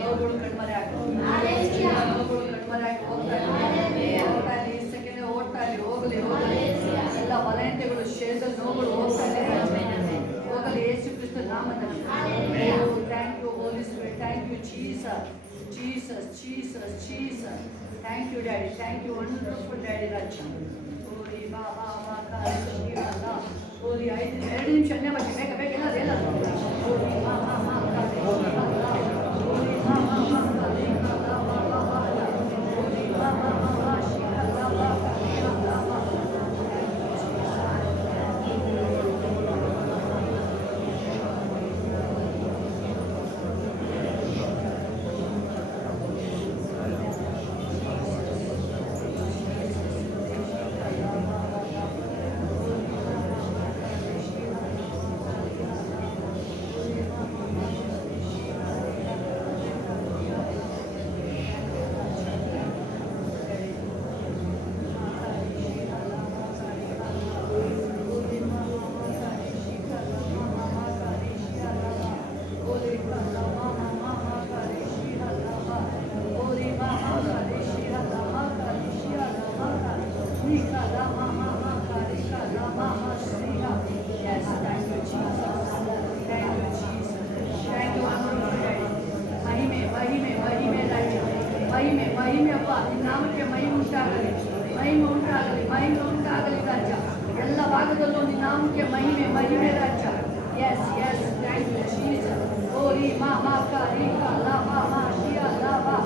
ನೋವುಗಳು ಕಣ್ಮರೆ ಆಗ್ತದೆ, ನೋವುಗಳು ಕಣ್ಮರೆ ಆಗಿ ಹೋಗ್ತಾ ಹೋಗಲಿ ಎಲ್ಲ ಬಲಹೀನತೆಗಳು ಶರೀರದ ನೋವುಗಳು ಹೋಗ್ತಾ ಹೋಗಲಿ ಯೇಸು ಕ್ರಿಸ್ತ ನಾಮದಲ್ಲಿ. Thank you holy spirit, thank you Jesus, Jesus Jesus Jesus. Thank you daddy, thank you wonderful daddy ರಾಜ. ಓರಿ ಬಾ ಬಾ ಬಾ ಓರಿ 2 ನಿಮಿಷ ಬೇಗ ಬೇಗ ಎಲ್ಲ ಓರಿ ಬಾ ಬಾ ಬಾ ಓರಿ ಬಾ ಬಾ ಬಾ ಮಹಿಮೆ ಅಪ್ಪ, ನಿನ್ನ ನಾಮಕ್ಕೆ ಮಹಿಮೆ ಉಂಟಾಗಲಿ, ಮಹಿಮೆ ಉಂಟಾಗಲಿ, ಮಹಿಮೆ ಉಂಟಾಗಲಿ ರಾಜ. ಎಲ್ಲ ಭಾಗದಲ್ಲೂ ನಿನ್ನ ನಾಮಕ್ಕೆ ಮಹಿಮೆ ಮಹಿಮೆ ರಾಜ. Yes yes, thank you Jesus. ಓರಿ ಮಾ ಮಾ ಕಾರಿ ಕಾ ಮಾ ಮಾ ಶಿಯಾ ಲಾ ಬಾ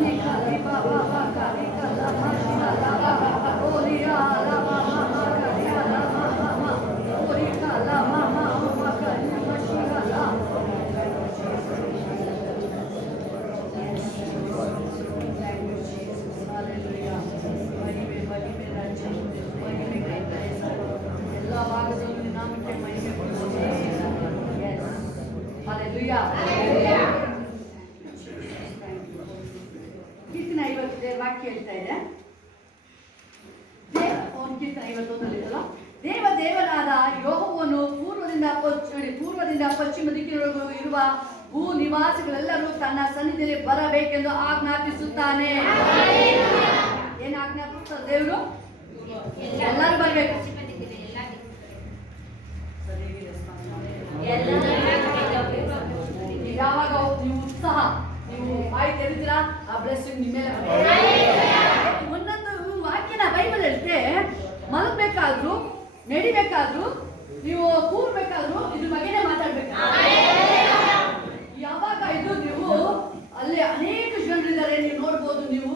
ನಿ ಕಾರಿ ಬಾ ಬಾ ಬಾ ಕಾರಿ ಕಾ ಮಾ ಶಿಯಾ ಲಾ ಬಾ ಓರಿ ಆ ಲಾ ಮಾ ಮಾ ಮಾ ಕಾರಿ ಲಾ ಮಾ ಮಾ ಮಾ ಓರಿ ಕಾ ಲಾ ಮಾ ಮಾ ಮಾ ಕಾರಿ ಮಾ ಶಿಯಾ ಲಾ. ಎಲ್ಲ ಭಾಗದಲ್ಲೂ ನಾಮಕ್ಕೆ ಮಹಿಮೆ Hallelujah. ಕೀರ್ತನೆ 50 ವಾಕ್ಯ ಹೇಳ್ತಾ ಇದೆ. ಕೀರ್ತನೆ 51 ದೇವನಾದ ಯೆಹೋವನು ಪೂರ್ವದಿಂದ ಪಶ್ಚಿಮ ದಿಕ್ಕಿನೊಳಗೂ ಇರುವ ಭೂ ನಿವಾಸಿಗಳೆಲ್ಲರೂ ತನ್ನ ಸನ್ನಿಧಿಯಲ್ಲಿ ಬರಬೇಕೆಂದು ಆಜ್ಞಾಪಿಸುತ್ತಾನೆ. ಏನು ಆಜ್ಞಾಪಿಸ್ತಾರೆ ದೇವರು? ಎಲ್ಲರೂ ಬರಬೇಕು. ಯಾವಾಗ ನೀವು ಉತ್ಸಾಹ, ನೀವು ಬಾಯಿ ತೆರೀತೀರಾ, ಆ ಬ್ಲೆಸ್ಸಿಂಗ್ ನಿಮ್ಮ ಮೇಲೆ. ಒಂದೊಂದು ವಾಕ್ಯನ ಬೈಬಲ್ ಹೇಳ್ತೆ, ಮಲಗಬೇಕಾದ್ರೂ, ನಡಿಬೇಕಾದ್ರೂ, ನೀವು ಕೂರ್ಬೇಕಾದ್ರೂ ಇದ್ರ ಬಗ್ಗೆನೇ ಮಾತಾಡ್ಬೇಕು. ಯಾವಾಗ ಇದು ನೀವು ಅಲ್ಲಿ ಅನೇಕ ಜನರಿದ್ದಾರೆ, ನೀವು ನೋಡ್ಬೋದು. ನೀವು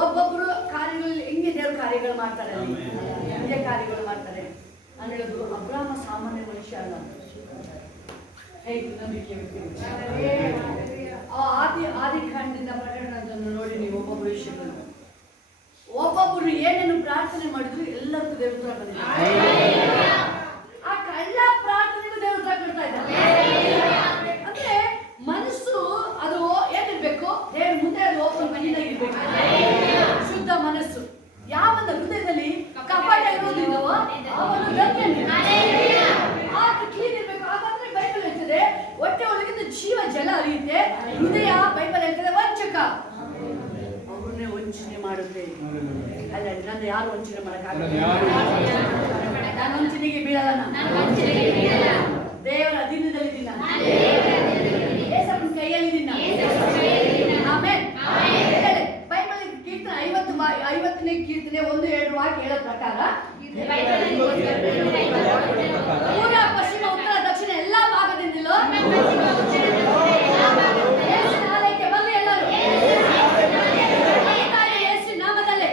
ಒಬ್ಬೊಬ್ರು ಕಾರ್ಯಗಳಲ್ಲಿ ಹೆಂಗೆ ದೇವ್ರ ಕಾರ್ಯಗಳು ಮಾಡ್ತಾರೆ, ಹೆಂಗೆ ಕಾರ್ಯಗಳು ಮಾಡ್ತಾರೆ ಅನ್ನೋದು. ಅಬ್ರಾಮ ಸಾಮಾನ್ಯ ಮನುಷ್ಯ ಅಲ್ಲ, ಆದಿಕಾಂಡದಿಂದ ಪ್ರಕಟಣೆಯನ್ನು ನೋಡಿ ನೀವು ಒಬ್ಬೊಬ್ಬರು ವಿಷಯಗಳು, ಒಬ್ಬೊಬ್ಬರು ಏನೇನು ಪ್ರಾರ್ಥನೆ ಮಾಡಿದ್ರು ಎಲ್ಲರಿಗೂ ದೇವ್ರ ಉತ್ತರ ಬಂದಿದೆ. ಆ ಎಲ್ಲ ಪ್ರಾರ್ಥನೆಗೂ ದೇವ್ರ ಉತ್ತರ ಕೊಡ್ತಾ ಇದ್ದಾರೆ. ಅಂದ್ರೆ ಮನಸ್ಸು ಅದು ಏನಿರ್ಬೇಕು, ದೇವ್ರ ಮುಂದೆ ಅದು ಓಪನ್ ಮನೆಯಾಗಿರ್ಬೇಕು, ಶುದ್ಧ ಮನಸ್ಸು. ಯಾವನ್ನ ಹೃದಯದಲ್ಲಿ ಕಪಟ ಇರೋದಿಲ್ಲವೋ ಅವನು ಕ್ಲೀನ್ ಇರ್ಬೇಕು. ಹಾಗಾದ್ರೆ ಬೈಬಲ್ ಹೇಳ್ತದೆ ಹೊಟ್ಟೆ ಒಳಗಿಂದ ಜೀವ ಜಲ ಹರಿಯುತ್ತೆ. ಹೃದಯ ಬೈಬಲ್ ಹೇಳ್ತದೆ ವಂಚಕ, ಅವ್ರನ್ನೇ ವಂಚನೆ ಮಾಡುತ್ತೆ. ಅಲ್ಲ, ನನ್ನ ಯಾರು ವಂಚನೆ ಮಾಡಕ್ಕಾಗಲ್ಲ. ನಾನು ವಂಚನೆಗೆ ಬೀಳಲ್ಲ. ದೇವರ ಅಧೀನದಲ್ಲಿದ್ದೀನಿ, ಯೇಸುವಿನ ಕೈಯಲ್ಲಿದ್ದೀನಿ. ಆಮೆನ್. ಬೈಬಲ್ ಕೀರ್ತನೆ 50ನೇ ಕೀರ್ತನೆ 1-2 ವಾಕ್ಯ ಹೇಳೋ ಪ್ರಕಾರ ಪೂರ್ವ ಪಶ್ಚಿಮ ಉತ್ತರ ದಕ್ಷಿಣ ಎಲ್ಲಾ ಭಾಗದಿಂದಲೂ ಆಲಯಕ್ಕೆ ಬನ್ನಿ ಎಲ್ಲರೂ, ಯೇಸು ನಾಮದಲ್ಲಿ.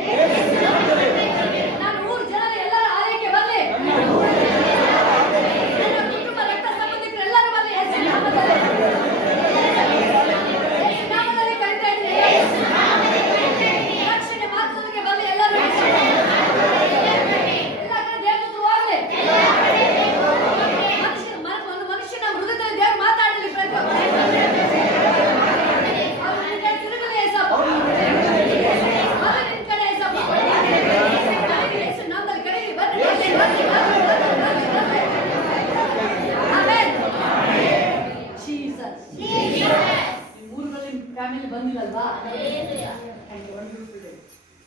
ನಾನು 3 ಜನರ ಎಲ್ಲರ ಆಲಯಕ್ಕೆ ಬನ್ನಿ. ನನ್ನ ಕುಟುಂಬ ರಕ್ತ ಸಂಬಂಧಿಕರು ಫ್ಯಾಮಿಲಿ ಬಂದಿಲ್ಲಲ್ವಾ?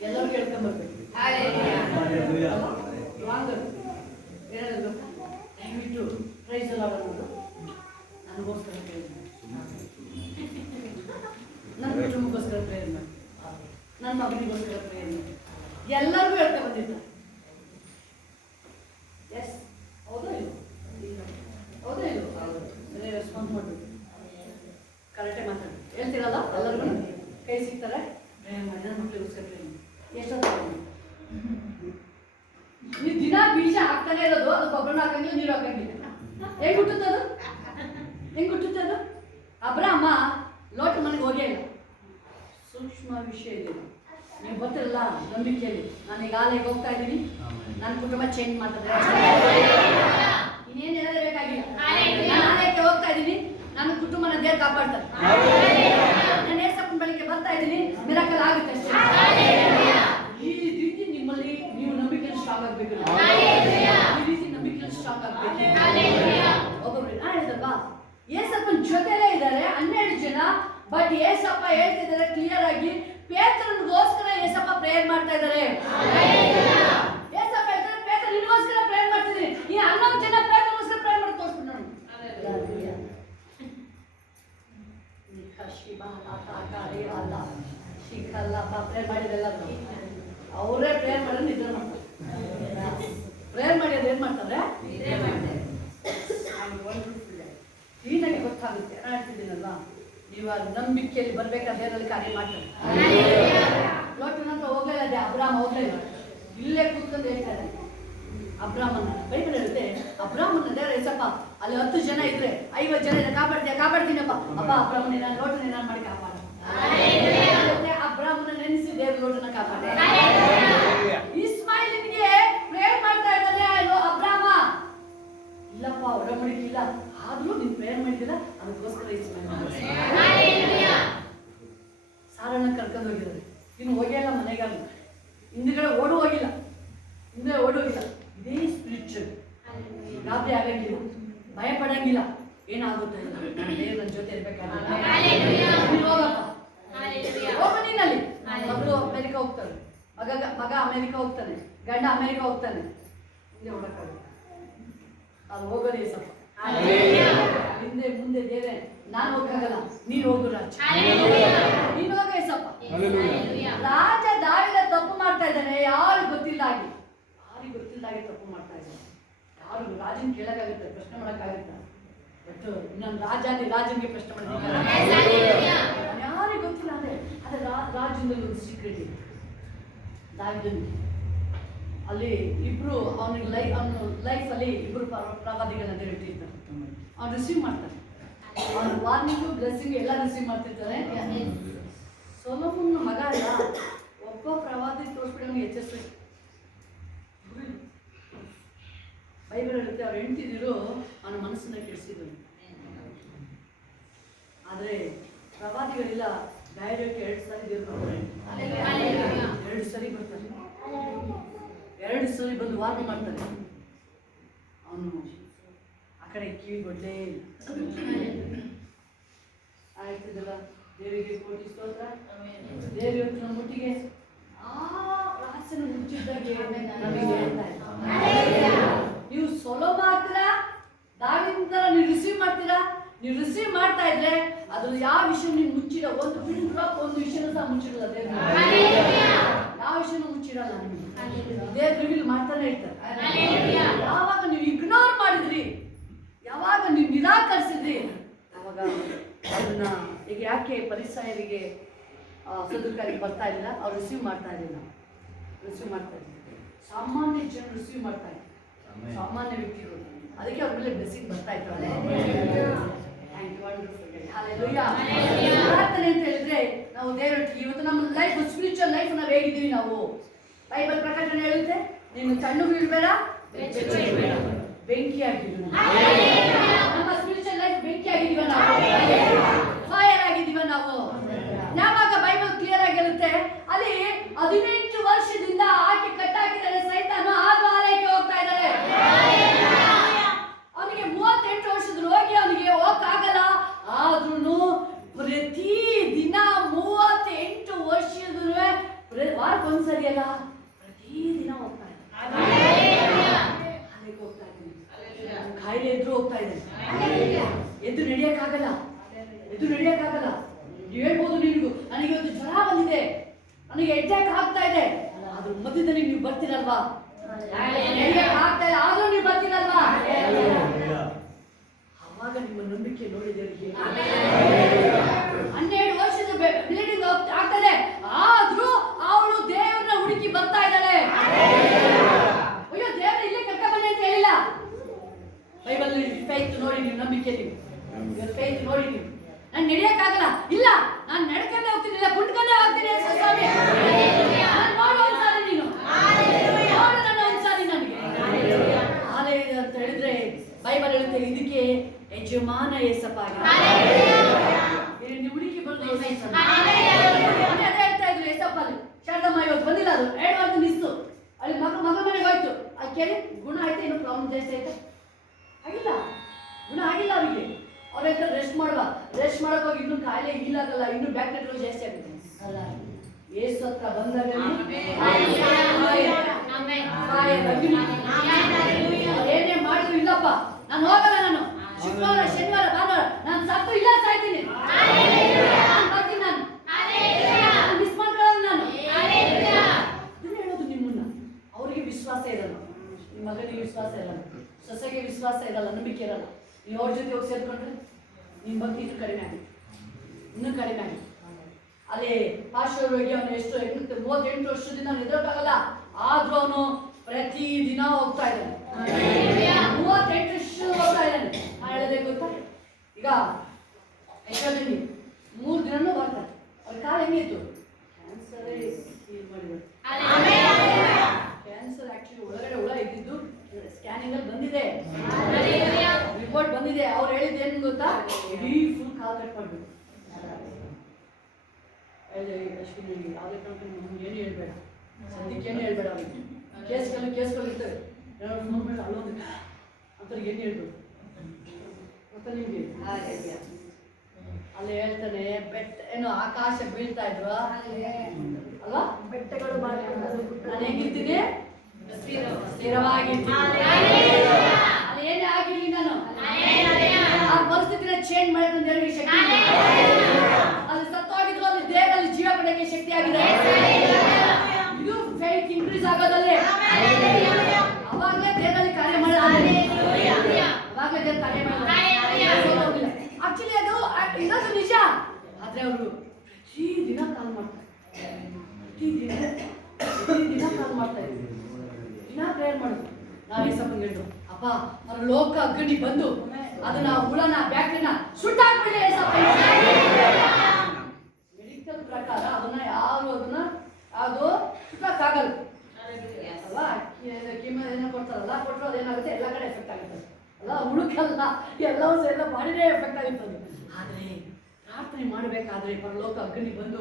ಎಲ್ಲರೂ ಕೇಳ್ಕೊಂಬರ್ಬೇಕು. ಹೇಳೋದು ದಯವಿಟ್ಟು ಪ್ರೈಸ್ ಎಲ್ಲ ಅನ್ನೋದು ನನಗೋಸ್ಕರ ಪ್ರೇಯರ್ ಮಾಡಿ, ನನ್ನ ಕುಟುಂಬಕ್ಕೋಸ್ಕರ ಪ್ರೇಯರ್ ಮಾಡಿ, ನನ್ನ ಮಗನಿಗೋಸ್ಕರ ಪ್ರೇಯರ್ ಮಾಡಿ. ಎಲ್ಲರಿಗೂ ಹೇಳ್ತಾ ಬಂದಿದ್ದಾರೆ. ಎಸ್, ಹೌದಾ ಇಲ್ಲ? ಹೌದಾ ಇಲ್ಲ? ಸರಿ, ರೆಸ್ಪಾನ್ಸ್ ಮಾಡಬೇಕು, ಕರೆಕ್ಟಾಗಿ ಮಾತಾಡಿ. ಹೇಳ್ತೀರಲ್ಲ ಎಲ್ಲರಿಗೂ ಕೈ ಸಿಗ್ತಾರೆ, ಪ್ರೇಯರ್ ಮಾಡಿ, ನನ್ನ ಮಕ್ಕಳಿಗೋಸ್ಕರ ಪ್ರೇಯರ್ ಮಾಡಿ. ಎಷ್ಟೊತ್ತು ಈ ದಿನ ಬೀಜ ಹಾಕ್ತಾನೆ ಇರೋದು, ಅದು ಗೊಬ್ಬರನ ಹಾಕಂಗಿಲ್ಲ, ನೀರು ಹಾಕಂಗಿಲ್ಲ. ಹೆಂಗ್ ಹುಟ್ಟುತ್ತದು? ಹೆಂಗ್ ಹುಟ್ಟುತ್ತದು? ಅಬ್ರಾಮ ಲೋಟ ಮನೆಗೆ ಹೋಗೇ ಇಲ್ಲ. ಸೂಕ್ಷ್ಮ ವಿಷಯ ಇದೆ. ನೀವು ಗೊತ್ತಿರಲ್ಲ ನಂಬಿಕೆಯಲ್ಲಿ. ನಾನು ಈಗ ಆಲೆಗೆ ಹೋಗ್ತಾ ಇದ್ದೀನಿ, ನನ್ನ ಕುಟುಂಬ ಚೇಂಜ್ ಮಾಡ್ತದೆ. ಇನ್ನೇನು ಹೇಳೋದೇ ಬೇಕಾಗಿಲ್ಲ. ನಾನು ಆಲಯಕ್ಕೆ ಹೋಗ್ತಾ ಇದ್ದೀನಿ, ನನ್ನ ಕುಟುಂಬನ ದೇವ್ರು ಕಾಪಾಡ್ತಾರೆ. ನಾನು ಏಸಪ್ಪನ ಬಳಿಗೆ ಬರ್ತಾ ಇದ್ದೀನಿ, ಮಿರಾಕಲ್ ಆಗುತ್ತೆ ಅಷ್ಟೇ. ಈ ರೀತಿ ನಿಮ್ಮಲ್ಲಿ ನೀವು ನಂಬಿಕೆಯಲ್ಲಿ ಸ್ಟ್ರಾಂಗ್ ಆಗಬೇಕು. ಈ ರೀತಿ ನಂಬಿಕೆಯಲ್ಲಿ ಸ್ಟ್ರಾಂಗ್ ಆಗಬೇಕು. ಒಬ್ಬೊಬ್ರು ನಾ ಹೇಳಿದಲ್ವಾ, ಏಸಪ್ಪನ ಜೊತೆಲೇ ಇದ್ದಾರೆ 12 ಜನ. ಬಟ್ ಏಸಪ್ಪ ಹೇಳ್ತಿದ್ದಾರೆ ಕ್ಲಿಯರ್ ಆಗಿ, ಪೇತ್ರನಿಗೋಸ್ಕರ ಏಸಪ್ಪ ಪ್ರೇಯರ್ ಮಾಡ್ತಾ ಇದ್ದಾರೆ. ಏಸಪ್ಪ ಹೇಳ್ತಾರೆ, ಪೇತ್ರ ನಿನಗೋಸ್ಕರ ಪ್ರೇಯರ್ ಮಾಡ್ತಿದ್ದೀನಿ. ಈ 11 ಜನ ಪೇತ್ರನಿಗೋಸ್ಕರ ಪ್ರೇಯರ್ ಮಾಡಿ ತೋರಿಸ್ಬಿಟ್ಟು ನಾನು ಪ್ರೇಯರ್ ಮಾಡಿದೆಲ್ಲ ಅವರೇ ಪ್ರೇಯರ್ ಮಾಡೋದು ನಿದ್ರೆ ಮಾಡ್ತಾರೆ. ಪ್ರೇಯರ್ ಮಾಡಿ ಅದು ಏನು ಮಾಡ್ತಾರೆ? ಕ್ಲೀನಾಗಿ ಗೊತ್ತಾಗುತ್ತೆ. ನಾನು ಹೇಳ್ತಿದ್ದೀನಲ್ವಾ, ನೀವು ಆ ನಂಬಿಕೆಯಲ್ಲಿ ಬರ್ಬೇಕಾದ್ರೆ ದೇವರಲ್ಲಿ ಕಾರ್ಯ ಮಾಡ್ತಾರೆ. ಲೋಟನ ಹತ್ರ ಹೋಗಲಿಲ್ಲ, ಅದೇ ಅಬ್ರಾಮ ಹೋಗಲಿಲ್ಲ, ಇಲ್ಲೇ ಕೂತ್ಕೊಂಡು ಹೇಳ್ತಾರೆ. ಅಬ್ರಾಮನ ಬೈಬಲ್ ಹೇಳುತ್ತೆ, ಅಬ್ರಾಮನ ದೇವರ ಏಸಪ್ಪ ಅಲ್ಲಿ 10 ಜನ ಇದ್ರೆ 50 ಜನ ಇದ್ರೆ ಕಾಪಾಡ್ತೀನಪ್ಪ. ಅಪ್ಪ ಅಬ್ರಾಮನ ನಾನು ಲೋಟನ ಏನಾರು ಮಾಡಿ ಕಾಪಾಡ. ಅಬ್ರಾಮನ ನೆನೆಸಿ ದೇವ್ರ ಲೋಟನ ಕಾಪಾಡ. ಇಸ್ಮಾಯಿಲ್ನಿಗೆ ಪ್ರೇಯರ್ ಮಾಡ್ತಾ ಇದ್ದಾನೆ ಅಬ್ರಾಮ. ಇಲ್ಲಪ್ಪ ಒಡಂಬಡಿಕೆ ಇಲ್ಲ, ಆದ್ರೂ ನೀನು ಪ್ರೇಯರ್ ಮಾಡಿದಿಲ್ಲ, ಅದಕ್ಕೋಸ್ಕರ ಸಾರಣ್ಣ ಕರ್ಕೊಂಡು ಹೋಗಿದ್ದಾರೆ. ಇನ್ನು ಹೋಗಿಲ್ಲ ಮನೆಗಾಲ, ಹಿಂದ್ಗಡೆ ಓಡು ಹೋಗಿಲ್ಲ, ಹಿಂದೆ ಓಡೋಗಿಲ್ಲ. ಇದೇ ಸ್ಪಿರಿಚುವಲ್. ಗಾಬರಿ ಆಗಂಗಿಲ್ಲ, ಭಯ ಪಡಂಗಿಲ್ಲ. ಏನಾಗುತ್ತೆ ದೇವ್ರ ಜೊತೆ ಇರ್ಬೇಕಾದ್ರೆ ಹೋಗಪ್ಪ, ಹೋಗ ನೀನಲ್ಲಿ. ಮಗಳು ಅಮೆರಿಕ ಹೋಗ್ತಾಳೆ, ಮಗ ಅಮೆರಿಕ ಹೋಗ್ತಾನೆ, ಗಂಡ ಅಮೆರಿಕ ಹೋಗ್ತಾನೆ. ಹಿಂದೆ ಓಡಕ್ಕಾಗುತ್ತೆ, ಅದು ಹೋಗೋದೇ ಸ್ವಲ್ಪ. ಹಿಂದೆ ಮುಂದೆ ದೇವರೇ, ನಾನು ಹೋಗಕ್ಕಾಗಲ್ಲ, ನೀನು ಹೋಗು ರಾಜ, ನೀನು ಹೋಗ ಏಸಪ್ಪ. ರಾಜ ದಾವಿದ ತಪ್ಪು ಮಾಡ್ತಾ ಇದ್ದಾನೆ, ಯಾರಿಗೂ ಗೊತ್ತಿಲ್ಲ ಹಾಗೆ ತಪ್ಪು ಮಾಡ್ತಾ ಇದ್ದಾನೆ. ಯಾರು ರಾಜನ್ ಕೇಳಕ್ಕಾಗುತ್ತೆ, ಪ್ರಶ್ನೆ ಮಾಡಕ್ಕಾಗುತ್ತ? ಬಟ್ ನಾನು ರಾಜನಿಗೆ ಪ್ರಶ್ನೆ ಮಾಡ್ತೀನಿ, ಯಾರಿಗೂ ಗೊತ್ತಿಲ್ಲ. ಅದೇ ರಾಜನಲ್ಲಿ ಒಂದು ಸೀಕ್ರೆಟ್ ಇದೆ. ದಾವಿದನ್ ಅಲ್ಲಿ ಇಬ್ರು ಅವನಿಗೆ ಲೈಫಲ್ಲಿ ಇಬ್ರು ಪ್ರವಾದಿಗಳನ್ನ ಇಟ್ಟಿರ್ತಾರೆ. ಅವ್ನು ರಿಸೀವ್ ಮಾಡ್ತಾನೆ, ಅವ್ನ ವಾರ್ನಿಂಗು ಬ್ಲೆಸ್ಸಿಂಗ್ ಎಲ್ಲ ರಿಸೀವ್ ಮಾಡ್ತಿರ್ತಾರೆ. ಸೊಲೊಮೋನನ ಮಗ ಅಲ್ಲ, ಒಬ್ಬ ಪ್ರವಾದಿ ತೋರಿಸ್ಬಿಟ್ಟು ಅವನಿಗೆ ಎಚ್ಚರಿಸ್ಬೇಕು. ಬೈಬಲ್ ಹೇಳುತ್ತೆ, ಅವ್ರು ಹೆಂಡ್ತಿದ್ರು ಅವನ ಮನಸ್ಸನ್ನ ಕೆಡಿಸಿದ್ರು. ಆದರೆ ಪ್ರವಾದಿಗಳಿಲ್ಲ, ಡೈರೆಕ್ಟ್ 2 ಸಾರಿ ದೇವ್ರು ಬರ್ತಾರೆ. 2 ಸರಿ ಬರ್ತಾರೆ, 2 ಸರಿ ಬಂದು ವಾರ್ನ್ ಮಾಡ್ತಾನೆ. ಅವನು ಆ ಕಡೆ ಕಿವಿ ಕೊಡ್ಲೇ ಆಯ್ತಿದ್ದಲ್ಲ. ದೇವಿಗೆ ಕೋಟಿ ಸ್ತೋತ್ರ. ದೇವಿ ಇವತ್ತು ನಮ್ಮ ಮುಟ್ಟಿಗೆ ಆ ರಾಸನ ಮುಚ್ಚಿದ್ದಾಗೆ ನಮಗೆ ಹೇಳ್ತಾ ಇದ್ದಾರೆ, ನೀವು ಸೊಲೊಮ ಆಗ್ತೀರಾ, ದಾವಿದ ನೀವು ರಿಸೀವ್ ಮಾಡ್ತೀರಾ. ನೀವು ರಿಸೀವ್ ಮಾಡ್ತಾ ಇದ್ರೆ ಅದ್ರಲ್ಲಿ ಯಾವ ವಿಷಯ ನೀವು ಮುಚ್ಚಿಲ್ಲ, ಒಂದು ಪಿನ್ ಡ್ರಾಪ್ ಒಂದು ವಿಷಯನೂ ಸಹ ಮುಚ್ಚಿರಲ್ಲ ದೇವ್ರು. ಯಾವ ವಿಷಯನೂ ಮುಚ್ಚಿರಲ್ಲ. ದೇವ್ರು ರಿವೀಲ್ ಮಾಡ್ತಾನೆ ಇರ್ತಾರೆ. ಯಾವಾಗ ನೀವು ಇಗ್ನೋರ್ ಮಾಡಿದ್ರಿ, ಯಾವಾಗ ನೀವು ನಿರಾಕರಿಸಿದ್ರಿ, ಅವಾಗ ಅದನ್ನ ಈಗ ಯಾಕೆ ಪರಿಸರರಿಗೆ ಸದುಕಾರಿಗೆ ಬರ್ತಾ ಇಲ್ಲ, ಅವ್ರು ರಿಸೀವ್ ಮಾಡ್ತಾ ಇರಲಿಲ್ಲ. ಸಾಮಾನ್ಯ ಜನ ರಿಸೀವ್ ಮಾಡ್ತಾ ಇದ್ದಾರೆ, ಸಾಮಾನ್ಯ ವ್ಯಕ್ತಿಗಳು. ಅದಕ್ಕೆ ಅವ್ರ ಮೇಲೆ ಬ್ಲೆಸ್ಸಿಂಗ್ ಬರ್ತಾ ಇದ್ದಾರೆ. ಪ್ರಾರ್ಥನೆ ಅಂತ ಹೇಳಿದ್ರೆ ನಾವು ದೇವರೊಟ್ಟಿಗೆ ಇವತ್ತು ನಮ್ಮ ಲೈಫ್ ಸ್ಪಿರಿಚುವಲ್ ಲೈಫ್ ನಾವು ಹೇಗಿದ್ದೀವಿ. ನಾವು ಬೈಬಲ್ ಪ್ರಕಟಣೆ ಹೇಳುತ್ತೆ, ನೀನು ತಣ್ಣಗೂ ಇರಬೇಡ, ಬೆಂಕಿ ಆಗಿದ್ದೀವಿ. ನಮ್ಮ ಸ್ಪಿರಿಚುವಲ್ ಲೈಫ್ ಬೆಂಕಿ ಆಗಿದ್ದೀವ ನಾವು, ಫೈರ್ ಆಗಿದ್ದೀವ ನಾವು. ಯಾವಾಗ ಬೈಬಲ್ ಕ್ಲಿಯರ್ ಆಗಿ ಹೇಳುತ್ತೆ, ಅಲ್ಲಿ 18 ವರ್ಷದಿಂದ ಆಕೆ ಕಟ್ಟಾಕಿದ್ದಾರೆ ಸೈತಾನ, ಆಗ ಆಲಯಕ್ಕೆ ಹೋಗ್ತಾ ಇದ್ದಾರೆ. ಅವನಿಗೆ 38 ವರ್ಷದ ರೋಗಿ, ಅವನಿಗೆ ಹೋಗಕ್ಕಾಗಲ್ಲ. ಆದ್ರೂ ಪ್ರತಿ ದಿನ ನಡೆಯಕ್ಕಾಗಲ್ಲ, ಎದ್ದು ನಡೆಯಕ್ಕಾಗಲ್ಲ. ಹೇಳ್ಬೋದು ನಿನಗೂ, ನನಗೆ ಇವತ್ತು ಜ್ವರ ಬಂದಿದೆ, ನನಗೆ ಅಟ್ಯಾಕ್ ಆಗ್ತಾ ಇದೆ, ಆದ್ರೂ ಮಧ್ಯದಲ್ಲಿ ನೀವು ಬರ್ತೀರಲ್ವಾ? ಆಗ್ತಾ ಇಲ್ಲ ಆದ್ರೂ ನೀವು ಬರ್ತೀರಲ್ವಾ? ಅವಾಗ ನಿಮ್ಮ ನಂಬಿಕೆ ನೋಡಿದವರಿಗೆ 12 ವರ್ಷದ ಬ್ಲೀಡಿಂಗ್ ಆಗ್ತದೆ, ಆದ್ರೂ ಅವಳು ದೇವರನ್ನ ಹುಡುಕಿ ಬರ್ತಾ ಇದ್ದಾಳೆ. ಅಯ್ಯೋ ದೇವ್ರ ಇಲ್ಲೇ ಕರ್ಕ ಬನ್ನಿ ಅಂತ ಹೇಳಿಲ್ಲ. ಬೈಬಲ್ ಫೇತ್ ನೋಡಿ, ನೀವು ನಂಬಿಕೆ, ನೀವು ಫೇತ್ ನೋಡಿ. ನೀವು ನಾನು ನಡೆಯಕ್ಕಾಗಲ್ಲ, ಇಲ್ಲ ನಾನು ನಡ್ಕೊಂಡೇ ಹೋಗ್ತೀನಿ, ಇಲ್ಲ ಕುಂಡ್ಕೊಂಡೇ ಹೋಗ್ತೀನಿ ಸ್ವಾಮಿ, ನೋಡು ಒಂದ್ಸಾರಿ ನೀನು, ನೋಡು ನನ್ನ ಒಂದ್ಸಾರಿ ನನಗೆ ಆಲಯ ಅಂತ ಹೇಳಿದ್ರೆ ಬೈಬಲ್ ಹೇಳುತ್ತೆ ಇದಕ್ಕೆ ಯಜಮಾನ ಏಸಪ್ಪ ನೀವು ಹುಡುಕಿ ಬಂದು ಅದೇ ಹೇಳ್ತಾ ಇದ್ರು ಏಸಪ್ಪ ಅಲ್ಲಿ ಶಾರದಮ್ಮ ಇವತ್ತು ಬಂದಿಲ್ಲ, ಅದು 2 ವಾರದ ನಿಸ್ತು ಅಲ್ಲಿ ಮಗ ಮನೆಗೆ ಹೋಯ್ತು. ಅದು ಕೇಳಿ ಗುಣ ಆಯ್ತಾ, ಇನ್ನೂ ಪ್ರಾಬ್ಲಮ್ ಜಾಸ್ತಿ ಆಯ್ತಾ? ಆಗಿಲ್ಲ, ಗುಣ ಆಗಿಲ್ಲ ಅವರಿಗೆ. ಅವ್ರ ಹತ್ರ ರೆಸ್ಟ್ ಮಾಡೋಕೆ ಹೋಗಿ ಇನ್ನೂ ಕಾಯಿಲೆ ಈಲಾಗಲ್ಲ, ಇನ್ನೂ ಬ್ಯಾಕ್ಟೀರಿಯಾ ಜಾಸ್ತಿ ಆಗುತ್ತೆ ಅಲ್ಲ. ಏಸು ಹತ್ರ ಬಂದಾಗ ಏನೇ ಮಾಡಿದ್ರು ಇಲ್ಲಪ್ಪ ನಾನು ಹೋಗಲ್ಲ, ನಾನು ಶುಕ್ರವಾರ ಶನಿವಾರ ಭಾನುವಾರ ನಾನು ಸತ್ತು ಇಲ್ಲ ಸಾಯ್ತೀನಿ, ನಾನು ಬರ್ತೀನಿ, ನಾನು ಮಿಸ್ ಮಾಡ್ಕೊಳ್ಳಲ್ಲ ನಾನು. ಇದನ್ನ ಹೇಳೋದು ನಿಮ್ಮನ್ನ. ಅವರಿಗೆ ವಿಶ್ವಾಸ ಇರಲ್ಲ, ನಿಮ್ಮ ಮಗನಿಗೆ ವಿಶ್ವಾಸ ಇರಲ್ಲ, ಸೊಸೆಗೆ ವಿಶ್ವಾಸ ಇರಲ್ಲ, ನಂಬಿಕೆ ಇರಲ್ಲ. ನೀವು ಅವ್ರ ಜೊತೆ ಹೋಗಿ ಸೇರ್ಕೊಂಡ್ರೆ ನಿಮ್ಮ ಭಕ್ತಿ ಇನ್ನೂ ಕಡಿಮೆ ಆಗುತ್ತೆ, ಇನ್ನೂ ಕಡಿಮೆ ಆಗುತ್ತೆ. ಅಲ್ಲಿ ಪಾರ್ಶ್ವರೋಗಿ ಅವನು ಎಷ್ಟು 38 ವರ್ಷದಿಂದ ಅವನು ಎದುರೋಕ್ಕಾಗಲ್ಲ, ಆದ್ರೂ ಅವನು ಪ್ರತಿ ದಿನ ಹೋಗ್ತಾ ಇದ್ದಾನೆ, 38 ವರ್ಷ ಹೋಗ್ತಾ ಇದ್ದಾನೆ. ಹೇಳೋದೇ ಗೊತ್ತಾ, ಈಗ ಯಶೋಧನಿ 3 ದಿನನೂ ಬರ್ತಾರೆ, ಅವ್ರ ಕಾಲ ಹೆಂಗಿತ್ತು? ಕ್ಯಾನ್ಸರೇ ಫೀಲ್ ಮಾಡಿದ್ರು. ಕ್ಯಾನ್ಸರ್ ಆಕ್ಚುಲಿ ಒಳಗಡೆ ಹುಳ ಇದ್ದಿದ್ದು ಸ್ಕ್ಯಾನಿಂಗ್ ಅಲ್ಲಿ ಬಂದಿದೆ, ರಿಪೋರ್ಟ್ ಬಂದಿದೆ. ಅವ್ರು ಹೇಳಿದ್ದು ಏನು ಗೊತ್ತಾ, ಇಡೀ ಫುಲ್ ಕಾಲ್ ಕಟ್ ಮಾಡ್ಬೇಕು. ಅಶ್ವಿನಿ ಯಾವುದೇ ಕಾರಣಕ್ಕೂ ಏನು ಹೇಳ್ಬೇಡ, ಸದ್ಯಕ್ಕೆ ಏನು ಹೇಳ್ಬೇಡ, ಅವ್ರಿಗೆ ಕೇಸ್ಗಳು ಇರ್ತವೆ, ಫೋನ್ ಮೇಲೆ ಅಲ್ಲೋದು ಅಂಥವ್ರಿಗೆ ಏನು ಹೇಳ್ಬೇಕು ಗೊತ್ತಾ ನಿಮಗೆ? ಅಲ್ಲಿ ಹೇಳ್ತಾನೆ ಬೆಟ್ಟ ಏನು ಆಕಾಶ ಬೀಳ್ತಾ ಇದ್ವ ಅಲ್ವಾ, ಬೆಟ್ಟಗಳು ನಾನು ಹೆಂಗಿರ್ತೀನಿ, ಸ್ಥಿರವಾಗಿರ್ತೀನಿ. ಅಲ್ಲಿ ಏನೇ ಆಗಿರ್ಲಿ ನಾನು ಆ ಪರಿಸ್ಥಿತಿನ ಚೇಂಜ್ ಮಾಡಿದ್ರೆ ದೇವರಿಗೆ ಶಕ್ತಿ, ಅಲ್ಲಿ ಸತ್ತೋಗಿದ್ರು ಅಲ್ಲಿ ದೇವರಲ್ಲಿ ಜೀವ ಪಡೆಯಕ್ಕೆ ಶಕ್ತಿ ಆಗಿದೆ. ಇದು ಫೇತ್ ಇನ್ಕ್ರೀಸ್ ಆಗೋದಲ್ಲೇ ಅವಾಗಲೇ ದೇವರಲ್ಲಿ ಕಾರ್ಯ ಮಾಡೋದು, ಅವಾಗಲೇ ದೇವ್ರ ಕಾರ್ಯ ಮಾಡೋದು. ಆಕ್ಚುಲಿ ಅದು ಇರೋದು ನಿಜ, ಆದ್ರೆ ಅವರು ಪ್ರತಿ ದಿನ ಕಾಲ್ ಮಾಡ್ತಾರೆ, ಪ್ರತಿ ದಿನ ಕಾಲ್ ಮಾಡ್ತಾ ಇದ್ರು, ದಿನ ಪ್ರೇಯರ್ ಮಾಡೋದು. ನಾವು ಏಸಪ್ಪಂಗೆ ಹೇಳಿದ್ರು, ಅಪ್ಪ ಅವ್ರ ಲೋಕ ಅಗ್ನಿ ಬಂದು ಅದನ್ನ ಹುಳನ ಬ್ಯಾಕ್ಟೀರಿಯಾ ಸುಟ್ಟಾಕ್ಬಿಡಿ ಏಸಪ್ಪ. ಮೆಡಿಕಲ್ ಪ್ರಕಾರ ಅದನ್ನ ಯಾವುದು ಸುಟ್ಟಕ್ಕಾಗಲ್ಲ ಅಲ್ವಾ, ಕಿಮ್ಮ ಏನೋ ಕೊಡ್ತಾರಲ್ಲ, ಕೊಟ್ಟರು ಅದೇನಾಗುತ್ತೆ ಎಲ್ಲ ಕಡೆ ಎಫೆಕ್ಟ್ ಆಗುತ್ತೆ ಅಲ್ಲ, ಹುಳುಕಲ್ಲ ಎಲ್ಲವೂ ಎಲ್ಲ ಬಾಡಿನೇ ಎಫೆಕ್ಟ್ ಆಗುತ್ತೆ ಅದು. ಆದರೆ ಪ್ರಾರ್ಥನೆ ಮಾಡಬೇಕಾದ್ರೆ ಪರಲೋಕ ಅಗ್ನಿ ಬಂದು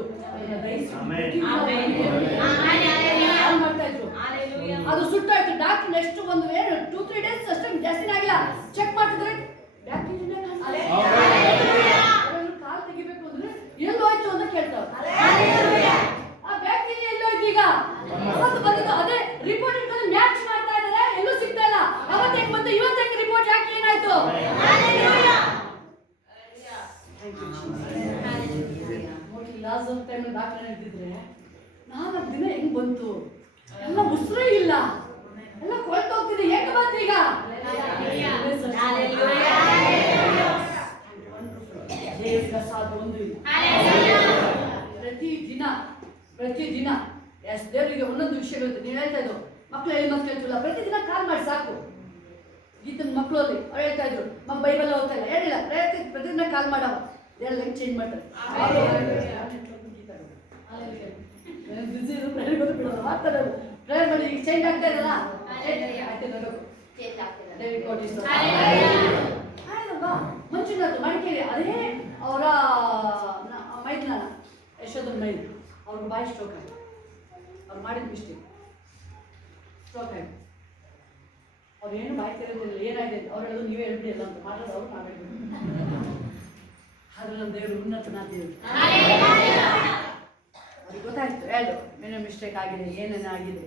ಮಾಡ್ತಾ ಇದ್ರು, ಅದು ಸುಟ್ಟಾಯ್ತು. ಡಾಕ್ಟರ್ ನೆಕ್ಸ್ಟ್ 2-3 ಡೇಸ್ ಅಷ್ಟೇ ಜಾಸ್ತಿನೇ ಆಗಿಲ್ಲ, ಚೆಕ್ ಮಾಡ್ತಿದ್ರೆ ಬ್ಯಾಕ್ಟೀರಿಯಾ ಕಾಲು ತೆಗಿಬೇಕು ಅಂದ್ರೆ ಎಲ್ಲೋಯ್ತು ಅಂತ ಕೇಳ್ತಾವ, ಆ ಬ್ಯಾಕ್ಟೀರಿಯಾ ಎಲ್ಲೋಯ್ತು ಈಗ ಬಂದಿದ್ದು ಅದೇ ರಿಪೋರ್ಟ್ ಇಟ್ಕೊಂಡು ಮ್ಯಾಚ್ ಮಾಡ್ತಾ ಇದ್ದಾರೆ, ಎಲ್ಲೂ ಸಿಗ್ತಾ ಇಲ್ಲ. ಅವತ್ತೇ ಬಂದು ಇವತ್ತೇ ರಿಪೋರ್ಟ್ ಯಾಕೆ ಏನಾಯ್ತು? ಲಾಸ್ಟ್ ಟೈಮ್ ಡಾಕ್ಟರ್ ಇದ್ದಿದ್ರೆ 4 ದಿನ ಹೆಂಗ್ ಬಂತು, ಎಲ್ಲ ಉಸಿರೇ ಇಲ್ಲ, ಎಲ್ಲ ಕೊಳ್ತೋಗ್ತಿದೆ, ಹೆಂಗ್ ಬಂತು ಈಗ? ಒಂದು ಪ್ರತಿದಿನ ಎಸ್ ದೇವರಿಗೆ ಒಂದೊಂದು ವಿಷಯಗಳು ನೀವು ಹೇಳ್ತಾ ಇದ್ರು. ಮಕ್ಳು ಹೇಳಿ ಮಕ್ಳು ಹೇಳ್ತಿಲ್ಲ, ಪ್ರತಿದಿನ ಕಾಲ್ ಮಾಡಿ ಸಾಕು. ಗೀತನ ಮಕ್ಕಳು ಅಲ್ಲಿ ಅವ್ರು ಹೇಳ್ತಾ ಇದ್ರು, ಬೈಬಲ್ ಓದ್ತಾ ಇಲ್ಲ, ಹೇಳಿಲ್ಲ, ಪ್ರತಿದಿನ ಕಾಲ್ ಮಾಡವ, ದೇವ್ರ ಹೆಂಗ್ ಚೇಂಜ್ ಮಾಡ್ತಾರೆ. ಪ್ರೇಯರ್ ಮಾಡಿ ಈಗ ಚೇಂಜ್ ಆಗ್ತಾ ಇರಲ್ಲ, ಮಂಜುನಾಥ್ ಮಡಿಕೇರಿ ಅದೇ ಅವರ ಮೈದ್ನ ಯಶೋಧನ ಮೈದ್ ಅವ್ರಿಗೆ ಬಾಯಿ ಸ್ಟ್ರೋಕ್ ಆಯ್ತು, ಅವ್ರು ಮಾಡಿದ ಮಿಸ್ಟೇಕ್ ಸ್ಟ್ರೋಕ್ ಆಯ್ತು. ಅವ್ರು ಏನು ಬಾಯಿ ತೆರೆದಿಲ್ಲ, ಏನಾಗಿದೆ ಅವ್ರು ಹೇಳೋದು ನೀವೇ ಹೇಳ್ಬಿಡಿ ಎಲ್ಲ ಅಂತ ಮಾತಾಡೋರು ನಾವು ಹೇಳ್ಬಿಡಿ. ಆದ್ರೆ ನಮ್ಮ ದೇವರು ಉನ್ನತನ ದೇವರು, ಅವ್ರಿಗೆ ಗೊತ್ತಾಯ್ತು ಹೇಳು ಏನೋ ಮಿಸ್ಟೇಕ್ ಆಗಿದೆ, ಏನೇನು ಆಗಿದೆ.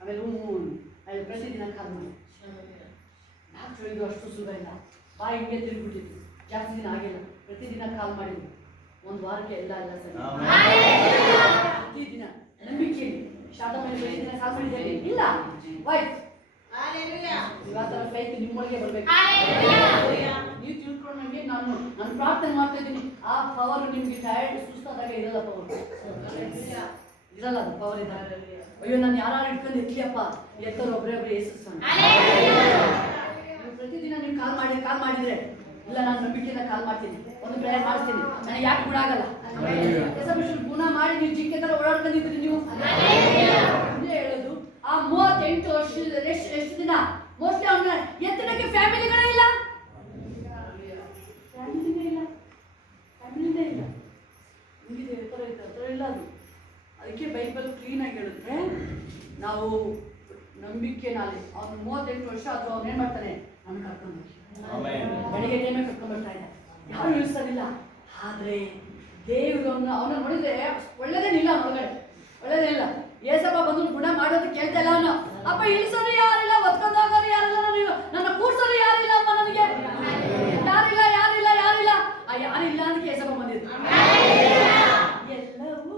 ಆಮೇಲೆ ಅಲ್ಲಿ ಪ್ರತಿದಿನ ಕಾಲ್ ಮಾಡಿ ಡಾಕ್ಟ್ರು ಇದು ಅಷ್ಟು ಸುಲಭ ಇಲ್ಲ, ಬಾಯಿ ಹಿಂಗೆ ತಿರುಗ್ಬಿಟ್ಟಿತ್ತು, ಜಾಸ್ತಿ ದಿನ ಆಗಿಲ್ಲ, ಪ್ರತಿದಿನ ಕಾಲ್ ಮಾಡಿದ್ವಿ. ಒಂದು ವಾರಕ್ಕೆ ಎಲ್ಲ ಸರಿ. ಪ್ರತಿದಿನ ನಂಬಿಕೆಯಲ್ಲಿ ಶಾದ ಮೇಲೆ ಪ್ರತಿದಿನ ಕಾಲ್ ಮಾಡಿದ್ದೇನೆ ಇಲ್ಲ ವಾಯ್ಸ್ ಇವತ್ತರ ಫೈತ್ ನಿಮ್ಮೊಳಗೆ ಬರ್ಬೇಕು. ನೀವು ತಿಳ್ಕೊಂಡು ನನಗೆ ನಾನು ಪ್ರಾರ್ಥನೆ ಮಾಡ್ತಾ ಇದ್ದೀನಿ. ಆ ಪವರ್ ನಿಮ್ಗೆ ಟೈರ್ಡ್ ಸುಸ್ತಾದಾಗ ಇರಲ್ಲ, ಪವರ್ ಇರಲ್ಲ, ಅದು ಪವರ್ ಇದ್ದಾರೆ. ಅಯ್ಯೋ ನಾನು ಯಾರು ಇಟ್ಕೊಂಡು ಎತ್ಲಿಯಪ್ಪ ಎತ್ತರು ಒಬ್ಬರೇ ಯೇಸು ಪ್ರತಿದಿನ ನೀವು ಕಾಲ್ ಮಾಡಿದ್ರೆ ಇಲ್ಲ ನಾನು ನಂಬಿಕೆಯಿಂದ ಕಾಲ್ ಮಾಡ್ತೀನಿ, ಒಂದು ಪ್ರೇಯರ್ ಮಾಡ್ತೀನಿ, ನನಗೆ ಯಾಕೆ ಕೂಡ ಆಗಲ್ಲ. ಗುಣ ಮಾಡಿ ನೀವು ಜಿಂಕೆ ತರ ಓಡಾಡ್ಕೊಂಡಿದ್ರಿ ನೀವು. ಹೇಳೋದು ಆ 38 ವರ್ಷದ ಎಷ್ಟು ದಿನ ಮೋಸ್ಟ್ಲಿ ಅವನ ಎತ್ತಡಕ್ಕೆ ಫ್ಯಾಮಿಲಿಗಳೇ ಇಲ್ಲ, ಫ್ಯಾಮಿಲಿನೇ ಇಲ್ಲ. ನಿಮಗೆ ಎತ್ತರ ಇಲ್ಲ ಅದು. ಅದಕ್ಕೆ ಬೈಬಲ್ ಕ್ಲೀನಾಗಿ ಹೇಳಿದ್ರೆ ನಾವು ನಂಬಿಕೆನಲ್ಲಿ ಅವ್ನು 38 ವರ್ಷ ಅಥವಾ ಅವ್ನು ಏನ್ ಮಾಡ್ತಾನೆ, ನಾನು ಕರ್ಕೊಂಡು ಬೆಳಿಗ್ಗೆ ಟೈಮೇ ಕರ್ಕೊಂಡು ಬರ್ತಾ ಇದ್ದ, ಯಾರು ಇಳಿಸೋದಿಲ್ಲ. ಆದ್ರೆ ದೇವರು ಅವನ ನೋಡಿದ್ರೆ ಒಳ್ಳೇದೇನಿಲ್ಲ, ಒಳಗಡೆ ಒಳ್ಳೇದೇ. ಏಸಪ್ಪ ಬಂದು ಗುಣ ಮಾಡೋದು ಕೇಳ್ತಾ ಇಲ್ಲ ಅವನು. ಅಪ್ಪ ಇಳಿಸೋರು ಯಾರಿಲ್ಲ, ಒತ್ಕೊಂಡು ಹೋಗೋರು ಯಾರಿಲ್ಲ, ನನ್ನ ಕೂರ್ಸೋರು ಯಾರಿಲ್ಲ, ಅಮ್ಮ ನನಗೆ ಯಾರಿಲ್ಲ. ಆ ಯಾರಿಲ್ಲ ಅದಕ್ಕೆ ಏಸಪ್ಪ ಬಂದಿದ್ದು. ಎಲ್ಲವೂ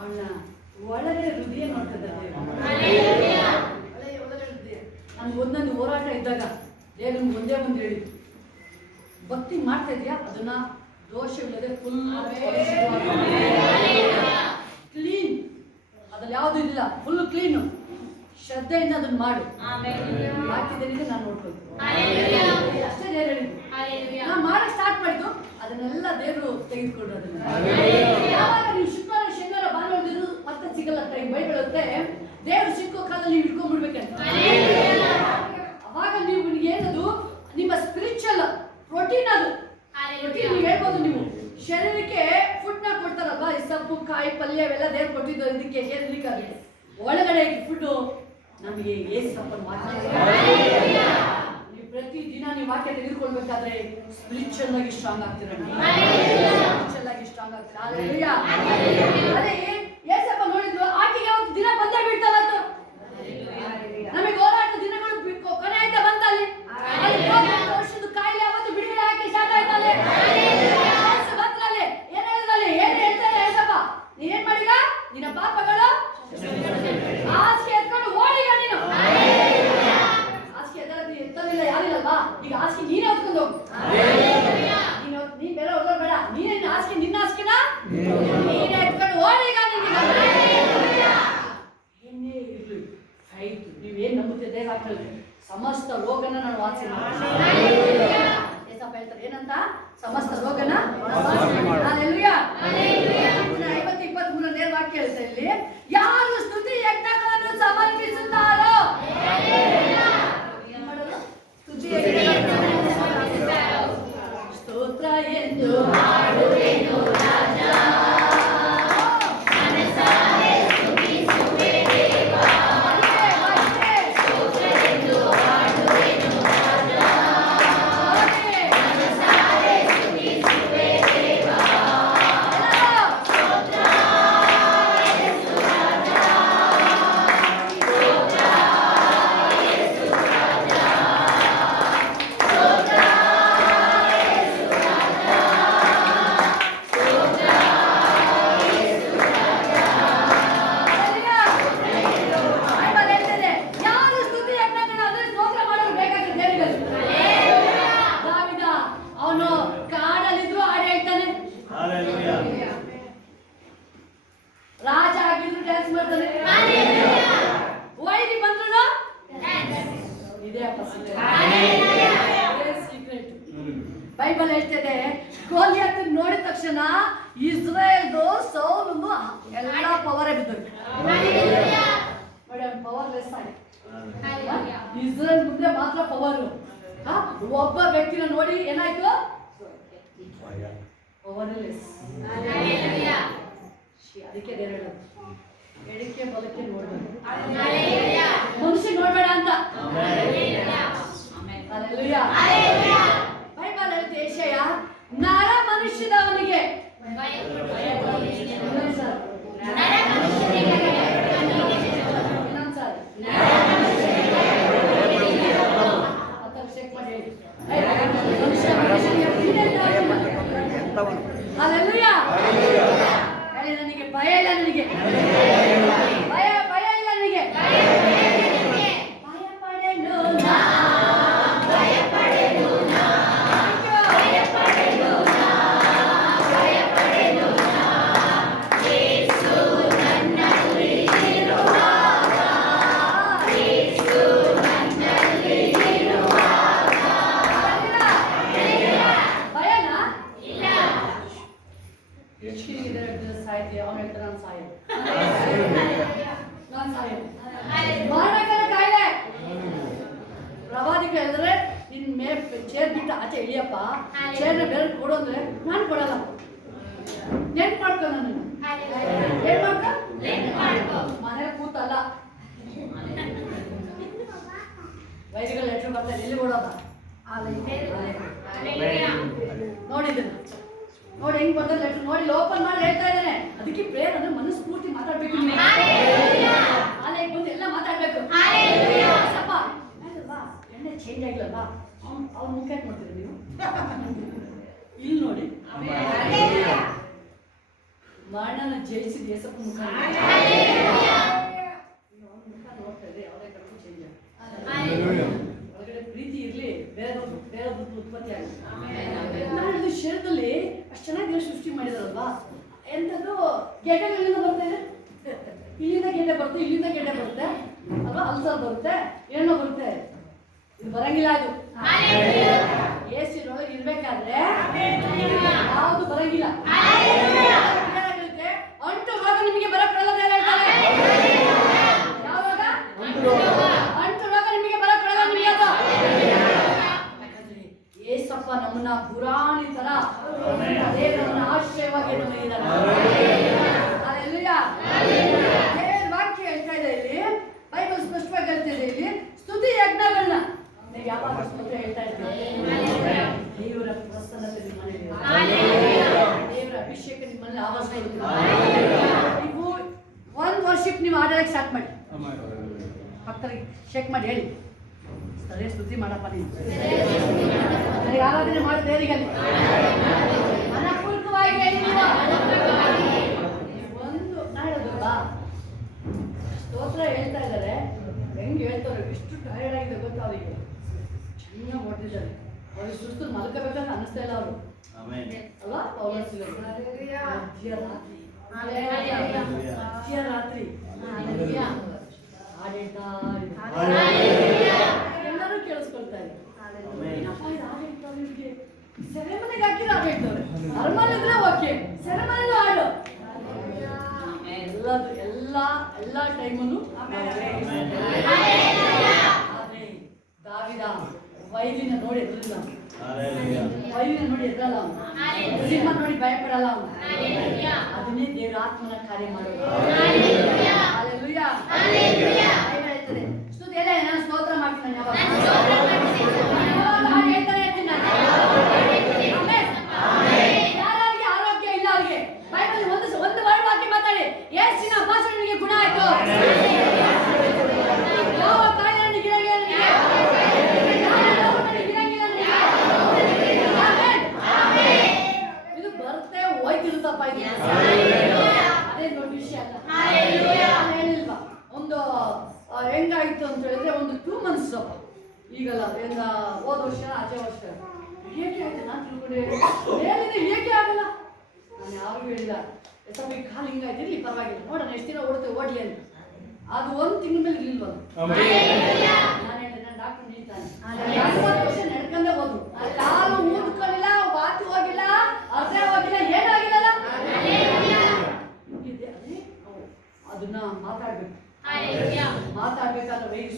ಅವಳ ಒಳಗಡೆ ಹೃದಯ ನೋಡ್ತಿದ್ದಾರೆ. ನಮ್ಗೆ ಒಂದೊಂದು ಹೋರಾಟ ಇದ್ದಾಗ ದೇವ್ರು ಒಂದೇ ಒಂದು ಹೇಳಿದ್ದು, ಭಕ್ತಿ ಮಾಡ್ತಾ ಇದೆಯಾ ಅದನ್ನ ದೋಷವಿಲ್ಲದೆ ಫುಲ್ ಕ್ಲೀನ್, ಅದ್ರಲ್ಲಿ ಯಾವುದು ಇಲ್ಲ, ಫುಲ್ ಕ್ಲೀನು, ಶ್ರದ್ಧೆಯಿಂದ ಅದನ್ನ ಮಾಡು. ಹಾಕಿದ್ದೇನೆ ನಾನು ನೋಡ್ಕೊಳ್ತೀನಿ ಅಷ್ಟೇ ದೇವ್ರು ಹೇಳಿದ್ದು. ನಾನು ಮಾಡಕ್ ಸ್ಟಾರ್ಟ್ ಮಾಡಿದ್ದು ಅದನ್ನೆಲ್ಲ ದೇವರು ತೆಗೆದುಕೊಂಡು ಅದನ್ನ ಯಾವಾಗ ನೀವು ಶುಕ್ರವಾರ ಶನಿವಾರ ಭಾನುವಾರದಿರು ಮತ್ತೆ ಸಿಗಲ್ಲ ಟೈಮ್ ಬೈಬಲ್ ಓದ್ತೆ ದೇವರು ಸಿಕ್ಕೋ ಕಾಲದಲ್ಲಿ ನೀವು ಇಟ್ಕೊಂಡ್ಬಿಡ್ಬೇಕಂತ. ಅವಾಗ ನೀವು ಏನದು ನಿಮ್ಮ ಸ್ಪಿರಿಚುವಲ್ ಪ್ರೋಟೀನ್, ಅದು ಪ್ರೋಟೀನ್ ನೀವು ಹೇಳ್ಬೋದು. ನೀವು ಶರೀರಕ್ಕೆ ಫುಡ್ ನ ಕೊಡ್ತಾರಲ್ವಾ, ಈ ಸೊಪ್ಪು ಕಾಯಿ ಪಲ್ಯ ಅವೆಲ್ಲ ದೇವ್ರು ಕೊಟ್ಟಿದ್ದು ಇದಕ್ಕೆ ಸೇರ್ಲಿಕ್ಕೆ. ಒಳಗಡೆ ಫುಡ್ ನಮಗೆ ಏಸಪ್ಪನ ವಾಕ್ಯ. ನೀವು ಪ್ರತಿದಿನ ನೀವು ವಾಕ್ಯ ತೆಗೆದುಕೊಳ್ಬೇಕಾದ್ರೆ ಸ್ಪಿರಿಚುವಲ್ ಆಗಿ ಸ್ಟ್ರಾಂಗ್ ಆಗ್ತೀರ, ಸ್ಪಿರಿಚುವಲ್ ಆಗಿ ಸ್ಟ್ರಾಂಗ್ ಆಗ್ತೀರ. ಅದೇ ಏಸಪ್ಪ ನೋಡಿದ್ರು ಆಕೆಗೆ ಒಂದು ದಿನ ಬಂದೇ ಬಿಡ್ತಾರ, ನಮಗೆ ಹೋರಾಟ ದಿನಗಳು ಕೊನೆ ಆಯ್ತಾ ಬಂತಲ್ಲಿ. ವರ್ಷದ ಕಾಯಿಲೆ ಅವತ್ತು ಬಿಡುಗಡೆ ಹಾಕಿ ಸ್ಟಾರ್ಟ್ ಆಯ್ತಲ್ಲಿ. ಏನ್ ಹೇಳಿದ್ರಲ್ಲಿ, ಏನ್ ಹೇಳ್ತಾರೆ ಏಸಪ್ಪ, ನೀನ್ ಮಾಡಿಗ ನಿನ್ನ ಪಾಪಗಳು ಹಾಸಿಗೆ ಎತ್ಕೊಂಡು ಓಡಿಗ. ನೀನು ಹಾಸಿಗೆ ಎತ್ತಲಿಲ್ಲ ಯಾರಿಲ್ಲಲ್ವಾ, ಈಗ ಹಾಸಿಗೆ ನೀನೇ ಹೊತ್ಕೊಂಡು ಹೋಗು. ನೀನ್ ಬೇರೆ ಹೋಗೋದು ಬೇಡ, ನೀನೇ ಹಾಸಿಗೆ, ನಿನ್ನ ಹಾಸಿಗೆನ ನೀನೇ ಎತ್ಕೊಂಡು ಓಡಿಗ. ಏನೇ ಇರ್ಲಿ ಆಯ್ತು, ನೀವೇನ್ ನಂಬುತ್ತಿದ್ದೆ ಹಾಕಲ್ರಿ, ಸಮಸ್ತ ರೋಗನ ನಾನು ವಾಸಿ ಮಾಡ್ತೀನಿ. ಏಸಪ್ಪ ಹೇಳ್ತಾರೆ ಏನಂತ, ಸಮಸ್ತ ರೋಗನ ಇಸ್ರೇಲ್ದು ಸೌಲನು ಎಲ್ಲ ಪವರೇ ಬಿದ್ದರು. ನೋಡಿ ಪವರ್ಲೆಸ್ ಆಗಿ ಇಸ್ರೇಲ್ ಮುಂದೆ ಮಾತ್ರ ಪವರ್. ಒಬ್ಬ ವ್ಯಕ್ತಿನ ನೋಡಿ ಏನಾಯ್ತು, ಪವರ್ಲೆಸ್. ಅದಕ್ಕೆ ದೇವರು ಹೇಳೋದು ಎಡಕ್ಕೆ ಬಲಕ್ಕೆ ನೋಡ್ಬೇಡ, ಮನುಷ್ಯ ನೋಡ್ಬೇಡ ಅಂತ. ಬೈಬಲ್ ಹೇಳ್ತೆ ಏಷಯ ನರ ಮನುಷ್ಯದವನಿಗೆ ನನಗೆ ಭಯ ಇಲ್ಲ, ನನಗೆ ಭಯ ಇಲ್ಲ, ನನಗೆ ಭಯ ಪಡೆನು ಪ್ರವಾದಿಕ ಹೇಳಿದ್ರೆ ನಿನ್ ಚೇರ್ ಬಿಟ್ಟು ಆಚೆ ಇಳಿಯಪ್ಪ, ಚೇರ್ನ ಬೇರೆ ಕೊಡು ಅಂದ್ರೆ ನಾನು ಕೊಡಲ್ಲ. ನೆನ್ಪು ಮಾಡ್ಕೊ, ನಾನು ಏನ್ ಮಾಡ್ಕೊ ಮನೇಲಿ ಕೂತಲ್ಲ. ವೈದ್ಯಗಳು ಲೆಟ್ರ್ ಬರ್ತಾರೆ, ಇಲ್ಲಿ ಕೊಡೋದ ನೋಡಿದ್ದೀನಿ, ನೋಡಿ ಹೆಂಗ್ ಬರ್ತಾರೆ ಲೆಟ್ರ್ ನೋಡಿ, ಓಪನ್ ಮಾಡಿ ಹೇಳ್ತಾ ಇದ್ದಾನೆ. ಅದಕ್ಕೆ ಪ್ರೇಯರ್ ಅಂದ್ರೆ ಮನಸ್ಫೂರ್ತಿ ಮಾತಾಡ್ಬೇಕು, ಆಲಯಕ್ಕೆ ಬಂದು ಎಲ್ಲ ಮಾತಾಡ್ಬೇಕು. ಸ್ವಲ್ಪ ಎಣ್ಣೆ ಚೇಂಜ್ ಆಗಿಲ್ಲಲ್ಲ, ಅವ್ನ ಮುಖ ಯಾಕೆ ಮಾಡ್ತೀರಿ ನೀವು? ಇಲ್ಲಿ ನೋಡಿ ಮರಣನ ಜಯಿಸಿದ ಯೇಸಪ್ಪ ಮುಖ ನೋಡ್ತಾ ಇದ್ರೆ ಯಾವುದೇ ಕಡೆಗೂ ಚೇಂಜ್ ಆಗ ಒಳಗಡೆ ಪ್ರೀತಿ ಇರಲಿ, ಬೇರೆ ಉತ್ಪತ್ತಿ ಆಗುತ್ತೆ. ನಾನು ಶರೀರದಲ್ಲಿ ಅಷ್ಟು ಚೆನ್ನಾಗಿ ದೇವರು ಸೃಷ್ಟಿ ಮಾಡಿದಾರಲ್ವಾ, ಎಂಥದ್ದು ಗೆಡ್ಡೆಗಳಿಂದ ಬರ್ತಾ ಇದೆ, ಇಲ್ಲಿಂದ ಗೆಡ್ಡೆ ಬರುತ್ತೆ, ಇಲ್ಲಿಂದ ಗೆಡ್ಡೆ ಬರುತ್ತೆ ಅಲ್ವಾ, ಅಲ್ಸರ್ ಬರುತ್ತೆ, ಏನೋ ಬರುತ್ತೆ, ಇದು ಬರಂಗಿಲ್ಲ. ಅದು ಏಸಿನೊಳಗೆ ಇರ್ಬೇಕಾದ್ರೆ ಯಾವುದು ಬರಂಗಿಲ್ಲ. ಅಂಟು ರೋಗ ನಿಮಗೆ ಬರಕೊಡಲ್ಲ ಅಂತ ಹೇಳ್ತಾರೆ. ಯಾವಾಗ ಅಂಟು ರೋಗ ನಿಮಗೆ ಬರಕೊಡಲ್ಲ, ನಿಮಗೆ ಅದು ಏಸಪ್ಪ ನಮ್ಮನ್ನ ಪುರಾಣಿ ತರ ಅದೇ ನಮ್ಮನ್ನ ಆಶ್ರಯವಾಗಿ ಇದ್ದಾರೆ. ವಾಕ್ಯ ಹೇಳ್ತಾ ಇದೆ ಇಲ್ಲಿ, ಬೈಬಲ್ ಸ್ಪಷ್ಟವಾಗಿ ಹೇಳ್ತಿದೆ ಇಲ್ಲಿ, ಸ್ತುತಿ ಯಜ್ಞಗಳನ್ನ ನೀವು ಯಾವಾಗ ಸ್ತೋತ್ರ ಹೇಳ್ತಾ ಇದ್ದೀವಿ, ದೇವರ ಪ್ರಸನ್ನತೆ ನಿಮ್ಮ ಮನೆಯಲ್ಲಿ, ದೇವರ ಅಭಿಷೇಕ ನಿಮ್ಮಲ್ಲಿ ಆವಾಸ ಇರುತ್ತೆ. ನೀವು ಒಂದು ವರ್ಷಕ್ಕೆ ನೀವು ಆಡೋದಕ್ಕೆ ಸ್ಟಾರ್ಟ್ ಮಾಡಿ, ಭಕ್ತರಿಗೆ ಶೇಕ್ ಮಾಡಿ ಹೇಳಿ, ಸರಿ ಸ್ತುತಿ ಮಾಡಪ್ಪ, ನೀನು ನನಗೆ ಆರಾಧನೆ ಮಾಡಿ ದೇವರಿಗಲ್ಲಿ ಮನಪೂರ್ವಕವಾಗಿ ಹೇಳಿ. ಒಂದು ನಾಡೋದಲ್ಲ ಸ್ತೋತ್ರ ಹೇಳ್ತಾ ಇದ್ದಾರೆ, ಹೆಂಗೆ ಹೇಳ್ತಾರೆ, ಎಷ್ಟು ಟಯರ್ಡ್ ಆಗಿದೆ ಗೊತ್ತಾ ಅವರಿಗೆ, ಚೆನ್ನಾಗಿ ಹೊಡೆದಿದ್ದಾರೆ. ಅವ್ರಿಗೆ ಸುಸ್ತು ಮಲ್ಕೋಬೇಕಂತ ಅನಿಸ್ತಾ ಇಲ್ಲ ಅವರು ಅಲ್ವಾ. ಮಧ್ಯರಾತ್ರಿ ಎಲ್ಲರೂ ಕೇಳಿಸ್ಕೊಳ್ತಾ ಇದ್ದಾರೆ. ಸೆರೆಮನೆಗೆ ಹಾಕಿದ್ರೆ ಹಾಡು ಹೇಳ್ತವ್ರೆ, ಅರಮನೆದ್ರೆ ಓಕೆ, ಸೆರೆಮನೆಗೂ ಹಾಡು, ಎಲ್ಲ ಟೈಮಲ್ಲೂ. ಆದ್ರೆ ದಾವಿದ ವೈಲಿನ ನೋಡಿ ಎದ್ರಲ್ಲ, ವೈಲಿನ ನೋಡಿ ಎದ್ರಲ್ಲ, ಸಿಂಹ ನೋಡಿ ಭಯಪಡಲ್ಲ ಅವನು. ಅದನ್ನೇ ದೇವರ ಆತ್ಮನ ಕಾರ್ಯ ಮಾಡೋದು. ಹೇಳ್ತದೆ ಸ್ತುತಿ ಎಲ್ಲ ನಾನು ಸ್ತೋತ್ರ ಮಾಡ್ತೀನಿ, ಹೇಳ್ತಾನೆ ಇರ್ತೀನಿ ನಾನು. ಯಾರಿಗೆ ಆರೋಗ್ಯ ಇಲ್ಲ ಅವ್ರಿಗೆ ಬೈಬಲ್ ಒಂದು ವರ್ಡ್ ವಾಕ್ಯ ಮಾತಾಡಿ, ಯೇಸುವಿನ ಭಾಷಣೆಗೆ ಗುಣ ಆಯ್ತು. ಯಾವ ಕಾಯಿಲೆ ಇದು ಬರುತ್ತೆ ಹೋಯ್ತಿರುತ್ತಪ್ಪ, ಇದು ಅದೇ ದೊಡ್ಡ ವಿಷಯ ಅಲ್ಲ. ಹೇಳಿಲ್ವಾ ಒಂದು ಹೆಂಗಾಯ್ತು ಅಂತ ಹೇಳಿದ್ರೆ, ಒಂದು 2 months ಈಗಲ್ಲ, ಹೋದ ವರ್ಷ ಆಚೆ ವರ್ಷ ಹೇಗೆ ಆಯ್ತು ನಾನು ತಿಳ್ಕೊಂಡೆ, ಹೇಳಿದ್ರೆ ಹೇಗೆ ಆಗಲ್ಲ, ನಾನು ಯಾರಿಗೂ ಹೇಳಿಲ್ಲ. ಸ್ವಲ್ಪ ಈ ಕಾಲು ಹಿಂಗಾಯ್ತಿರ್ಲಿ ಪರವಾಗಿಲ್ಲ, ನೋಡೋಣ ಎಷ್ಟು ದಿನ ಓಡ್ಲಿ ಅಂತ. ಅದು 1 ತಿಂಗಳ ಮೇಲೆ ಇರ್ಲಿಲ್ವ, ನಾನು ಹೇಳಿದೆ ನಾನು ಡಾಕ್ಟರ್ ನಿಲ್ತಾನೆ 40 ವರ್ಷ ನಡ್ಕೊಂಡೇ ಹೋದ್ರು, ಅಲ್ಲಿ ಯಾರು ಊದ್ಕೊಳ್ಳಿಲ್ಲ, ಬಾತಿ ಹೋಗಿಲ್ಲ, ಅರ್ಧ ಹೋಗಿಲ್ಲ, ಏನಾಗಿಲ್ಲ.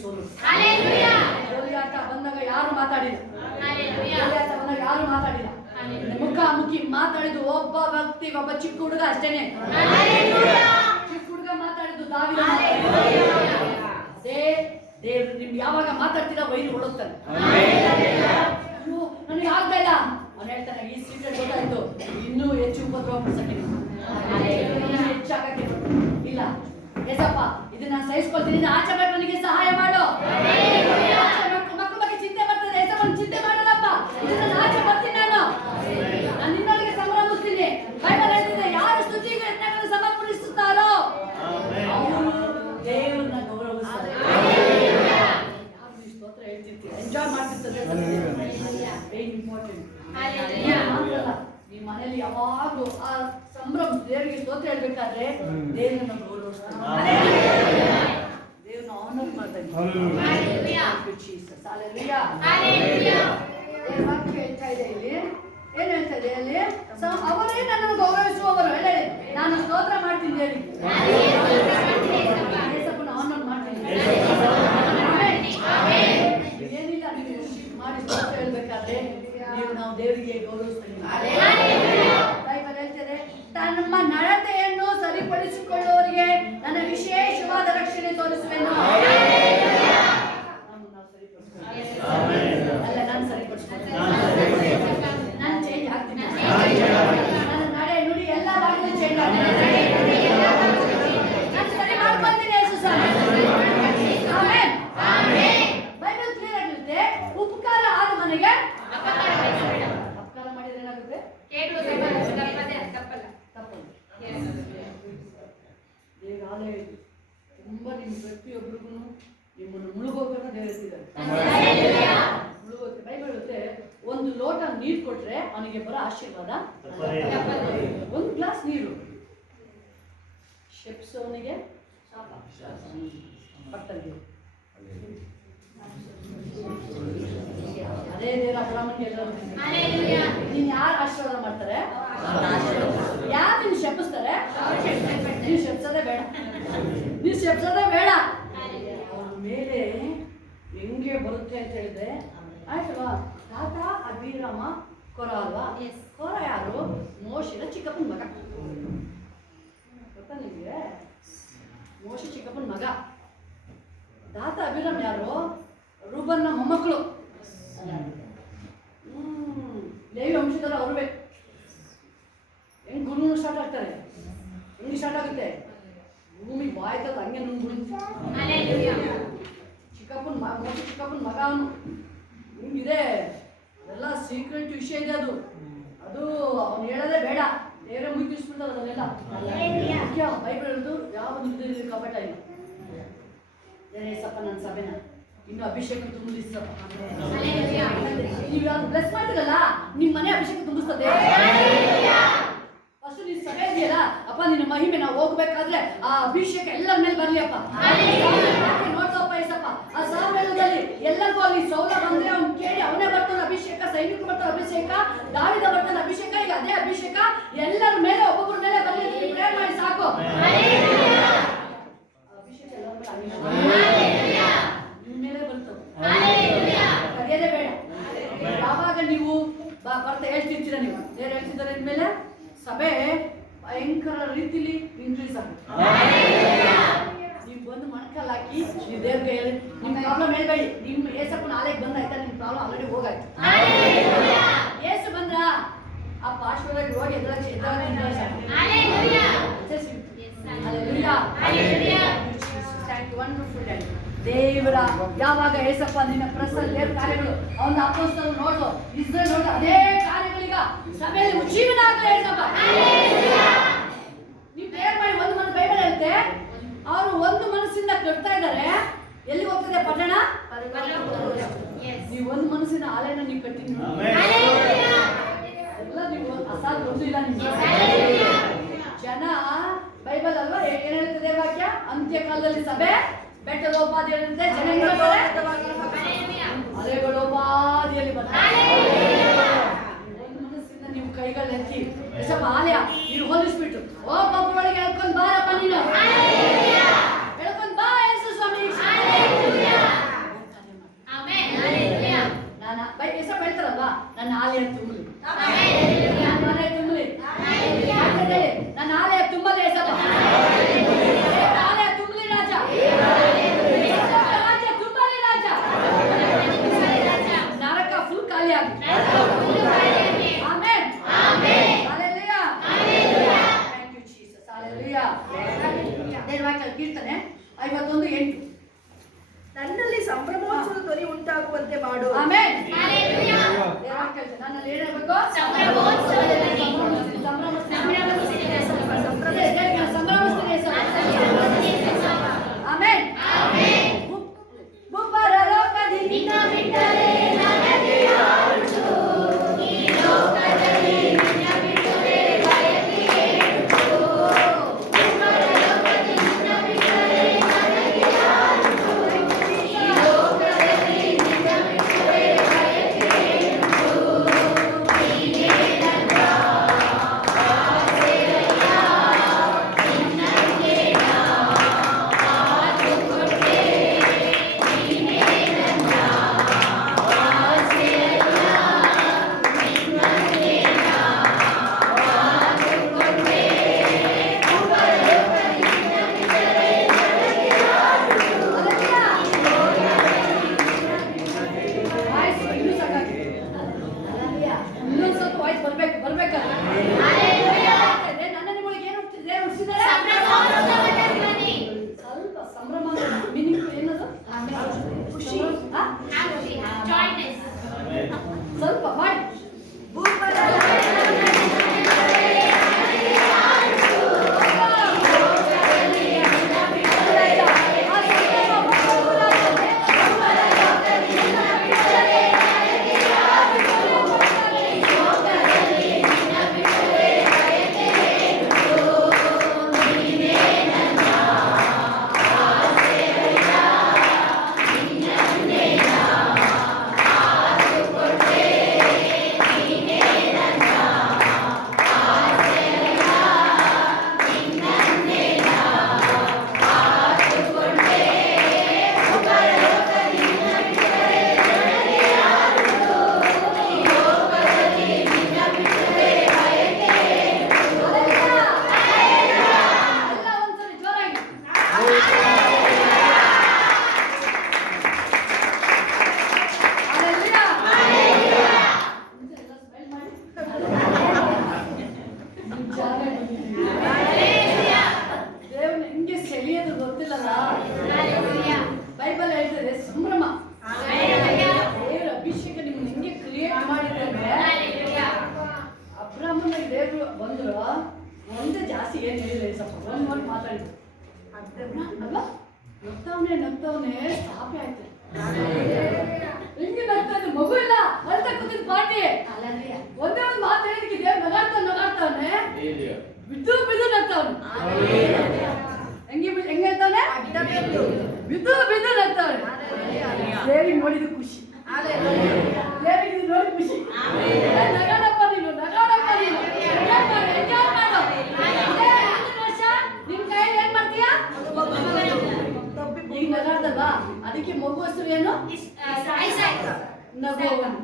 ಸೋಲು. ಗೋಲಿಯಾತ ಬಂದಾಗ ಯಾರು ಮಾತಾಡಿಲ್ಲ, ಗೋಲಿಯಾತ ಬಂದಾಗ ಯಾರು ಮಾತಾಡಿಲ್ಲ. ಮುಖಾಮುಖಿ ಮಾತಾಡಿದ್ದು ಒಬ್ಬ ವ್ಯಕ್ತಿ, ಒಬ್ಬ ಚಿಕ್ಕ ಹುಡುಗ ಅಷ್ಟೇನೆ. ಚಿಕ್ಕ ಹುಡುಗ ಮಾತಾಡಿದ್ದು ದಾವೀದ. ಅದೇ ದೇವ್ರು ನಿಮ್ಗೆ ಯಾವಾಗ ಮಾತಾಡ್ತೀರಾ ವೈರಿ ಹೊಡುತ್ತಾನೆ. ನನಗೆ ಆಗ್ತಾ ಇಲ್ಲ ಅವನು ಹೇಳ್ತಾನೆ, ಈ ಸೀಕ್ರೆಟ್ ಗೊತ್ತಾಯ್ತು, ಇನ್ನೂ ಹೆಚ್ಚು ಉಪದ್ರವ ಪಡಿಸಕ್ಕೆ ಹೆಚ್ಚಾಗಕ್ಕೆ ಇಲ್ಲ. ಏಸಪ್ಪ ಇದನ್ನ ಸಹಿಸ್ಕೊಳ್ತೀನಿ, ಆಚೆ ಬರೋ ನನಗೆ ಸಹಾಯ ಮಾಡು. ಮಕ್ಕಳ ಬಗ್ಗೆ ಚಿಂತೆ ಬರ್ತದೆ, ಏಸಪ್ಪ ಚಿಂತೆ ಮಾಡಲ್ಲಪ್ಪ, ಇದನ್ನ ಆಚೆ ಬರ್ತೀನಿ ನಾನು ನಿನ್ನೊಳಗೆ ಸಂಭ್ರಮಿಸ್ತೀನಿ. ಬೈಬಲ್ ಹೇಳ್ತಿದೆ, ಯಾರು ಸ್ತುತಿಗೆ ಯಜ್ಞಗಳನ್ನು ಸಮರ್ಪಿಸುತ್ತಾರೋ ಅವರು ದೇವರನ್ನ ಗೌರವಿಸ್ತಾರೆ. ಯಾರು ಸ್ತೋತ್ರ ಹೇಳ್ತಿರ್ತೀರ, ಎಂಜಾಯ್ ಮಾಡ್ತಿರ್ತಾರೆ. Very important. ನಿಮ್ಮ ಮನೆಯಲ್ಲಿ ಯಾವಾಗಲೂ ಆ ಸಂಭ್ರಮ ದೇವರಿಗೆ ಸ್ತೋತ್ರ ಹೇಳ್ಬೇಕಾದ್ರೆ ದೇವರನ್ನ ಗೌರವಿಸ್ತಾರೆ, ದೇವರನ್ನ ಆನರ್ ಮಾಡ್ತಾರೆ. ವಾಕ್ಯ ಹೇಳ್ತಾ ಇದೆ ಇಲ್ಲಿ, ಏನ್ ಹೇಳ್ತಾ ಇದೆ ಅಲ್ಲಿ, ಅವರೇ ನನ್ನನ್ನು ಗೌರವಿಸುವವರು. ಹೇಳಿ, ನಾನು ಸ್ತೋತ್ರ ಮಾಡ್ತೀನಿ, ಹೇಳಿ ಏಸಪ್ಪನ ಆನರ್ ಮಾಡ್ತೀನಿ. ಏನಿಲ್ಲ, ನೀವು ಮಾಡಿ ಸ್ತೋತ್ರ ಹೇಳ್ಬೇಕಾದ್ರೆ ನಾವು ದೇವರಿಗೆ ಗೌರವಿಸ್ತೀವಿ. ಬೈಬಲ್ ಹೇಳ್ತಾರೆ, ತಮ್ಮ ನಡತೆಯನ್ನು ಸರಿಪಡಿಸಿಕೊಳ್ಳುವವರಿಗೆ ನನ್ನ ವಿಶೇಷವಾದ ರಕ್ಷಣೆ ತೋರಿಸುವೆನು. ಅಲ್ಲ, ನಾನು ಸರಿಪಡಿಸ್ತೀನಿ, ನಾನು ಚೇಂಜ್ ಆಗ್ತೀನಿ. ನನ್ನ ನಡೆ ನುಡಿ ಎಲ್ಲ ಭಾಗದಲ್ಲಿ ಚೇಂಜ್ ಆಗ್ತೀನಿ, ನಾನು ಸರಿ ಮಾಡ್ಕೊಳ್ತೀನಿ. ಬೈಬಲ್ ಕ್ಲಿಯರ್ ಆಗಿರುತ್ತೆ, ಉಪಕಾರ ಆದ ಮನೆಗೆ ಅಪಕಾರ ಮಾಡಿದ್ರೆ ಏನಾಗುತ್ತೆ? ದೇವಾಲಯ ತುಂಬಾ ನಿಮ್ಮ ಪ್ರತಿಯೊಬ್ಬರಿಗೂ ನಿಮ್ಮನ್ನು ಮುಳುಗೋಗನ್ನು ದೇವರಿಸಿದ್ದಾರೆ. ಮುಳುಗೋಕೆ ಬೈಬಲ್ ಹೇಳುತ್ತೆ, ಒಂದು ಲೋಟ ನೀರು ಕೊಟ್ರೆ ಅವನಿಗೆ ಬರೋ ಆಶೀರ್ವಾದ. ಒಂದು ಗ್ಲಾಸ್ ನೀರು ಶೆಪ್ಸವನಿಗೆ ಶಾಪ. ಪಟ್ಟಲ್ಲಿ ಅದೇ ದೇವರ ಅಬ್ರಾಹ್ಮನಿಗೆ ನೀನ್ ಯಾರು ಆಶೀರ್ವಾದ ಮಾಡ್ತಾರೆ, ಯಾರು ನೀನು ಶಪಿಸ್ತಾರೆ, ನೀವು ಶಪಿಸೋದೇ ಬೇಡ, ನೀವು ಶಪಿಸೋದೇ ಬೇಡ. ಅವ್ರ ಮೇಲೆ ಹೆಂಗೆ ಬರುತ್ತೆ ಅಂತ ಹೇಳಿದ್ರೆ ಆಯ್ತಲ್ವಾ, ತಾತ ಅಭಿರಾಮ ಕೊರ ಅಲ್ವಾ? ಕೊರ ಯಾರು? ಮೋಶಿನ ಚಿಕ್ಕಪ್ಪನ ಮಗ. ಗೊತ್ತಾ ನಿಮಗೆ? ಮೋಶಿ ಚಿಕ್ಕಪ್ಪನ ಮಗ. ತಾತ ಅಭಿರಾಮ್ ಯಾರು? ರೂಬನ್ನ ಮೊಮ್ಮಕ್ಕಳು. ಲೇವಿ ವಂಶದಲ್ಲ ಅವ್ರವೇ. ಹೆಂಗ್ ಗುರು ಸ್ಟಾರ್ಟ್ ಆಗ್ತಾರೆ, ಹೆಂಗ್ ಸ್ಟಾರ್ಟ್ ಆಗುತ್ತೆ? ಭೂಮಿ ಬಾಯ್ತದ ಹಂಗೆ ನುಂಗ್ಬಿಡುತ್ತೆ. ಚಿಕ್ಕಪ್ಪನ ಮಗ ಅವನು. ಹಿಂಗಿದೆ, ಅದೆಲ್ಲ ಸೀಕ್ರೆಟ್ ವಿಷಯ ಇದೆ. ಅದು ಅವ್ನು ಹೇಳೋದೇ ಬೇಡ, ಬೇರೆ ಮುಗಿಸ್ಬಿಡ್ತಾರೆ ಅದನ್ನೆಲ್ಲ. ಮುಖ್ಯ ಬೈಬಲ್ ಹೇಳೋದು ಯಾವ ಒಂದು ಕಪಟ ಇಲ್ಲ. ಏಸಪ್ಪ ನನ್ನ ಸಭೆನ ಇನ್ನು ಅಭಿಷೇಕ ತುಂಬಿಸಪ್ಪ. ನೀವು ಯಾರು ಬ್ಲೆಸ್ ಮಾಡ್ತೀರಲ್ಲ, ನಿಮ್ಮ ಮನೆ ಅಭಿಷೇಕ ತುಂಬಿಸ್ತದೆ. ಫಸ್ಟ್ ನಿನ್ನ ಸಭೆ ಇದೆಯಲ್ಲ, ಅಪ್ಪ ನಿನ್ನ ಮಹಿಮೆ ನಾವು ಹೋಗ್ಬೇಕಾದ್ರೆ ಆ ಅಭಿಷೇಕ ಎಲ್ಲರ ಮೇಲೆ ಬರ್ಲಿ ಅಪ್ಪ. ನೋಡ್ದಪ್ಪ ಏಸಪ್ಪ, ಆ ಸಾಮೇಲದಲ್ಲಿ ಎಲ್ಲರಿಗೂ ಅಲ್ಲಿ ಸೌಲ ಬಂದ್ರೆ ಅವ್ನು ಕೇಳಿ ಅವನೇ ಬರ್ತಾನೆ ಅಭಿಷೇಕ, ಸೈನಿಕರು ಬರ್ತಾನೆ ಅಭಿಷೇಕ, ದಾವಿದ ಬರ್ತಾನೆ ಅಭಿಷೇಕ. ಈಗ ಅದೇ ಅಭಿಷೇಕ ಎಲ್ಲರ ಮೇಲೆ ಒಬ್ಬೊಬ್ಬರ ಮೇಲೆ ಬರ್ಲಿ, ಪ್ರೇಯರ್ ಮಾಡಿ ಸಾಕು. ಅಭಿಷೇಕ ನಿಮ್ಮ ಮೇಲೆ ಬರ್ತದೆ, ಕರೆಯೋದೇ ಬೇಡ. ಯಾವಾಗ ನೀವು ಬರ್ತಾ ಹೇಳ್ತಿರ್ತೀರ, ನೀವು ದೇವ್ರು ಹೇಳ್ತಿದ್ದಾರೆ ಅಂದ್ಮೇಲೆ ಸಭೆ ಭಯಂಕರ ರೀತಿಲಿ ಇನ್ಕ್ರೀಸ್ ಆಗುತ್ತೆ. ನೀವು ಬಂದು ಮಣಕಲ್ ಹಾಕಿ ನೀವು ದೇವ್ರಿಗೆ ಹೇಳಿ ನಿಮ್ಮ ಪ್ರಾಬ್ಲಮ್ ಹೇಳ್ಬೇಡಿ. ನಿಮ್ಮ ಏಸಪ್ಪನ ಆಲೆಗೆ ಬಂದಾಯ್ತಾ, ನಿಮ್ಮ ಪ್ರಾಬ್ಲಮ್ ಆಲ್ರೆಡಿ ಹೋಗಾಯ್ತು. ಏಸು ಬಂದ್ರ ಆ ಪಾರ್ಶ್ವದಾಗ ಹೋಗಿ ದೇವರ ಯಾವಾಗ ಏಸಪ್ಪ ನಿನ್ನ ಪ್ರಸನ್ನ ದೇವ್ರ ಕಾರ್ಯಗಳು ಅವನ ಅಪೋಸ್ತಲರು ನೋಡು, ಇಸ್ರೇಲ್ ನೋಡು, ಅದೇ ಕಾರ್ಯಗಳೀಗ ಸಭೆಯಲ್ಲಿ ಜೀವನ ಆಗಲೇ ಏಸಪ್ಪ. ನೀವು ಪ್ರೇಯರ್ ಮಾಡಿ ಒಂದು ಮನಸ್ಸು ಬೈಬಲ್ ಹೇಳುತ್ತೆ, ಅವರು ಒಂದು ಮನಸ್ಸಿಂದ ಕಟ್ತಾ ಇದ್ದಾರೆ. ಎಲ್ಲಿ ಹೋಗ್ತದೆ ಪಟ್ಟಣ? ನೀವು ಒಂದು ಮನಸ್ಸಿನ ಆಲೆನ ನೀವು ಕಟ್ಟಿ ಎಲ್ಲ ನೀವು ಅಸಾಧ್ಯ ಒಂದು ಇಲ್ಲ. ನಿಮ್ಗೆ ಜನ ಬೈಬಲ್ ಅಲ್ವಾ ಏನ್ ಹೇಳ್ತದೆ ವಾಕ್ಯ? ಅಂತ್ಯಕಾಲದಲ್ಲಿ ಸಭೆ ಬೆಟ್ಟದೋಪಾದಿಯಲ್ಲಿರುತ್ತೆ, ಜನ ಅಲೆಗಳೋಪಾದಿಯಲ್ಲಿ ಬರ್ತಾರೆ. ಒಂದು ಮನಸ್ಸಿಂದ ನೀವು ಕೈಗಳನ್ನೆತ್ತಿ ಸ್ವಲ್ಪ ಆಲಯ ನೀನು ಹೋಲಿಸ್ಬಿಟ್ಟು ಒಬ್ಬೊಬ್ಬರೊಳಗೆ ಹೇಳ್ಕೊಂಡು ಬಾರಪ್ಪ, ನೀನು ಹೇಳ್ಕೊಂಡು ಬಾ ಯೇಸು ಸ್ವಾಮಿ. ದೇವವಾಕ್ಯ ಕೀರ್ತನೆ 51:8. ನನ್ನಲ್ಲಿ ಸಂಭ್ರಮೋತ್ಸವದ ಧ್ವನಿ ಉಂಟಾಗುವಂತೆ ಮಾಡು. ಆಮೆನ್. ದೇವವಾಕ್ಯ ನನ್ನಲ್ಲಿ ಏನಾಗಬೇಕು? ಆಮೆನ್. ಭೂಪರಲೋಕದಿ ನಿನ್ನ ಬಿಟ್ಟರೆ ನನಗೆ ಯಾರುಂಟು? ಈ ಲೋಕದಲ್ಲಿ ನಿನ್ನ ಬಿಟ್ಟರೆ ಬಯಕೆ ಏನುಂಟು? ಭೂಪರಲೋಕದಿ ನಿನ್ನ ಬಿಟ್ಟರೆ ನನಗೆ ಯಾರುಂಟು? ಈ ಲೋಕದಲ್ಲಿ ನಿನ್ನ ಬಿಟ್ಟರೆ ಬಯಕೆ ಏನುಂಟು? ನೀನೇ ನನ್ನ ಆಸೆಯಯ್ಯ, ನಿನ್ನನ್ನೇ ನಾ ಕಾದುಕೊಂಡೆ. ನೀನೇ ನನ್ನ ಆಸೆಯಯ್ಯ, ನಿನ್ನನ್ನೇ ನಾ ಕಾದುಕೊಂಡೆ. ಭೂಪರಲೋಕದಿ ನಿನ್ನ ಬಿಟ್ಟರೆ ನನಗೆ ಯಾರುಂಟು? ವಾಯ್ಸ್ ಇನ್ನೂ ಸಾಕಾಗಿದೆ. ಇನ್ನೊಂದು ಸ್ವಲ್ಪ ವಾಯ್ಸ್ ಬರ್ಬೇಕಲ್ಲ. ನನ್ನ ನಿಮಗೆ ಏನು ಹುಟ್ಟಿಸಿದ್ದಾರೆ? ಸ್ವಲ್ಪ ಸಂಭ್ರಮ ಮೀನಿಂಗ್ ಏನದು? ಖುಷಿ. ಸ್ವಲ್ಪ ಮಾಡಿ. ಎಲ್ಲ ಒಂದ್ಸರಿ ಜೋರಾಗಿ. ದೇವ್ರನ್ನ ಹೆಂಗೆ ಸೆಳೆಯೋದು ಗೊತ್ತಿಲ್ಲಲ್ಲ. ಬೈಬಲ್ ಹೇಳ್ತದೆ ಸಂಭ್ರಮ. ದೇವರ ಅಭಿಷೇಕ ನಿಮ್ಗೆ ಹೆಂಗೆ ಕ್ರಿಯೇಟ್ ಮಾಡಿದೆ ಅಂದ್ರೆ, ಅಬ್ರಾಹ್ಮನಿಗೆ ದೇವರು ಬಂದ್ರು ಒಂದೇ ಜಾಸ್ತಿ ಏನು ಹೇಳಿಲ್ಲ. ಸ್ವಲ್ಪ ಒಂದು ಮಾತಾಡಿದ್ರು ಅಲ್ವಾ? ನಗ್ತವನೆ ಸ್ಥಾಪೆ ಆಯ್ತು. ಹಿಂಗೆ ನಗ್ತಾ ಇದ್ರು. ಮಗು ಇಲ್ಲ ಅಳ್ತಾ ಕೂತಿದ್ ಪಾರ್ಟಿ. ಒಂದೇ ಒಂದು ಮಾತು ಹೇಳಿದಕ್ಕೆ ದೇವ್ರು ನಗಾಡ್ತಾವನೆ, ಬಿದ್ದು ನಗ್ತಾವನೆ. ಹೆಂಗೆ ಹೇಳ್ತಾವನೆ? ಬಿದ್ದು ನಗ್ತಾವನೆ. ದೇವಿಗೆ ನೋಡಿದ ಖುಷಿ. ದೇವಿಗೆ ನೋಡಿ ಖುಷಿ. ನಗಾಡಪ್ಪ ನೀನು. ಎಂಜಾಯ್ ಮಾಡು. ವರ್ಷ ನಿಮ್ ಕೈಯಲ್ಲಿ ಏನ್ ಮಾಡ್ತೀಯಾ? ಈಗ ನಗಾಡ್ದಲ್ವಾ? ಅದಕ್ಕೆ ಮಗು ಹೆಸರು ಏನು? ನಗುವವನು.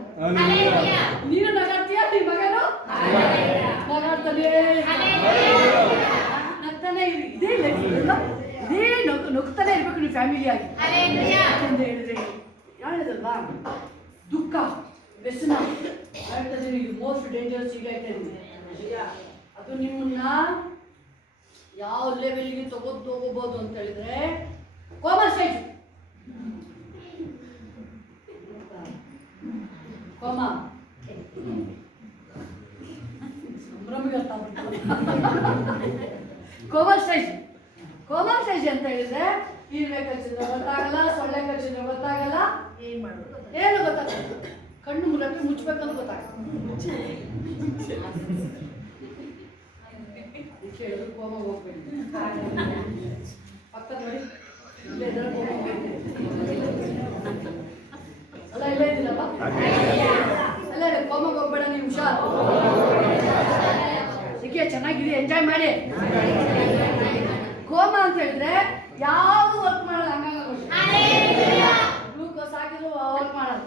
ನೀನು ನಗಾಡ್ತೀಯ? ನಿನ್ ಮಗನು ನಗಾಡ್ತಾನೆ ನಗ್ತಾನೆ ಇರಿ. ಇದೇ ನಗ್ತಾನೆ ಇರ್ಬೇಕು ನೀವು ಫ್ಯಾಮಿಲಿಯಾಗಿ. ಅಂತ ಹೇಳಿದ್ರೆ ಹೇಳಿದಲ್ವಾ? ದುಃಖ, ವ್ಯಸನ ಹೇಳ್ತದೆ ನೀವು ಮೋಸ್ಟ್ ಡೇಂಜರಸ್. ಈಗ ಅದು ನಿಮ್ಮನ್ನ ಯಾವ ಲೆವೆಲ್ಗೆ ತಗೋಬಹುದು ಅಂತ ಹೇಳಿದ್ರೆ ಕೋಮಾ ಸ್ಟೇಜ್. ಕೋಮಾ ಸಂಭ್ರಮಿಗೆ ಅರ್ಥ ಆಗ್ಬಿಡ್ತದೆ. ಕೋಮಾ ಸ್ಟೇಜ್ ಅಂತ ಹೇಳಿದ್ರೆ ಇರ್ವೆ ಕಚ್ಚಿದ್ರೆ ಗೊತ್ತಾಗಲ್ಲ, ಸೊಳ್ಳೆ ಕಚ್ಚಿದ್ರೆ ಗೊತ್ತಾಗಲ್ಲ, ಏನು ಗೊತ್ತಾಗಲ್ಲ. ಕಣ್ಣು ಮುಲಕ್ಕೆ ಮುಚ್ಚಬೇಕಂತ ಗೊತ್ತಾಗಲ್ಲ. ಹೇಳಿದ್ರು ಕೋಮ ಹೋಗ್ಬೇಕು. ಪಕ್ಕದ ನೋಡಿ ಇಲ್ಲೇ ಇದ್ರೆ ಕೋಮ ಹೋಗ್ಬೇಕು. ಅಲ್ಲ ಇಲ್ಲೇ ಇದ್ದೀರಪ್ಪ. ಅಲ್ಲ ಕೋಮಗೆ ಹೋಗ್ಬೇಡ ನೀವು, ಹುಷಾರ್. ಇದಕ್ಕೆ ಚೆನ್ನಾಗಿದೆ, ಎಂಜಾಯ್ ಮಾಡಿ. ಕೋಮ ಅಂತ ಹೇಳಿದ್ರೆ ಯಾವುದು ವರ್ಕ್ ಮಾಡಲ್ಲ. ಹಂಗಾಗಿ ಗ್ಲೂಕೋಸ್ ಹಾಕಿದ್ರು ವರ್ಕ್ ಮಾಡಲ್ಲ,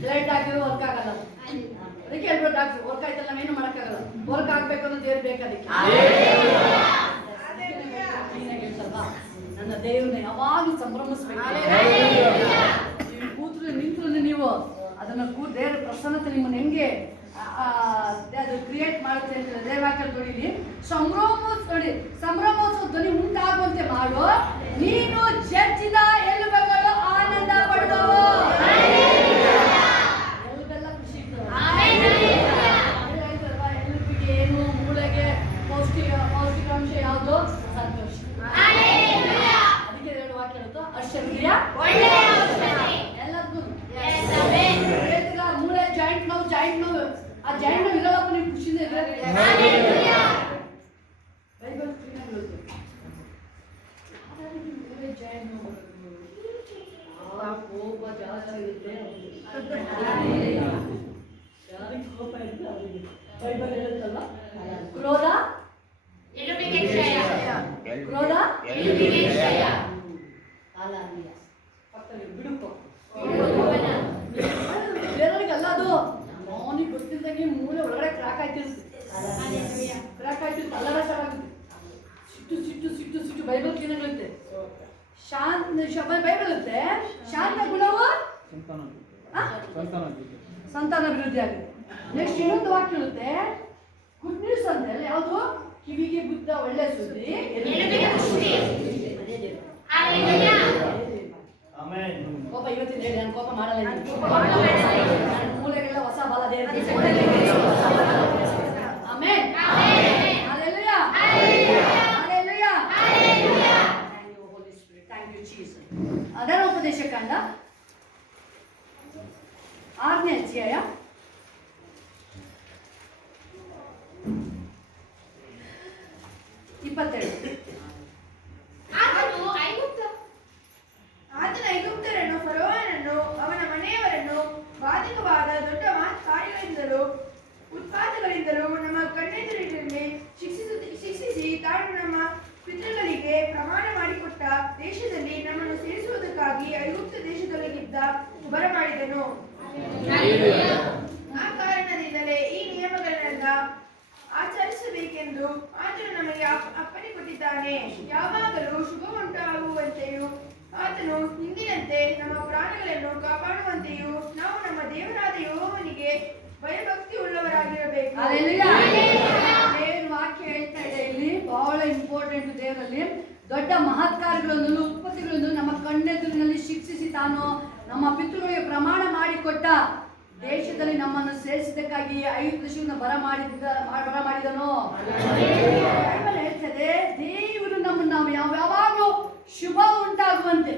ಬ್ಲಡ್ ಹಾಕಿದ್ರು ವರ್ಕ್ ಆಗಲ್ಲ. ಅದಕ್ಕೆ ಹೇಳ್ಬಿಟ್ಟು ಡಾಕ್ಟ್ರು ವರ್ಕ್ ಆಯ್ತಲ್ಲ ನಾವೇನು ಮಾಡೋಕ್ಕಾಗಲ್ಲ. ವರ್ಕ್ ಆಗ್ಬೇಕು ಅನ್ನೋ ದೇವ್ರು ಬೇಕು. ಅದಕ್ಕೆ ನನ್ನ ದೇವ್ರನ್ನ ಯಾವಾಗಲೂ ಸಂಭ್ರಮಿಸ್ಬೇಕು. ಕೂತ್ರು ನಿಂತ್ರು ನೀವು ಅದನ್ನ ದೇವ್ರ ಪ್ರಸನ್ನತೆ ನಿಮ್ಮನ್ನ ಹೆಂಗೆ ಅದು ಕ್ರಿಯೇಟ್ ಮಾಡುತ್ತೆ ಅಂತ ದೇವವಾಕ್ಯ ನೋಡಿ. ಸಂಭ್ರಮೋತ್ಸವ ಧ್ವನಿ ಉಂಟಾಗುವಂತೆ ಮಾಡು. ನೀನು ಜಜ್ಜಿದ ಎಲುಬುಗಳು ಆನಂದ ಪಡೆದವು. ಎಲುಬೆಲ್ಲ ಖುಷಿ ಎಲುಬಿಗೆ ಏನು, ಮೂಳೆಗೆ ಪೌಷ್ಟಿಕಾಂಶ ಯಾವುದು? ಸಂತೋಷ. ಅದಕ್ಕೆ ಎರಡು ವಾಕ್ಯ ಇರುತ್ತೋ ಅರ್ಶಕ್ರಿಯ ಎಲ್ಲದಕ್ಕೂ ಮೂಳೆ ಜಾಯಿಂಟ್ ನೋವು ಆ ಜಾಯಿಂಟ್ ನೋವು ಇರಲ್ಲಪ್ಪ, ನೀವು ಖುಷಿಯಿಂದ ಇದ್ರೆ ಬೈಬಲ್ ಜಾಯಿಂಟ್ ನೋವು ಕೋಪ ಜಾಸ್ತಿ ಇರುತ್ತೆ. ಯಾರಿಗೆ ಕೋಪ ಇರುತ್ತೆ ಅವರಿಗೆ ಬೈಬಲ್ ಹೇಳುತ್ತಲ್ಲ, ಕ್ರೋಧ ಕ್ರೋಧ ಬಿಡುಕೋ ಬೇರೆಯವ್ರಿಗಲ್ಲ ಅದು. ಅವನಿಗೆ ಗೊತ್ತಿಲ್ದಂಗೆ ಮೂಳೆ ಒಳಗಡೆ ಕ್ರಾಕ್ ಆಯ್ತಿರುತ್ತೆ. ಕ್ರಾಕ್ ಆಯ್ತಿರುತ್ತೆ, ಅಲ್ಲರ ಚೆನ್ನಾಗುತ್ತೆ. ಸಿಟ್ಟು ಸಿಟ್ಟು ಸಿಟ್ಟು ಸಿಟ್ಟು ಬೈಬಲ್ ಕ್ಲೀನಾಗಿರುತ್ತೆ. ಬೈಬಲ್ ಇರುತ್ತೆ ಶಾಂತ ಗುಣವು ಸಂತಾನ ಅಭಿವೃದ್ಧಿ ಆಗುತ್ತೆ. ನೆಕ್ಸ್ಟ್ ಇನ್ನೊಂದು ವಾಕ್ಯ ಇರುತ್ತೆ, ಗುಡ್ ನ್ಯೂಸ್ ಅಂತ ಹೇಳಿ ಯಾವುದು? ಕಿವಿಗೆ ಬುದ್ಧ ಒಳ್ಳೆ ಸುದ್ದಿ. ಕೋಪ ಇವತ್ತಿನ ಹೇಳಿ, ನಾನು ಕೋಪ ಮಾಡಲ್ಲ. ಮೂಲೆಗೆಲ್ಲ ಹೊಸ ಬಲ ದೇವರು. Amen. Hallelujah. Hallelujah. Thank you holy spirit, thank you Jesus. ಅದರ ಉಪದೇಶ ಕಾಂಡ 6ನೇ ಅಧ್ಯಾಯ 22. ಆತನ ಐಗುಪ್ತರನ್ನು, ಫರೋಹನನ್ನು, ಅವನ ಮನೆಯವರನ್ನು ಬಾಧಕವಾದ ದೊಡ್ಡ ಕಾರ್ಯಗಳಿಂದಲೂ ಉತ್ಪಾತಗಳಿಂದಲೂ ನಮ್ಮ ಕಣ್ಣೆದುರಿನಲ್ಲಿ ಶಿಕ್ಷಿಸಿ ತಾನು ನಮ್ಮ ಪಿತೃಗಳಿಗೆ ಪ್ರಮಾಣ ಮಾಡಿಕೊಟ್ಟ ದೇಶದಲ್ಲಿ ನಮ್ಮನ್ನು ಸೇರಿಸುವುದಕ್ಕಾಗಿ ಐಗುಪ್ತ ದೇಶದೊಳಗಿದ್ದ ಬರಮಾಡಿದನು. ಆ ಕಾರಣದಿಂದಲೇ ಈ ನಿಯಮಗಳನ್ನೆಲ್ಲ ಆಚರಿಸಬೇಕೆಂದು ಆತನು ನಮಗೆ ಅಪ್ಪಣೆ ಕೊಟ್ಟಿದ್ದಾನೆ. ಯಾವಾಗಲೂ ಶುಭ ಉಂಟಾಗುವಂತೆಯೂ ಆತನು ಹಿಂದಿನಂತೆ ನಮ್ಮ ಪ್ರಾಣಗಳನ್ನು ಕಾಪಾಡುವಂತೆಯೂ ನಾವು ನಮ್ಮ ದೇವರಾದ ಯೆಹೋವನಿಗೆ ಭಯಭಕ್ತಿ ಉಳ್ಳವರಾಗಿರಬೇಕು. ದೇವರ ವಾಕ್ಯ ಹೇಳ್ತಾ ಇದೆ ಇಲ್ಲಿ, ಬಹಳ ಇಂಪಾರ್ಟೆಂಟ್. ದೇವರಲ್ಲಿ ದೊಡ್ಡ ಮಹತ್ಕಾರ್ಯಗಳನ್ನು ಉತ್ಪತ್ತಿಗಳನ್ನು ನಮ್ಮ ಕಣ್ಣೆದುರಿನಲ್ಲಿ ಶಿಕ್ಷಿಸಿ ತಾನು ನಮ್ಮ ಪಿತೃಗಳಿಗೆ ಪ್ರಮಾಣ ಮಾಡಿಕೊಟ್ಟ ದೇಶದಲ್ಲಿ ನಮ್ಮನ್ನು ಸೇರಿಸಿದ್ದಕ್ಕಾಗಿ 5 ದೇಶವನ್ನು ಬರಮಾಡಿದನು. ಹೇಳ್ತದೆ ದೇವರು ನಮ್ಮನ್ನು ಯಾವಾಗಲೂ ಶುಭ ಉಂಟಾಗುವಂತೆ,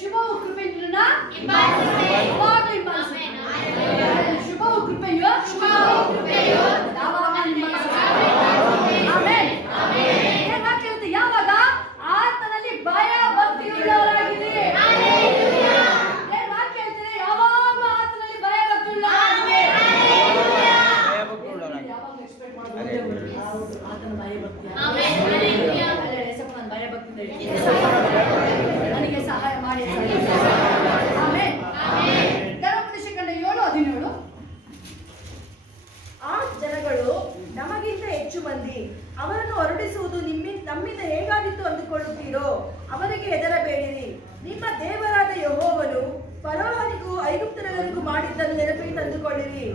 ಶುಭವು ಕೃಪೆಯನ್ನು ಶುಭವು ಕೃಪೆಯು ಯಾವಾಗ ಆತನಲ್ಲಿ ಭಯ ಭಕ್ತಿಯುಳ್ಳವರಾಗಿದೆ. ವಾಕ್ಯ ಹೇಳ್ತದೆ ಯಾವಾಗ ಆತನಲ್ಲಿ ಭಯ ಭಕ್ತಿಯುಳ್ಳವರಾಗಿದೆ. ಯಾವಾಗ ಎಕ್ಸ್ಪೆಕ್ಟ್ ಮಾಡಬಹುದು ಆತನ ಭಯ ಭಕ್ತಿ. ಭಯ ಭಕ್ತಿ ನನಗೆ ಸಹಾಯ ಮಾಡಿ. ಆಮೇಲೆ ಧರ್ಮೋಪದೇಶ ಕಂಡ 7:17. ಆ ಜನಗಳು ನಮಗಿಂತ ಹೆಚ್ಚು ಮಂದಿ, ಅವರನ್ನು ಹೊರಡಿಸುವುದು ನಮ್ಮಿಂದ ಹೇಗಾಗಿತ್ತು ಅಂದುಕೊಳ್ಳುತ್ತೀರೋ? ಅವರಿಗೆ ಹೆದರಬೇಡಿರಿ. ನಿಮ್ಮ ದೇವರಾದ ಯೆಹೋವನು ಫರೋಹನಿಗೂ ಐಗುಪ್ತರೆಲ್ಲರಿಗೂ ಮಾಡಿದ್ದನ್ನು ನೆನಪಿಗೆ ತಂದುಕೊಳ್ಳಿರಿ.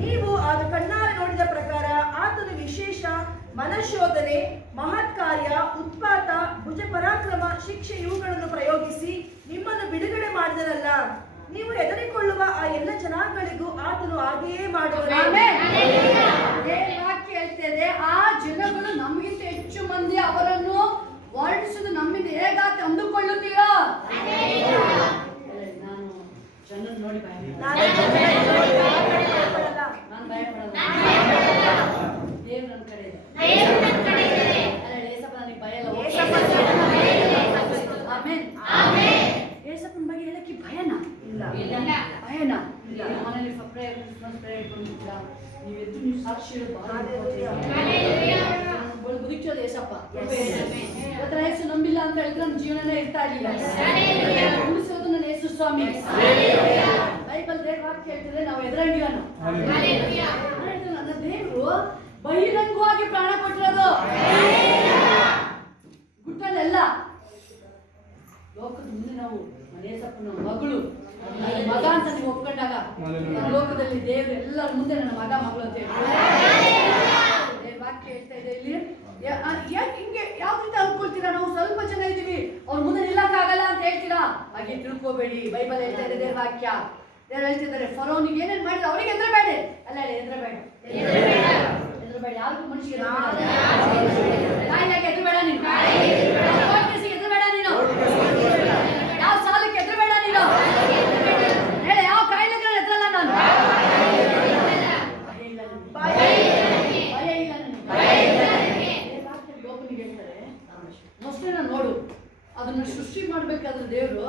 ನೀವು ಆಗ ಕಣ್ಣಾರೆ ನೋಡಿದ ಪ್ರಕಾರ ಆತನು ವಿಶೇಷ ಮನಶೋಧನೆ, ಮಹತ್ಕಾರ್ಯ, ಉತ್ಪಾತ, ಭುಜ ಪರಾಕ್ರಮ, ಶಿಕ್ಷೆ ಇವುಗಳನ್ನು ಪ್ರಯೋಗಿಸಿ ನಿಮ್ಮನ್ನು ಬಿಡುಗಡೆ ಮಾಡಿದರಲ್ಲ. ನೀವು ಹೆದರಿಕೊಳ್ಳುವ ಆ ಎಲ್ಲ ಜನಾಂಗಗಳಿಗೂ ಆತನು ಹಾಗೆಯೇ ಮಾಡುವನು. ವಾಕ್ಯ ಹೇಳ್ತದೆ, ಆ ಜನಗಳು ನಮಗಿಂತ ಹೆಚ್ಚು ಮಂದಿ, ಅವರನ್ನು ಹೊರಡಿಸುವುದು ನಮ್ಮಿಂದ ಹೇಗಾತ ಅಂದುಕೊಳ್ಳುತ್ತೀರಾ? ನಾನು ಜನ ನೋಡಿ ನಾನು ಭಯ ಪಡಲ್ಲ. ದೇವ್ರ ನನ್ನ ಕಡೆ ಇದೆ. ಏಸಪ್ಪ ನನಗೆ ಭಯ ಇಲ್ಲ. ಏಸಪ್ಪನ ಬಗ್ಗೆ ಹೇಳಕ್ಕೆ ಭಯನಾ? ಇಲ್ಲ. ಭಯನಾ? ಮನೇಲಿ ಕ್ರಿಸ್ಮಸ್ ಪ್ರೇಯರ್ ಇಟ್ಕೊಂಡಿದ್ದೀರಾ? ನೀವೆದ್ದು ನೀವು ಸಾಕ್ಷಿ ಹೇಳೋದು ಬದುಕಿರೋದು ಏಸಪ್ಪ. ಇವತ್ತು ಯೇಸು ನಂಬಿಲ್ಲ ಅಂತ ಹೇಳಿದ್ರೆ ನನ್ನ ಜೀವನನೇ ಇರ್ತಾ ಇರಲಿಲ್ಲ. ಉಳಿಸೋದು ನನ್ನ ಯೇಸು ಸ್ವಾಮಿ. ಬೈಬಲ್ ದೇವ್ರ ವಾಕ್ಯ ಹೇಳ್ತಿದ್ರೆ ನಾವು ಎದುರಂಗಿವನು. ನನ್ನ ದೇವರು ಬಹಿರಂಗವಾಗಿ ಪ್ರಾಣ ಕೊಟ್ಟಿರೋದು ಗುಟ್ಟಲೆಲ್ಲ. ಲೋಕದ ಮುಂದೆ ನಾವು ಮನೇಸಪ್ಪನ ಮಗಳು ಮಗ ಅಂತ ನೀವು ಒಪ್ಕೊಂಡಾಗ ಲೋಕದಲ್ಲಿ ದೇವರು ಎಲ್ಲರ ಮುಂದೆ ನನ್ನ ಮಗ ಮಗಳು ಅಂತ ಹೇಳಿ ವಾಕ್ಯ ಹೇಳ್ತಾ ಇದೆ ಇಲ್ಲಿ. ಯಾಕೆ ಹಾಗೆ ತಿಳ್ಕೋಬೇಡಿ. ಬೈಬಲ್ ಹೇಳ್ತಾ ಇದೆ ದೇವ್ರ ವಾಕ್ಯ. ದೇವ್ರು ಹೇಳ್ತಿದ್ದಾರೆ ಫರೋನಿಗೆ ಏನೇನು ಮಾಡಿದ್ರು ಅವರಿಗೆ ಎದುರಬೇಡಿ. ಅಲ್ಲ ಎದುರಬೇಡ, ಎದುರಬೇಡ, ಯಾರಿಗೂ ಮನುಷ್ಯ ಕಾಯಿಲೆಗೆ ಎದುರಬೇಡ ನೀನು, ಎದುರಬೇಡ ನೀನು, ಯಾವ ಸಾಲಕ್ಕೆ ಎದುರಬೇಡ ನೀನು, ಹೇಳ ಯಾವ ಕಾಯಿಲೆಗೆ ಎದುರಲ್ಲ ನಾನು. ಭಯ ಇಲ್ಲ ನನಗೆ. ಯೋಗನಿಗೆ ಹೇಳ್ತಾರೆ ಮೊಸಳೆನ ನೋಡು, ಅದನ್ನ ಸೃಷ್ಟಿ ಮಾಡ್ಬೇಕಾದ್ರೆ ದೇವರು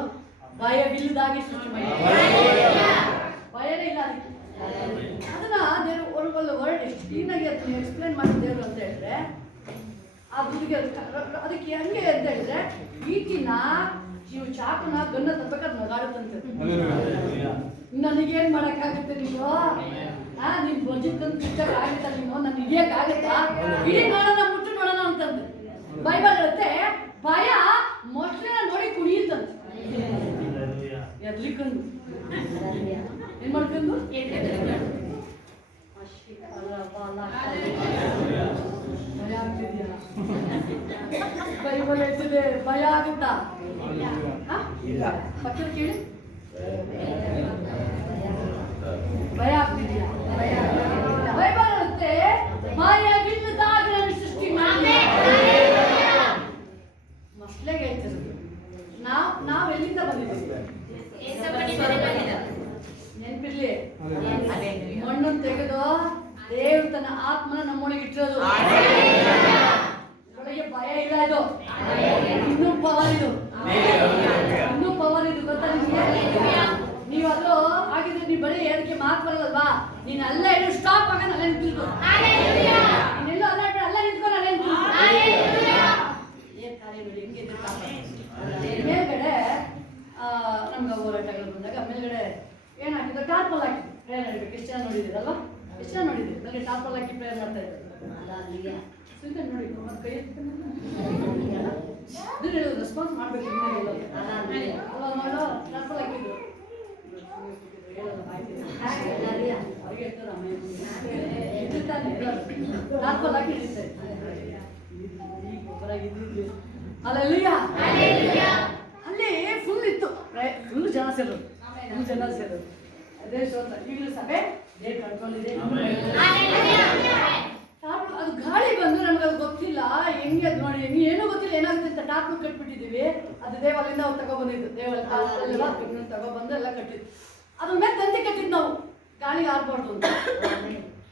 ಭಯವಿಲ್ಲದಾಗಿ ಸೃಷ್ಟಿ ಮಾಡಿ, ಭಯನೇ ಇಲ್ಲ ಅದಕ್ಕೆ. ಅದನ್ನ ದೇವರು ಒಂದು ವರ್ಡ್ ಎಷ್ಟು ಕ್ಲೀನಾಗಿ ಅದನ್ನ ಎಕ್ಸ್ಪ್ಲೇನ್ ಮಾಡಿ ದೇವರು ಅಂತ ಹೇಳಿದ್ರೆ ಅದಕ್ಕೆ ಹಂಗೆ ಅಂತ ಹೇಳಿದ್ರೆ ಈಟಿನ ನೀವು ಚಾಕುನ ಗನ್ನ ತಪ್ಪಬೇಕಾದ್ರೆ ನಗಾಡುತ್ತಂತೆ. ನನಗೇನ್ ಮಾಡಕ್ಕಾಗುತ್ತೆ ನೀವು? ನಿಮ್ ಬಜಿತ್ತಂತ ಪಿಕ್ಚರ್ ಆಗುತ್ತಾ ನೀವು? ನಾನು ಹಿಡಿಯಕ್ಕಾಗತ್ತಾ? ಇಡೀ ನೋಡೋಣ ಮುಟ್ಟು ನೋಡೋಣ ಅಂತಂದ್ರೆ ಬೈಬಲ್ ಹೇಳುತ್ತೆ ಭಯ ಮೊಸಳೆನ ನೋಡಿ ಕುಣಿಯುತ್ತಂತೆ. ಎದ್ಲಿಕ್ಕಂದು ಏನ್ ಮಾಡ್ಕೊಂಡು ಭಯ ಆಗ್ತಿದ್ಯಾ? ಬೈಬಲ್ ಹೇಳ್ತಿದೆ ಭಯ ಆಗುತ್ತಾ? ಪಕ್ಕದ ಕೇಳಿ, ಭಯ ಆಗ್ತಿದ್ಯಾ? ಬೈಬಲ್ ಹೇಳುತ್ತೆ ಭಯವಿಲ್ಲದಾಗ ನಾನು ಸೃಷ್ಟಿ ಮಾಡಿ. ಮಸ್ಲೆಗೆ ಹೇಳ್ತಿರೋದು ನಾವ್ ಎಲ್ಲಿಂದ ಬಂದಿದ್ದೀವಿ? ನೆನ್ಪಿರ್ಲಿ, ಮಣ್ಣನ್ನು ತೆಗೆದು ದೇವ್ರು ತನ್ನ ಆತ್ಮನ ನಮ್ಮೊಳಗೆ ಇಟ್ಟಿರೋದು. ಒಳಗೆ ಭಯ ಇಲ್ಲ. ಇದು ಇನ್ನೂ ಪವರ್, ಇದು ಇನ್ನೂ ಪವರ್. ಇದು ಗೊತ್ತಾ ನಿಮ್ಗೆ? ನೀವು ಅದು ಆಗಿದ್ರೆ ನೀವು ಬರೀ ಏನಕ್ಕೆ ಮಾತು ಬರಲ್ವಾ? ನೀನ್ ಅಲ್ಲೇ ಏನು ಸ್ಟಾಪ್ ಆಗ ಅಲ್ಲೇ ನಿಂತಿರ್ಬೋದು. ನೀನೆಲ್ಲೋ ಅಲ್ಲೇ ನಿಂತ್ಕೊಂಡು ಅಲ್ಲೇ ಏನ್ ಕಾರ್ಯ ನೋಡಿ ಹೆಂಗೆ ಮೇಲ್ಗಡೆ ನಮ್ಗೆ ಹೋರಾಟಗಳು ಬಂದಾಗ ಮೇಲ್ಗಡೆ ಏನ್ ಹಾಕಿದ್ರು? ಟಾರ್ಪಲ್ ಹಾಕಿ ಪ್ರೇಯರ್ ನಡೀಬೇಕು. ಎಷ್ಟು ಜನ ನೋಡಿದಿರಲ್ವಾ? ಎಷ್ಟು ಜನ ನೋಡಿದ್ರಿ? ನನಗೆ ಟಾರ್ಪಲ್ ಹಾಕಿ ಪ್ರೇಯರ್ ಮಾಡ್ತಾ ಇದ್ದಾರೆ ನೋಡಿ. ಮತ್ತೆ ಕೈ ರೆಸ್ಪಾನ್ಸ್ ಮಾಡ್ಬೇಕು. ಅಲ್ಲ ನೋಡು, ಟಾರ್ಪಲ್ ಹಾಕಿದ್ರು ಅವ್ರಿಗೆ ಟಾರ್ಪಲ್ ಹಾಕಿ ಹಿಡಿತಾರೆ. ಅಲ್ಲಲ್ಲಿಯ ಅಲ್ಲಿ ಫುಲ್ ಇತ್ತು, ಫುಲ್ ಜನ ಸೇರೋದು, ಫುಲ್ ಜನ ಸೇರೋದು. ಅದೇ ಸೋತ ಈಗಲೂ ಸಭೆ ದೇವ್ರ ಕಂಟ್ರೋಲ್ ಇದೆ. ಅದು ಗಾಳಿ ಬಂದು ನಮ್ಗೆ ಅದು ಗೊತ್ತಿಲ್ಲ ಹೆಂಗೆ ಅದು ನೋಡಿ, ಏನೂ ಗೊತ್ತಿಲ್ಲ ಏನಾಗುತ್ತೆ ಅಂತ ಟಾಪ್ ಕಟ್ಬಿಟ್ಟಿದ್ದೀವಿ. ಅದು ದೇವಾಲಯದಿಂದ ಅವ್ರು ತಗೊಬಂದಿದ್ದು, ದೇವಾಲಯ ತಗೊಬಂದು ಎಲ್ಲ ಕಟ್ಟಿದ್ದು. ಅದ್ರ ಮೇಲೆ ತಂತಿ ಕಟ್ಟಿದ್ದು ನಾವು, ಗಾಳಿಗೆ ಆರ್ಬಾರ್ದು ಅಂತ.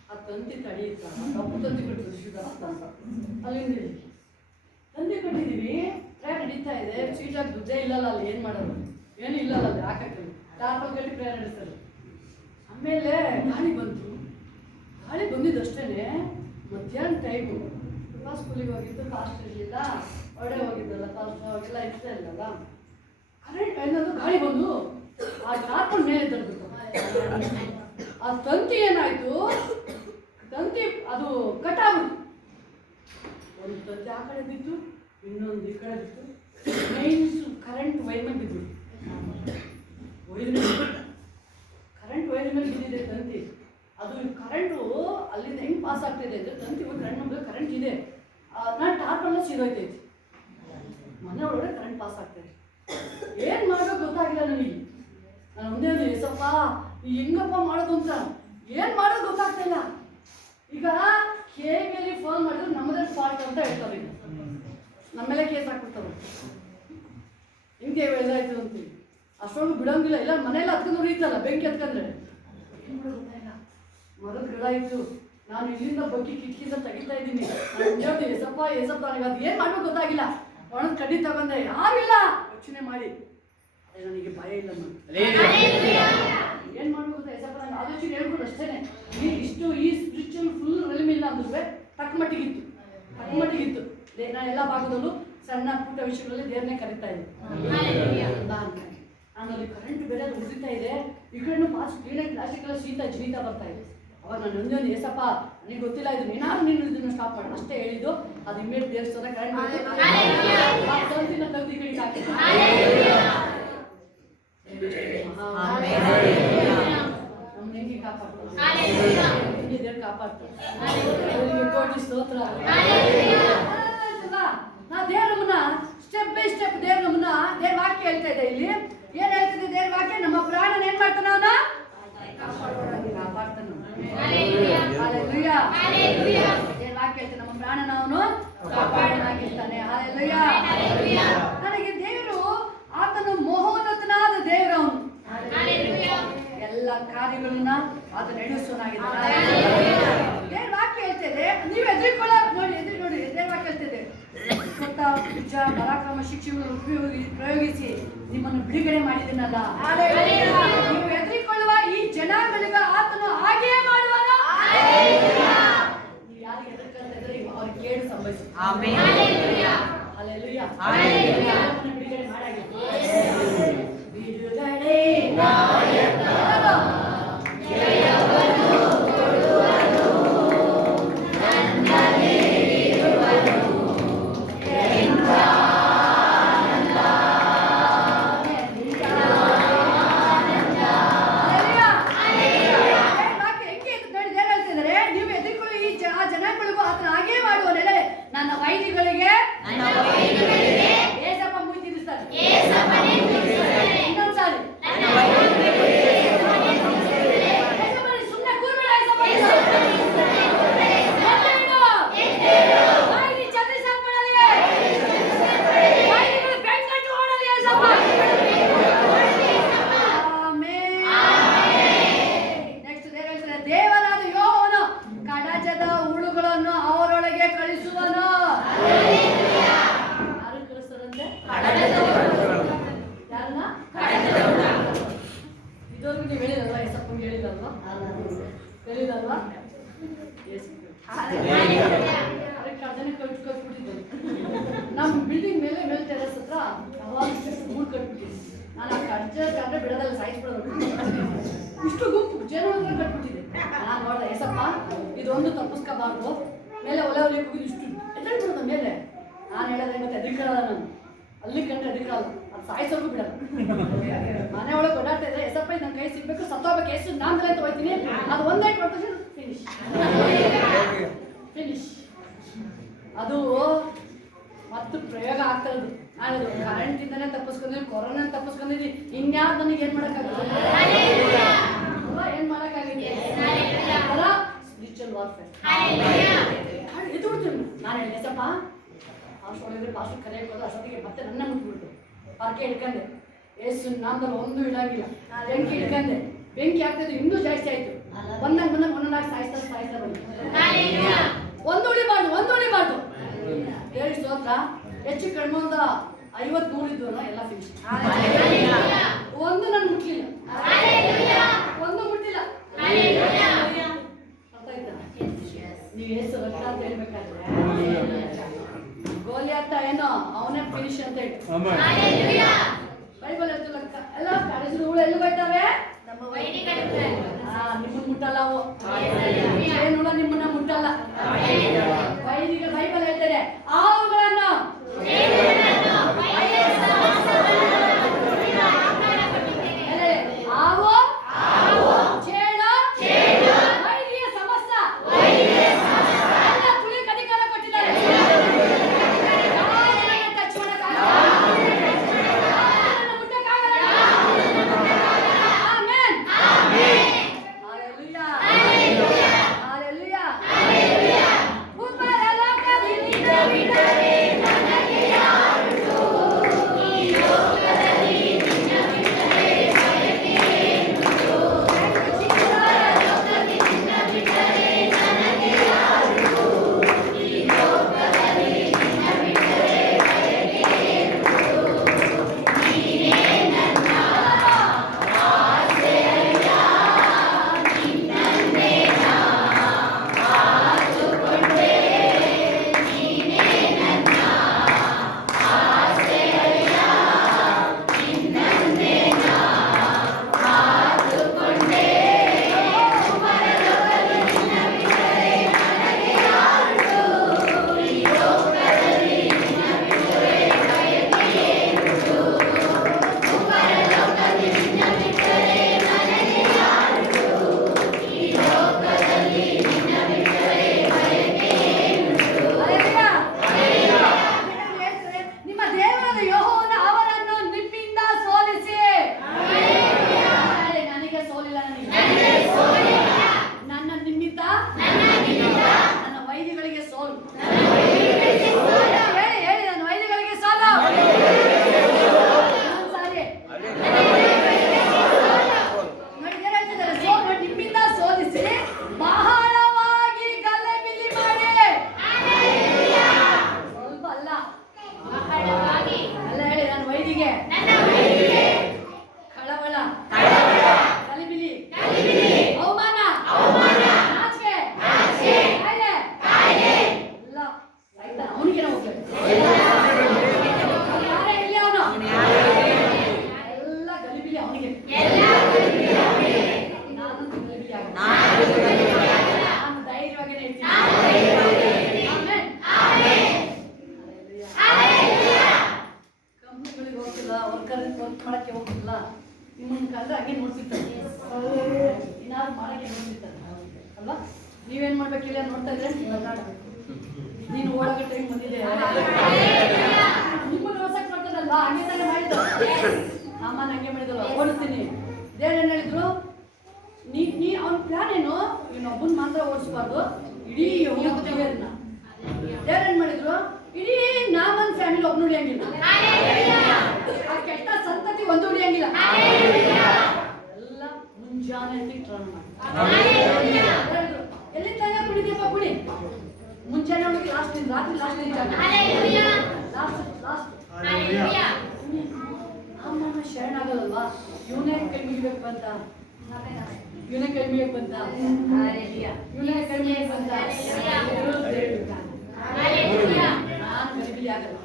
ಆ ತಂತಿ ತಡೆಯುತ್ತ ಕಪ್ಪು ತಂತಿ ಕಟ್ಟಿದ್ದು ಅಲ್ಲಿಂದ ತಂತಿ ಕಟ್ಟಿದ್ದೀವಿ. ಪ್ರೇಯರ್ ನಡೀತಾ ಇದೆ, ಸೀಟಾಗಿ ದುಡ್ಡೇ ಇಲ್ಲಲ್ಲ ಅಲ್ಲಿ. ಏನು ಮಾಡೋದು? ಏನು ಇಲ್ಲಲ್ಲ ಅಲ್ಲಿ ಹಾಕಕ್ಕೆ. ಟಾರ್ಪಲ್ ಕಟ್ಟಿ ಪ್ರೇಯರ್ ನಡೆಸ್ತಾರೆ. ಆಮೇಲೆ ಗಾಳಿ ಬಂತು. ಗಾಳಿ ಬಂದಿದ್ದು ಅಷ್ಟೇ ಮಧ್ಯಾಹ್ನ ಟೈಮು. ಸ್ಕೂಲಿಗೆ ಹೋಗಿದ್ದು, ಕಾಸ್ಟ್ ಇರಲಿಲ್ಲ, ಹೊಡೆ ಹೋಗಿದ್ದಲ್ಲ, ಕಾಸ್ಟ್ ಅವೆಲ್ಲ ಇಷ್ಟ ಇಲ್ಲಲ್ಲ. ಕರೆಂಟ್ ಏನದು ಗಾಳಿ ಬಂದು ಆ ಟಾರ್ಪಲ್ ಮೇಲೆ ತರಬೇಕು. ಆ ತಂತಿ ಏನಾಯ್ತು, ತಂತಿ ಅದು ಕಟ್ಟಾಗ್ಬಿಟ್ಟು ಒಂದು ತಂತಿ ಆ ಕಡೆ ಬಿದ್ದು, ಇನ್ನೊಂದು ಈ ಕಡೆ ಬಿದ್ದು, ಮೈನ್ಸ್ ಕರೆಂಟ್ ವೈರ್ ಮೇಲೆ ಬಿದ್ದು, ಕರೆಂಟ್ ವೈರ್ ಮೇಲೆ ಬಿದ್ದಿದೆ ತಂತಿ. ಅದು ಕರೆಂಟು ಅಲ್ಲಿಂದ ಹೆಂಗೆ ಪಾಸ್ ಆಗ್ತಿದೆ ಅಂದರೆ ತಂತಿ ಕರೆಂಟ್ ಇದೆ, ನಾನು ಟಾರ್ಪಲ್ನ ಸೀದೋಯ್ತೈತಿ. ಮನೆ ಒಳಗಡೆ ಕರೆಂಟ್ ಪಾಸ್ ಆಗ್ತಾಯಿದೆ. ಏನು ಮಾಡೋದು ಗೊತ್ತಾಗಿಲ್ಲ ನನಗೆ. ನಾನು ಒಂದೇ ಒಂದು ಏಸಪ್ಪ ಹೆಂಗಪ್ಪ ಮಾಡೋದು ಅಂತ ಏನು ಮಾಡೋದು ಗೊತ್ತಾಗ್ತಾ ಇಲ್ಲ. ಈಗ ಕೇವಿಯಲ್ಲಿ ಫೋನ್ ಮಾಡಿದ್ರೆ ನಮ್ಮದೇ ಫಾಲ್ಟ್ ಅಂತ ಹೇಳ್ತಾರೆ. ಈಗ ನಮ್ಮೆಲ್ಲ ಕೇಸ್ ಹಾಕ್ಬಿಡ್ತಾರೆ. ಹಿಂಗೆ ಇದಾಯ್ತು ಅಂತೀವಿ. ಅಷ್ಟೊಂದು ಬಿಡೋಂಗಿಲ್ಲ. ಇಲ್ಲ ಮನೆಯಲ್ಲ ಹತ್ಕೊಂಡು ಉರಿಯುತ್ತಲ್ಲ ಬೆಂಕಿ ಹತ್ಕೊಂಡ್ರೆ. ಏನು ಮಾಡೋದು ಗೊತ್ತಾಯಿಲ್ಲ. ಮರದ ಗಿಡ ಇತ್ತು, ನಾನು ಇಲ್ಲಿಂದ ಬಗ್ಗೆ ಕಿಟಕಿಯಿಂದ ತೆಗಿತಾ ಇದ್ದೀನಿ. ನಾನು ಏಸಪ್ಪ ನನಗೆ ಅದು ಏನು ಮಾಡ್ಬೇಕು ಗೊತ್ತಾಗಿಲ್ಲ. ಒಣದ ಕಡ್ಡಿ ತಗೊಂಡೆ, ಯಾರಿಲ್ಲ ಯೋಚನೆ ಮಾಡಿ. ಅದೇ ನನಗೆ ಭಯ ಇಲ್ಲ. ಏನು ಮಾಡ್ಬೇಕು ಗೊತ್ತಾ? ಏಸಪ್ಪ ನನಗೆ ಆಲೋಚನೆ ಹೇಳ್ಕೊಂಡು ಅಷ್ಟೇ. ಈ ಸ್ಪಿರಿಚುವಲ್ ಫುಲ್ ರೆಲ್ಮ್ ಇಲ್ಲ ಅಂದ್ರೆ ತಕ್ಕ ಮಟ್ಟಿಗಿತ್ತು. ನಾನು ಎಲ್ಲ ಭಾಗದಲ್ಲೂ ಸಣ್ಣ ಪುಟ್ಟ ವಿಷಯಗಳಲ್ಲಿ ದೇವ್ರನ್ನೇ ಕರೀತಾ ಇದ್ದೆ. ನಾನು ಅಲ್ಲಿ ಕರೆಂಟ್ ಬೇರೆ ಉಳಿತಾ ಇದೆ, ಈ ಕಡೆ ಪಾಸ್ ಕ್ಲೀನಾಗಿ ಪ್ಲಾಸ್ಟಿಕ್ ಎಲ್ಲ ಜಿನೀತಾ ಬರ್ತಾ ಇದೆ. ಅವಾಗ ನಾನು ಒಂದೊಂದು ಏಸಪ್ಪ ನನಗೆ ಗೊತ್ತಿಲ್ಲ, ಇದು ಏನಾದ್ರು ನೀನು ಇದನ್ನು ಸ್ಟಾಪ್ ಮಾಡಿ ಅಷ್ಟೇ ಹೇಳಿದ್ದು. ಅದು ಇಮೇಟ್ ದೇವಸ್ಥಾನ ಕರೆಂಟ್ ತಂತಿನ ತಂತಿ ಕಡೆಗೆ ಹಾಕಿದ್ದು. ನಮ್ಮ ಹೆಂಗೆ ಕಾಪಾಡ್ತಾರೆ, ದೇವ್ರು ಕಾಪಾಡ್ತಾರೆ. ಕೋಟಿ ಸ್ತೋತ್ರ. ನಾ ದೇವ್ರ ನಮ್ಮನ್ನ ಸ್ಟೆಪ್ ಬೈ ಸ್ಟೆಪ್ ದೇವ್ರ ವಾಕ್ಯ ಹೇಳ್ತಾ ಇದೆ ಇಲ್ಲಿ. ಪ್ರಾಣನ ಅವನು ಕಾಪಾಡನಾಗಿರ್ತಾನೆ. ಹಲ್ಲೆಲೂಯ. ನನಗೆ ದೇವರು ಆತನು ಮಹೋನ್ನತನಾದ ದೇವರು, ಅವನು ಎಲ್ಲ ಕಾರ್ಯಗಳನ್ನ ಆತ ನಡೆಸುವನಾಗಿದ್ದಾನೆ. ದೇವ್ರ ವಾಕ್ಯ ಹೇಳ್ತಿದೆ, ನೀವು ಎದುರಿಕೊಳ್ಳ ನೋಡಿ ದೇವ್ರ ವಾಕ್ಯ ಹೇಳ್ತಿದೆ, ಕೊಟ್ಟ ಭುಜ ಪರಾಕ್ರಮ ಶಿಕ್ಷೆಗಳನ್ನು ಪ್ರಯೋಗಿಸಿ ನಿಮ್ಮನ್ನು ಬಿಡುಗಡೆ ಮಾಡಿದನಲ್ಲ. ನೀವು ಎದುರಿಕೊಳ್ಳುವ ಈ ಜನಾಂಗಗಳಿಗೆ ಆತನು ಹಾಗೆಯೇ ಮಾಡುವನ. ನೀವು ಯಾರಿಗೆ ಎದುರಿಕೊಳ್ಳುತ್ತಿದ್ರೆ ಅವ್ರಿಗೆ ಕೇಡು ಸಂಭವಿಸುತ್ತೆ. ಹಲ್ಲೆಲೂಯಾ. ಬಿಡುಗಡೆ ಮಾಡಾಗಿದೆ. ಬಿಡುಗಡೆ ನನ್ನ ವೈದಿಗಳಿಗೆ ಏಸಪ್ಪ ಮುಗಿ ತಿನ್ನಿಸ್ತಾರೆ. ಇನ್ನೊಂದ್ಸಾರಿ ಸುಮ್ಮನೆ ಕೂರ್ಬೇಡ. ದೇವರಾದ ಯೆಹೋವನು ಕಡಜದ ಹುಳುಗಳನ್ನು ಅವರೊಳಗೆ ಕಳಿಸುವನು. ಯಾರು ಕಳಿಸ್ತಾರಂತೆ? ಯಾರನ್ನ? ಇದುವರೆಗೂ ನೀವು ಹೇಳಿದಲ್ವಾ? ಏಸಪ್ಪಂಗೆ ಹೇಳಿದಲ್ವಾ? ಹೇಳಿದಲ್ವಾ? ಅದನ್ನ ಕಟ್ಬಿಟ್ಟಿದ್ದೆ. ನಮ್ಮ ಬಿಲ್ಡಿಂಗ್ ಮೇಲೆ ಟೆರೆಸ್ ಹತ್ರ ಯಾವಾಗ ಮೂರು ಕಟ್ಬಿಟ್ಟಿದ್ದೆ. ನಾನು ಆ ಕಂಡ್ರೆ ಬಿಡೋದಲ್ಲ, ಸಾಯಿಸ್ಬಿಡೋದು. ಇಷ್ಟು ಗುಂಪು ಜನ ಕಟ್ಬಿಟ್ಟಿದೆ. ನಾನು ನೋಡಿದೆ, ಏಸಪ್ಪ ಇದೊಂದು ತಪ್ಪಿಸ್ಕೋಬಾರ್ದು, ಮೇಲೆ ಒಲೆ ಹೋಗಿದ್ದು ಇಷ್ಟು ಎದುರಿಬಿಡೋದು ಮೇಲೆ. ನಾನು ಹೇಳೋದ್ರೆ ಮತ್ತೆ ಎದುರಿಕೊಳ್ಳಲ್ಲ, ನಾನು ಅಲ್ಲಿ ಕಂಡ್ರೆ ಎದುರಿಕೊಳ್ಳಲ್ಲ, ಅದು ಸಾಯಿಸೋರ್ಗೂ ಬಿಡಲ್ಲ. ಮನೆ ಒಳಗೆ ಓಡಾಡ್ತಾ ಇದ್ರೆ ಎಸಪ್ಪ ನನ್ನ ಕೈ ಸಿಗ್ಬೇಕು, ಸತ್ತೋಗ್ಬೇಕು, ಎಷ್ಟು ನಾಮದಲ್ಲೇ ಅಂತ ಹೋಗ್ತೀನಿ. ಅದು ಒಂದೇ ಕೊಡ್ತೀನಿ, ಫಿನಿಶ್. ಅದು ಮತ್ತು ಪ್ರಯೋಗ ಆಗ್ತಾ ಇರೋದು. ನಾನು ಕರೆಂಟಿಂದನೇ ತಪ್ಪಿಸ್ಕೊಂಡಿದ್ದೀನಿ, ಕೊರೋನಾ ತಪ್ಪಿಸ್ಕೊಂಡಿದ್ದೀನಿ, ಇನ್ಯಾರು ನನಗೆ ಏನು ಮಾಡೋಕ್ಕಾಗುತ್ತೆ? ಏನು ಮಾಡೋಕ್ಕಾಗಿದೆ? Spiritual warfare. ಇದು ಬಿಡ್ತೀನಿ ನಾನು ಹೇಳಿ, ಎಸಪ್ಪ ಹಾಸ್ಪಿಟಲ್ ಪಾಸ್ಟರ್ ಕರೆಯಕ್ಕೆ ಹೋದ್ರೆ ಅಷ್ಟೊತ್ತಿಗೆ ಮತ್ತೆ ನನ್ನ ಮುಟ್ಬಿಟ್ಟು ಪರ್ಕೆ ಹಿಡ್ಕೊಂಡೆ. ಏಸು ನಾಮದಲ್ಲಿ ಒಂದು ಇಡಾಗಿಲ್ಲ, ಬೆಂಕಿ ಹಿಡ್ಕೊಂಡೆ. ಬೆಂಕಿ ಆಗ್ತಿದ್ದು ಇನ್ನೂ ಜಾಸ್ತಿ ಆಯ್ತು. ಒಂದಾಗ ಒಂದೊಂದಾಗಿ ಸಾಯಿಸ್ತಾ ಬಂದು ಒಂದು ಉಳಿಬಾರ್ದು. ಹೇಳಿ ಸ್ತೋತ್ರ. ಹೆಚ್ಚು ಕಡಿಮೆ ಒಂದು 53 ಇದ್ವು ಎಲ್ಲ ಫಿನಿಶ್. ಒಂದು ನಾನು ಮುಟ್ಲಿಲ್ಲ, ಒಂದು ಮುಟ್ಟಿಲ್ಲ. ಅರ್ಥ ಆಯ್ತಾ? ನೀವು ಏಸು ರಕ್ತ ಅಂತ ಹೇಳ್ಬೇಕಾದ್ರೆ ಗೋಲಿಯಾತ ಏನೋ ಅವನೇ ಫಿನಿಶ್ ಅಂತ ಹೇಳಿ ಬೈಬಲ್ ಹೇಳ್ತಿಲ್ಲ. ಎಲ್ಲ ಕಳಿಸಿದಗಳು ಎಲ್ಲಿ ಬೈತಾವೆ? ನಮ್ಮ ನಿಮ್ಮನ್ನ ಮುಟ್ಟಲ್ಲ, ಅವು ಏನು ನಿಮ್ಮನ್ನ ಮುಟ್ಟಲ್ಲ. ಬೈಬಲ್ ಹೇಳ್ತಾರೆ ಅವುಗಳನ್ನು Hallelujah. ನಿಮ್ ಕಂಡ್ರೆ ಹಂಗೆ ನೋಡ್ತಿರ್ತಾರೆ, ಏನಾದ್ರು ಮಾಡಕ್ಕೆ ನೋಡ್ತಿರ್ತಾರೆ ಅಲ್ವಾ? ನೀವೇನ್ ಮಾಡ್ಬೇಕಿಲ್ಲ ನೋಡ್ತಾ ಇದ್ರೆ ನೀನು ಓಡಾಗ ಟೈಮ್ ಬಂದಿದೆ, ನಿಮ್ಮನ್ನು ಹೊಸಕ್ ಮಾಡ್ತಾರಲ್ವಾ, ಹಂಗೆ ತಾನೇ ಮಾಡಿದ್ದು. ಅಮ್ಮನ ಹಂಗೆ ಮಾಡಿದಲ್ವ, ಓಡಿಸ್ತೀನಿ. ದೇವ್ರು ಏನ್ ಹೇಳಿದ್ರು, ನೀ ಅವ್ನ ಪ್ಲಾನ್ ಏನು, ಇನ್ನೊಬ್ಬನ್ ಮಾತ್ರ ಓಡಿಸ್ಬಾರ್ದು, ಇಡೀ ದೇವ್ರನ್ನ. ದೇವ್ರು ಏನ್ ಮಾಡಿದ್ರು, ಇಡೀ ನಾಮನ್ ಫ್ಯಾಮಿಲಿ ಒಬ್ನು ಉಳಿಯಂಗಿಲ್ಲ, ಆ ಕೆಟ್ಟ ಸಂತತಿ ಒಂದು ಉಳಿಯಂಗಿಲ್ಲ, ಎಲ್ಲ ಮುಂಜಾನೆ ಟರ್ನ್ ಮಾಡಿ ಎಲ್ಲಿ ತನಕ ಕುಡಿದೀಪ ಕುಡಿ, ಮುಂಜಾನೆ ಹುಡುಗಿ ಲಾಸ್ಟ್ ರಾತ್ರಿ ಲಾಸ್ಟ್ ಅಮ್ಮನ ಶರಣ ಆಗೋದಲ್ವಾ, ಇವನೇ ಕೈ ಮುಗಿಬೇಕು ಬಂತ, ಇವನೇ ಕೈ ಮುಗಿಬೇಕು ಬಂತ, ಇವನೇ ಕೈ ಮುಗಿಬೇಕು ಬಂತ, ನಾನು ಗರಿಬಿಲಿ ಆಗಲ್ಲ,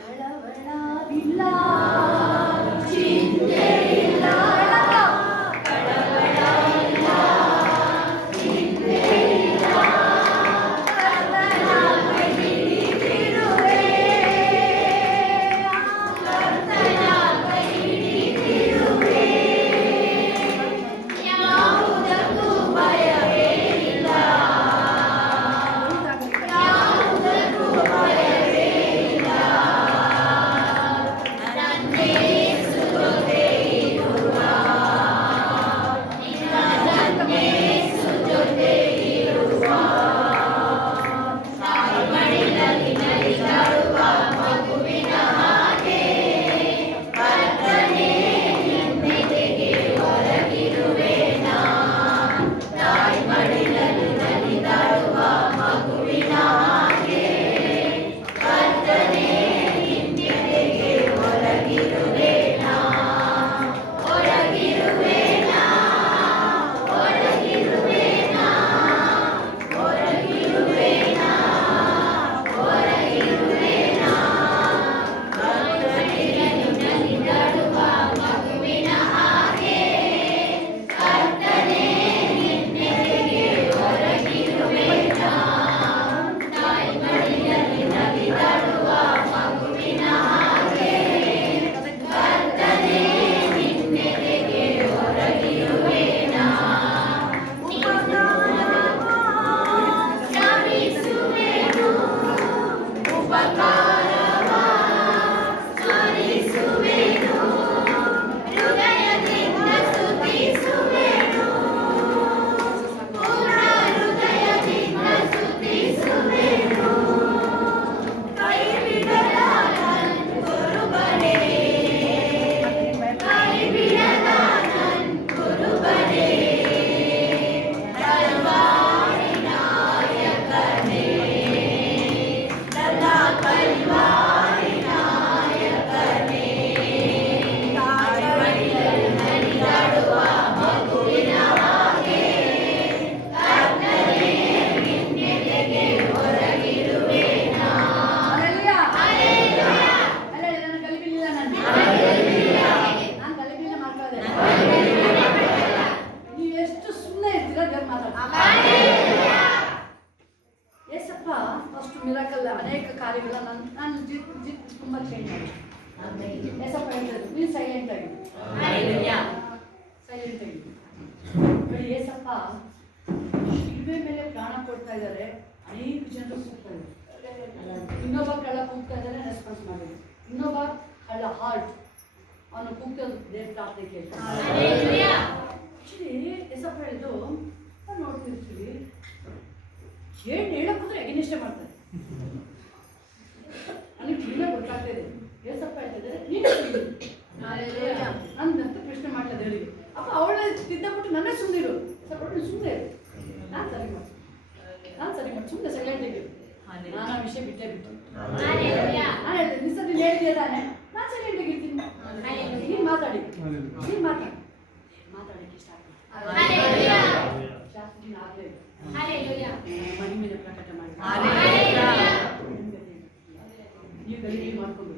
ಕಳವಳವಿಲ್ಲ, ಚಿಂತೆ ಇಲ್ಲ, ಮಿರಾಕಲ್ ಅನೇಕ ಕಾರ್ಯಗಳನ್ನ ನಾನು ತುಂಬ ಚೇಂಜ್ ಮಾಡಿ ಎಸಪ್ಪ ಹೇಳ್ತಾರೆ, ನೀನು ಸೈಲೆಂಟ್ ಆಗಿ ನೋಡಿ ಏಸಪ್ಪ ಶಿಲ್ವೆ ಮೇಲೆ ಪ್ರಾಣ ಕೊಡ್ತಾ ಇದ್ದಾರೆ, ಅನೇಕ ಜನರು ಕೂಗ್ತಾ ಇದ್ದಾರೆ. ಇನ್ನೊಬ್ಬ ಕಳ್ಳ ಕೂಗ್ತಾ ಇದ್ದಾರೆ, ರೆಸ್ಪಾನ್ಸ್ ಮಾಡಿದ್ರು. ಇನ್ನೊಬ್ಬ ಕಳ್ಳ ಹಾರ್ಟ್ ಅವನು ಕೂಗ್ತದ್ದು ದೇವ್ರ ಪ್ರಾರ್ಥನೆ ಕೇಳ್ತಾರೆ. ಆಕ್ಚುಲಿ ಏಸಪ್ಪ ಹೇಳಿದ್ದು ನಾವು ನೋಡ್ತಿರ್ತೀವಿ, ಏನು ಹೇಳಕ್ ಹೋದ್ರೆ ಅಗೇನಿಷ್ಟೇ ಮಾಡ್ತಾರೆ. ನನಗೆ ಕ್ಲೀನಾಗಿ ಗೊತ್ತಾಗ್ತಾ ಇದೆ. ಏಸಪ್ಪ ಹೇಳ್ತಿದ್ದಾರೆ, ನೀನು ನನ್ನಂತ ಪ್ರಶ್ನೆ ಮಾಡ್ತಾ ದೇವರಿಗೆ. ಅಪ್ಪ ಅವಳ ತಿದ್ದಬಿಟ್ಟು ನನ್ನೇ ಸುಮ್ಮನಿರು, ಸುಮ್ಮನೆ ಇರು, ನಾನು ಸರಿ ಮಾಡಿ ಸುಮ್ಮನೆ ಸೈಲೆಂಟ್ ಆಗಿರು. ನಾನು ಆ ವಿಷಯ ಬಿಟ್ಟೇ ಬಿಟ್ಟು ನಾನು ಹೇಳ್ತೇನೆ, ನಿನ್ನ ನೀನು ಹೇಳಿದ್ಯಾ ತಾನೆ, ನಾನು ಸೈಲೆಂಟ್ ಆಗಿರ್ತೀನಿ. ನೀನು ಮಾತಾಡಕ್ಕೆ ಇಷ್ಟ ಆಗ್ತದೆ. ಶಾಸ್ತ್ರೀನ ಆಗಲೇ ಮಹಿಮೆನ ಪ್ರಕಟ ಮಾಡಿ ನೀವು ಗರಿಬಿ ಮಾಡ್ಕೊಂಡು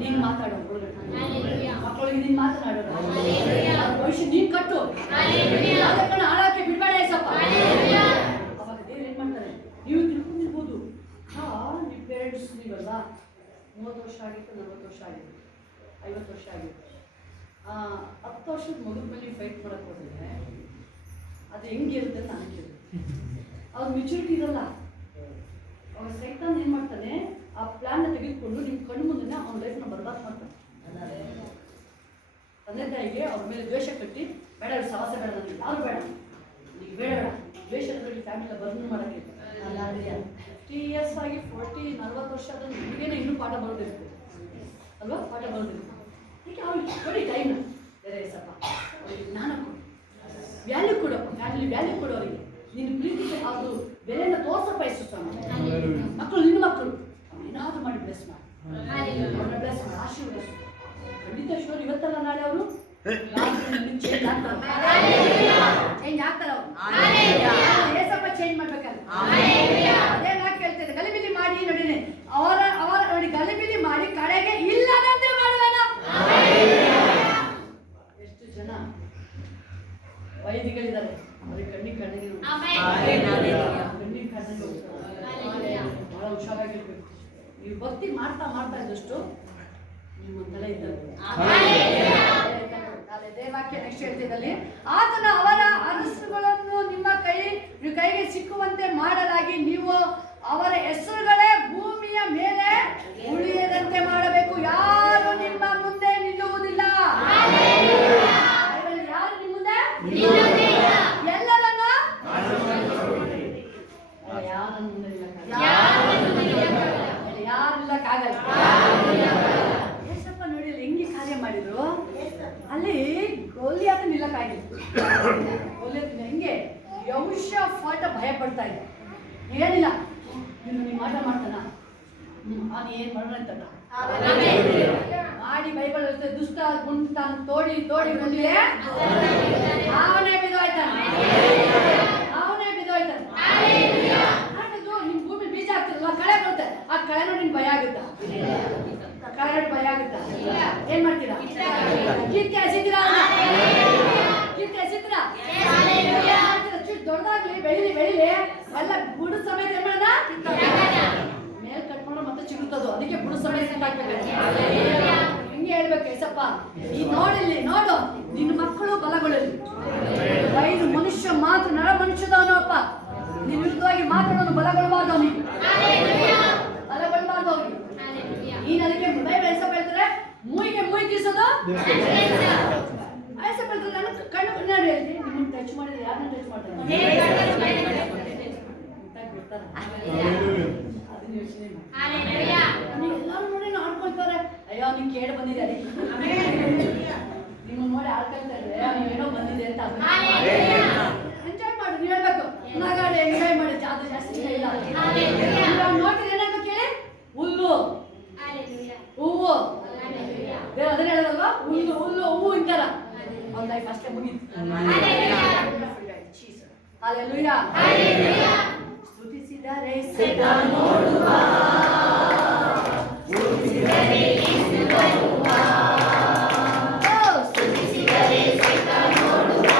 ನೀನು ಮಾತಾಡೋ ಮಕ್ಕಳಿಗೆ ನೀನು ಮಾತನಾಡೋದು, ಭವಿಷ್ಯ ನೀನು ಕಟ್ಟು, ಹಾಳಾಕೆ ಬಿಡಬೇಡ ಏಸಪ್ಪ. ಅವಾಗ ದೇವ್ರು ಏನು ಮಾಡ್ತಾರೆ, ನೀವು ತಿಳ್ಕೊಂಡಿರ್ಬೋದು, ನೀವು ಪೇರೆಂಟ್ಸ್ ನೀವಲ್ಲ, 30 ವರ್ಷ ಆಗಿತ್ತು, 40 ವರ್ಷ ಆಗಿತ್ತು, 50 ವರ್ಷ ಆಗಿದೆ. 10 ವರ್ಷದ ಮಗು ಮೇಲೆ ಫೈಟ್ ಮಾಡಕ್ಕೆ ಹೋದ್ರೆ ಅದು ಹೆಂಗಿರುತ್ತೆ ಅಂತ ನನಗೆ ಅವ್ರ ಮೆಚುರಿಟಿ ಇರಲ್ಲ. ಅವ್ರ ಸೈತಾನ್ ಏನು ಮಾಡ್ತಾನೆ, ಆ ಪ್ಲಾನ್ನ ತೆಗೆದುಕೊಂಡು ನಿಮ್ಮ ಕಣ್ಣು ಮುಂದೆ ಅವ್ನ ಲೈಫ್ನ ಬರ್ಬಾದ್ ಮಾಡ್ತಾನೆ. ತಂದೆ ತಾಯಿಗೆ ಅವ್ರ ಮೇಲೆ ದ್ವೇಷ ಕಟ್ಟಿ, ಬೇಡ ಅವ್ರ ಸವಾಸ ಬೇಡ, ನನಗೆ ಯಾರು ಬೇಡ, ಈಗ ಬೇಡ ಬೇಡ ದ್ವೇಷ ಕಟ್ಟಿ ಫ್ಯಾಮಿಲಿನ ಬರ್ನ್ ಮಾಡೋಕ್ಕೆ 50 years ಆಗಿ 40-40 ವರ್ಷ ಆದ ನಿಮಗೇನೆ ಇನ್ನೂ ಪಾಠ ಬರೋದಿರುತ್ತೆ ಅಲ್ವಾ? ಪಾಠ ಬರೋದಿರುತ್ತೆ. ಈಗ ಅವ್ರಿಗೆ ಕೊಡಿ ಟೈಮ್ನ, ಬೇರೆ ಸ್ವಲ್ಪ ಅವ್ರಿಗೆ ಜ್ಞಾನ ಕೊಡು, ವ್ಯಾಲ್ಯೂ ಕೊಡಪ್ಪ, ಫ್ಯಾಮಿಲಿ ವ್ಯಾಲ್ಯೂ ಕೊಡು ಅವರಿಗೆ. ನಿನ್ನ ಪ್ರೀತಿಗೆ ಅದು ಬೆಲೆನ ತೋರ್ಸಪ್ಪ. ಎಷ್ಟು ಮಕ್ಕಳು, ನಿನ್ನ ಮಕ್ಕಳು ಏನಾದರೂ ಮಾಡಿ ಬ್ಲೆಸ್ ಮಾಡಿ, ಅವ್ರನ್ನ ಬ್ಲೆಸ್ ಮಾಡಿ, ಆಶೀರ್ವಾದ. ಖಂಡಿತ ಶೋರ್ ಇವತ್ತಲ್ಲ ನಾಳೆ ಅವರು ಚೇಂಜ್ ಆಗ್ತಾರೆ. ಏಸಪ್ಪ ಚೇಂಜ್ ಮಾಡ್ಬೇಕಲ್ಲ. ಅದೇ ನಾ ಕೇಳ್ತೇನೆ, ಗಲಿಬಿಲಿ ಮಾಡಿ ನೋಡಿನಿ ಅವರ ನೋಡಿ, ಗಲಿಬಿಲಿ ಮಾಡಿ ಕಡೆಗೆ ಇಲ್ಲದಂತೆ ಮಾಡುವನ. ಎಷ್ಟು ಜನ ವೈದಿಗಳಿದ್ದಾರೆ, ಅವ್ರಿಗೆ ಕಣ್ಣಿಗೆ ಕಣ್ಣಿಗೆ ಬಹಳ ಹುಷಾರಾಗಿರ್ಬೇಕು. ನೀವು ಭಕ್ತಿ ಮಾಡ್ತಾ ಮಾಡ್ತಾ ಇದ್ದಷ್ಟು ನಿಮ್ಮ ತಲೆ ಇದ್ದಲ್ಲಿ ದೇವಾಕ್ಯ ನೆಕ್ಸ್ಟ್ ಹೇಳ್ತಿದ್ದಲ್ಲಿ, ಆತನ ಅವರ ಅರಸುಗಳನ್ನು ನಿಮ್ಮ ಕೈಗೆ ಸಿಕ್ಕುವಂತೆ ಮಾಡಲಾಗಿ ನೀವು ಅವರ ಹೆಸರುಗಳೇ ಭೂಮಿಯ ಮೇಲೆ ಉಳಿಯದಂತೆ ಮಾಡಬೇಕು. ಯಾರು ನಿಮ್ಮ ಮುಂದೆ ನಿಲ್ಲುವುದಿಲ್ಲ. ಯಾರು ನಿಮ್ಮ ಮುಂದೆ ಎಲ್ಲರನ್ನ ಯಾರು ಮುಂದೆ ಯಾರಿಲ್ಲಕ್ಕಾಗಲ್ಲ. ಏಸಪ್ಪ ನೋಡಿ ಅಲ್ಲಿ ಹೆಂಗೆ ಕಾರ್ಯ ಮಾಡಿದ್ರು. ಅಲ್ಲಿ ಗೋಲಿಯಾತ ನಿಲ್ಲಕ್ಕಾಗಿಲ್ಲ. ಗೋಲಿಯಾತ ಹೆಂಗೆ ಯೆಹೋಷಾಫಾಟ ಭಯ ಪಡ್ತಾ ಇದ್ದ. ಏನಿಲ್ಲ, ನೀನು ಆಟ ಮಾಡ್ತಾನ, ಅವನು ಏನು ಮಾಡೋಣ ಅಂತ ಮಾಡಿ ಬೈಬಲ್ ದುಷ್ಟ ಗುಂಟಾನ್ ತೋಡಿ ತೋಡಿ ಗುಂಡಿಲೆ ಅವನೇ ಬಿದ್ದೋಯ್ತಾನೆ, ಅವನೇ ಬಿದ್ದೋಯ್ತಾನೆ. ನಿಮ್ ಭೂಮಿ ಬೀಜ ಆಗ್ತಿರಲ್ಲ, ಕಳೆ ಬರುತ್ತೆ, ಆ ಕಳೆ ನೋಡಿ ನಿನ್ ಭಯ ಆಗುತ್ತಾ? ಕಳೆ ನೋಡಿ ಭಯ ಆಗುತ್ತಾ? ಏನ್ ಮಾಡ್ತೀರಾ? ಕೀರ್ತಿ ಹಸಿತೀರಾ? ಕೀರ್ತಿ ಹಸಿತೀರಾ? ದೊಡ್ಡದಾಗ್ಲಿ, ಬೆಳಿಲಿ ಬೆಳಿಲಿ, ಎಲ್ಲ ಬುಡು ಸಮೇತ ಏನ್ ಮಾಡೋಣ, ಮೇಲ್ ಕಟ್ಕೊಂಡು ಮತ್ತೆ ಚಿಗುತ್ತದು. ಅದಕ್ಕೆ ಬುಡು ಸಮೇತ ಹಿಂಗೆ ಹೇಳ್ಬೇಕು. ಏಸಪ್ಪ ನೀನ್ ನೋಡಿಲ್ಲಿ ನೋಡು, ನಿನ್ನ ಮಕ್ಕಳು ಬಲಗೊಳ್ಳಲಿ. ಐದು ಮನುಷ್ಯ ಮಾತ್ರ ನರ ಮನುಷ್ಯದವನು ಅಪ್ಪ, ನಿನ್ನ ವಿರುದ್ಧವಾಗಿ ಮಾತಾಡೋನು ಬಲಗೊಳ್ಳಬಾರ್ದು, ಅವನಿಗೆ ಬಲಗೊಳ್ಳಬಾರ್ದು ಅವನಿಗೆ. ನೀನ್ ಅದಕ್ಕೆ ಬೈಬಲ್ ಏಸಪ್ಪ ಹೇಳ್ತಾರೆ, ಮೂಯಿಗೆ ಮೂಯಿ ತೀಸೋದು. ಏಸಪ್ಪ ಹೇಳ್ತಾರೆ, ನನ್ನ ಕಣ್ಣು ನೋಡಿ ಹೇಳ್ತಿ, ನಿಮ್ಮನ್ನು ಟಚ್ ಮಾಡಿದ್ರೆ ಯಾರನ್ನ ಟಚ್ ಮಾಡ್ತಾರೆ? ಅದನ್ನ ಯೋಚನೆ ಮಾಡಿ. ಎಲ್ಲರೂ ನೋಡಿ ಆಡ್ಕೊಳ್ತಾರೆ, ಅಯ್ಯೋ ನೀನ್ ಕೇಳಿ ಬಂದಿದೆ ಅದಕ್ಕೆ ನಿಮ್ಮ ನೋಡಿ ಆಡ್ಕೊಳ್ತಾರೆ, ನೀವೇನೋ ಬಂದಿದೆ ಅಂತ. ಎಂಜಾಯ್ ಮಾಡಿ, ನೀವು ಹೇಳ್ಬೇಕು, ನಗಾಡಿ ಎಂಜಾಯ್ ಮಾಡಿ, ಅದು ಜಾಸ್ತಿ ಇಲ್ಲ. ನೋಡ್ತೀರಿ ಏನಾದ್ರು ಕೇಳಿ, ಹುಲ್ಲು ಹೂವು, ಬೇರೆ ಅದನ್ನ ಹೇಳೋದಲ್ವಾ, ಹುಲ್ಲು ಹುಲ್ಲು ಹೂವು ಇಂತಾರ. ಅವ್ನ ಲೈಫ್ ಅಷ್ಟೇ ಮುಗೀತು. ಹಲ್ಲೆಲೂಯಾ. ಸ್ತುತಿಸಿದರೆ ಸದಾ ನೋಡುವ, ಸ್ತುತಿಸಿದರೆ ಯೇಸು ಬರುವ, ಸ್ತುತಿಸಿದರೆ ಸದಾ ನೋಡುವ,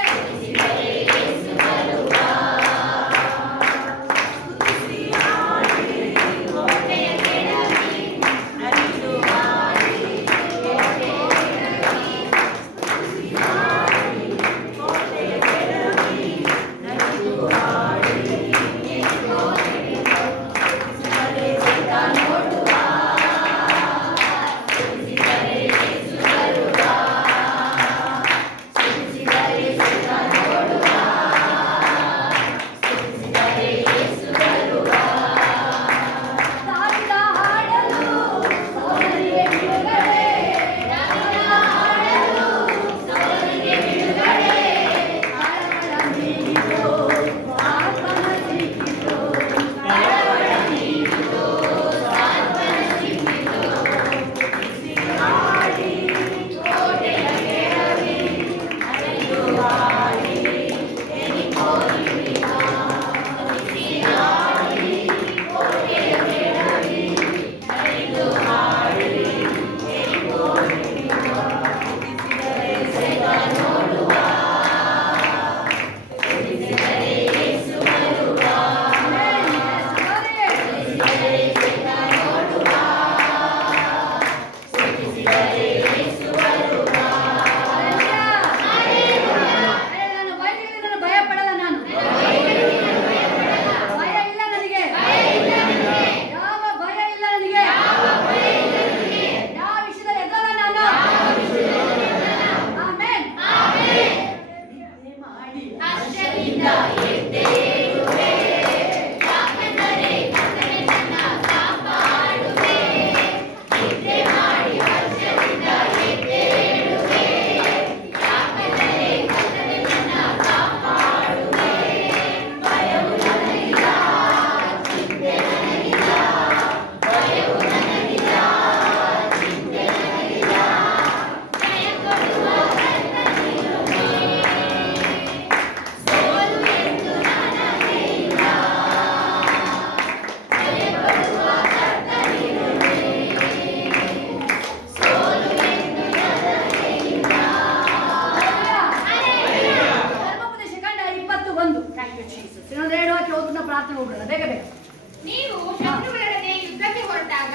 ಸ್ತುತಿಸಿದರೆ ಯೇಸು ಬರುವ, ಸ್ತುತಿಸಿ ಹಾಡಿ ಕೋಟೆಯ ಕೆಳಗೆ ನರಿದು ಹಾಡಿ, ಕೋಟೆಯ ಕೆಳಗೆ ಸ್ತುತಿಸಿ ಹಾಡಿ, ಕೋಟೆಯ ಕೆಳಗೆ ನರಿದು ಹಾಡಿ, ಸ್ತುತಿಸಿದರೆ ಸದಾ ನೋಡುವ, ಸ್ತುತಿಸಿದರೆ ಯೇಸು ಬರುವ, ಸ್ತುತಿಸಿದರೆ ಸದಾ ನೋಡುವ, ಸ್ತುತಿಸಿದರೆ ಯೇಸು ಬರುವ. ಸಾವಿರ ಹಾಡಲು ಸೋದರಿಗೆ ಬಿಡುಗಡೆ, ಸಾವಿರ ಹಾಡಲು ಸೋದರಿಗೆ ಬಿಡುಗಡೆ, ಕಾಲಗಳ ನೀಗಿತು, ಒಂದು ಥ್ಯಾಂಕ್ ಯು ಜೀಸಸ್. ಇನ್ನೊಂದು 2 ವಾಕ್ಯ ಓದೋಣ, ಪ್ರಾರ್ಥನೆ ಹೋಗೋಣ ಬೇಗ ಬೇಗ. ನೀವು ಶತ್ರುಗಳೊಡನೆ ಯುದ್ಧಕ್ಕೆ ಹೊರಟಾಗ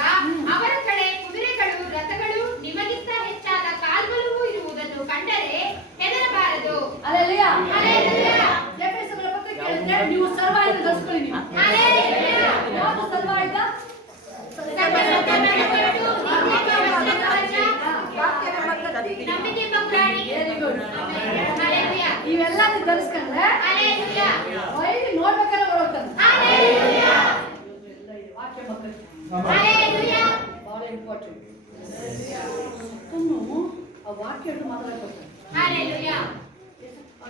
ಅವರ ಕಡೆ ಕುದುರೆಗಳು, ರಥಗಳು, ನಿಮಗಿಂತ ಹೆಚ್ಚಾದ ಕಾಲ್ಗಳು ಇರುವುದನ್ನು ಕಂಡರೆ ಹೆದರಬಾರದು. ಹಲ್ಲೆಲೂಯಾ. ಹಲ್ಲೆಲೂಯಾ. ಎಫೆಸದವರ ಪತ್ರಿಕೆ ಹೇಳಿದ್ರೆ ನೀವು ಸರ್ವಾಯುಧ ಧರಿಸಿಕೊಳ್ಳಿ. ನೀವು ಹಲ್ಲೆಲೂಯಾ. ಯಾವುದು ಸರ್ವಾಯುಧ? ನಂಬಿಕೆ ಎಂಬ ಪ್ರಾಣಿ. ಹಲ್ಲೆಲೂಯಾ. ಇವೆಲ್ಲನೂ ಧರಿಸ್ಕೊಂಡ್ರೆ ಹಲ್ಲೆಲೂಯಾ. ವೈರಿ ನೋಡ್ಬೇಕಾದ್ರೆ ಹೊರಡ್ತಾನೆ. ಹಲ್ಲೆಲೂಯಾ. ವಾಕ್ಯ ಮಕ್ಕಳಿಗೆ ಹಲ್ಲೆಲೂಯಾ. ಬಹಳ ಇಂಪಾರ್ಟೆಂಟ್. ಆ ವಾಕ್ಯ ಹಿಡಿದು ಮಾತಾಡಬೇಕು. ಹಲ್ಲೆಲೂಯಾ.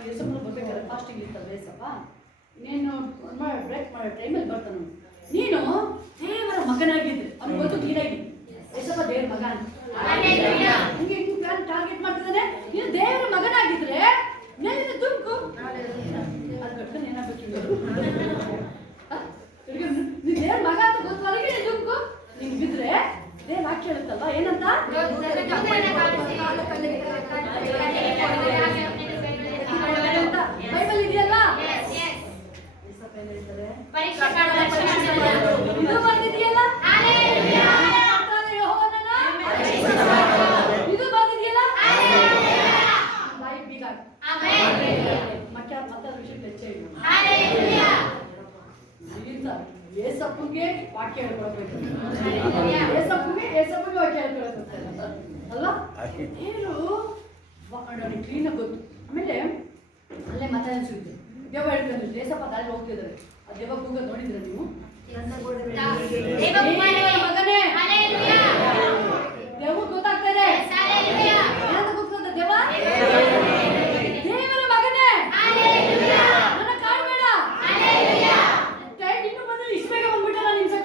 ಯೇಸಪ್ಪನ ಬರ್ಬೇಕಾದ್ರೆ ಫಾಸ್ಟಿಂಗ್ ಇರ್ತದೆ. ಯೇಸಪ್ಪ ನೀನು ಬ್ರೇಕ್ ಮಾಡೋ ಟೈಮಲ್ಲಿ ಬರ್ತಾನೆ. ನೀನು ದೇವರ ಮಗನಾಗಿದ್ದೆ ಅವ್ನು ಗೊತ್ತು ಕ್ಲೀನಾಗಿ. ಯೇಸಪ್ಪ ದೇವರ ಮಗ ಅಂತ ಹಲ್ಲೆಲೂಯಾ. ಹಿಂಗೆ ಪ್ಲಾನ್ ಟಾರ್ಗೆಟ್ ಮಾಡ್ತಿದ್ದಾನೆ. ನೀನು ದೇವರ ಮಗನಾಗಿದ್ರೆ ಮೇಲಿನ ದುಂಕು ಅದು ಕಟ್ಕೊಂಡು ಏನಾಗಬೇಕು? ನೀನು ದೇವರ ಮಗ ಅಂತ ಗೊತ್ತವರೆಗೆ ದುಂಕು ನೀನು ಬಿದ್ರೆ ದೇವ್ರ ವಾಕ್ಯ ಹೇಳುತ್ತಲ್ವಾ ಏನಂತ? ಬೈಬಲ್ ಇದೆಯಲ್ವಾ? ಇದು ಬಂದಿದೆಯಲ್ಲ, ಇದು ಬಂದಿದೆಯಲ್ಲ. ಮತ್ತೆ ವಿಷಯ ಹೆಚ್ಚೆ ಏಸಪ್ಪಗೆ ವಾಕ್ಯ ಹೇಳ್ಕೊಳ್ಬೇಕು. ಏಸಪ್ಪಗೆ ವಾಕ್ಯ ಹೇಳ್ಕೊಳ್ಬೇಕು ಅಲ್ವಾ? ದೇವರು ಕ್ಲೀನಾಗಿ ಗೊತ್ತು. ಆಮೇಲೆ ಅಲ್ಲೇ ಮಾತಾಡಿಸಿದ್ದೆ ದೇವ ಹೇಳ್ಕೊಂಡು ಏಸಪ್ಪ ದಾರಿ ಹೋಗ್ತಿದ್ದಾರೆ. ಆ ದೇವ ಕೂಗ ನೋಡಿದ್ರೆ ನೀವು ಮಗನೇ ದೇವ ಗೊತ್ತಾಗ್ತಾರೆ. ಏನಂತ ಗೊತ್ತಂತ ದೇವ? ದೇವರ ಮಗನೇ ನನ್ನ ಕಾಡ್ಬೇಡ. ಇನ್ನು ಬಂದ್ರೆ ಇಷ್ಟು ಬೇಗ ಬಂದ್ಬಿಟ್ಟ ನಾನು ಹಿಂಸೆ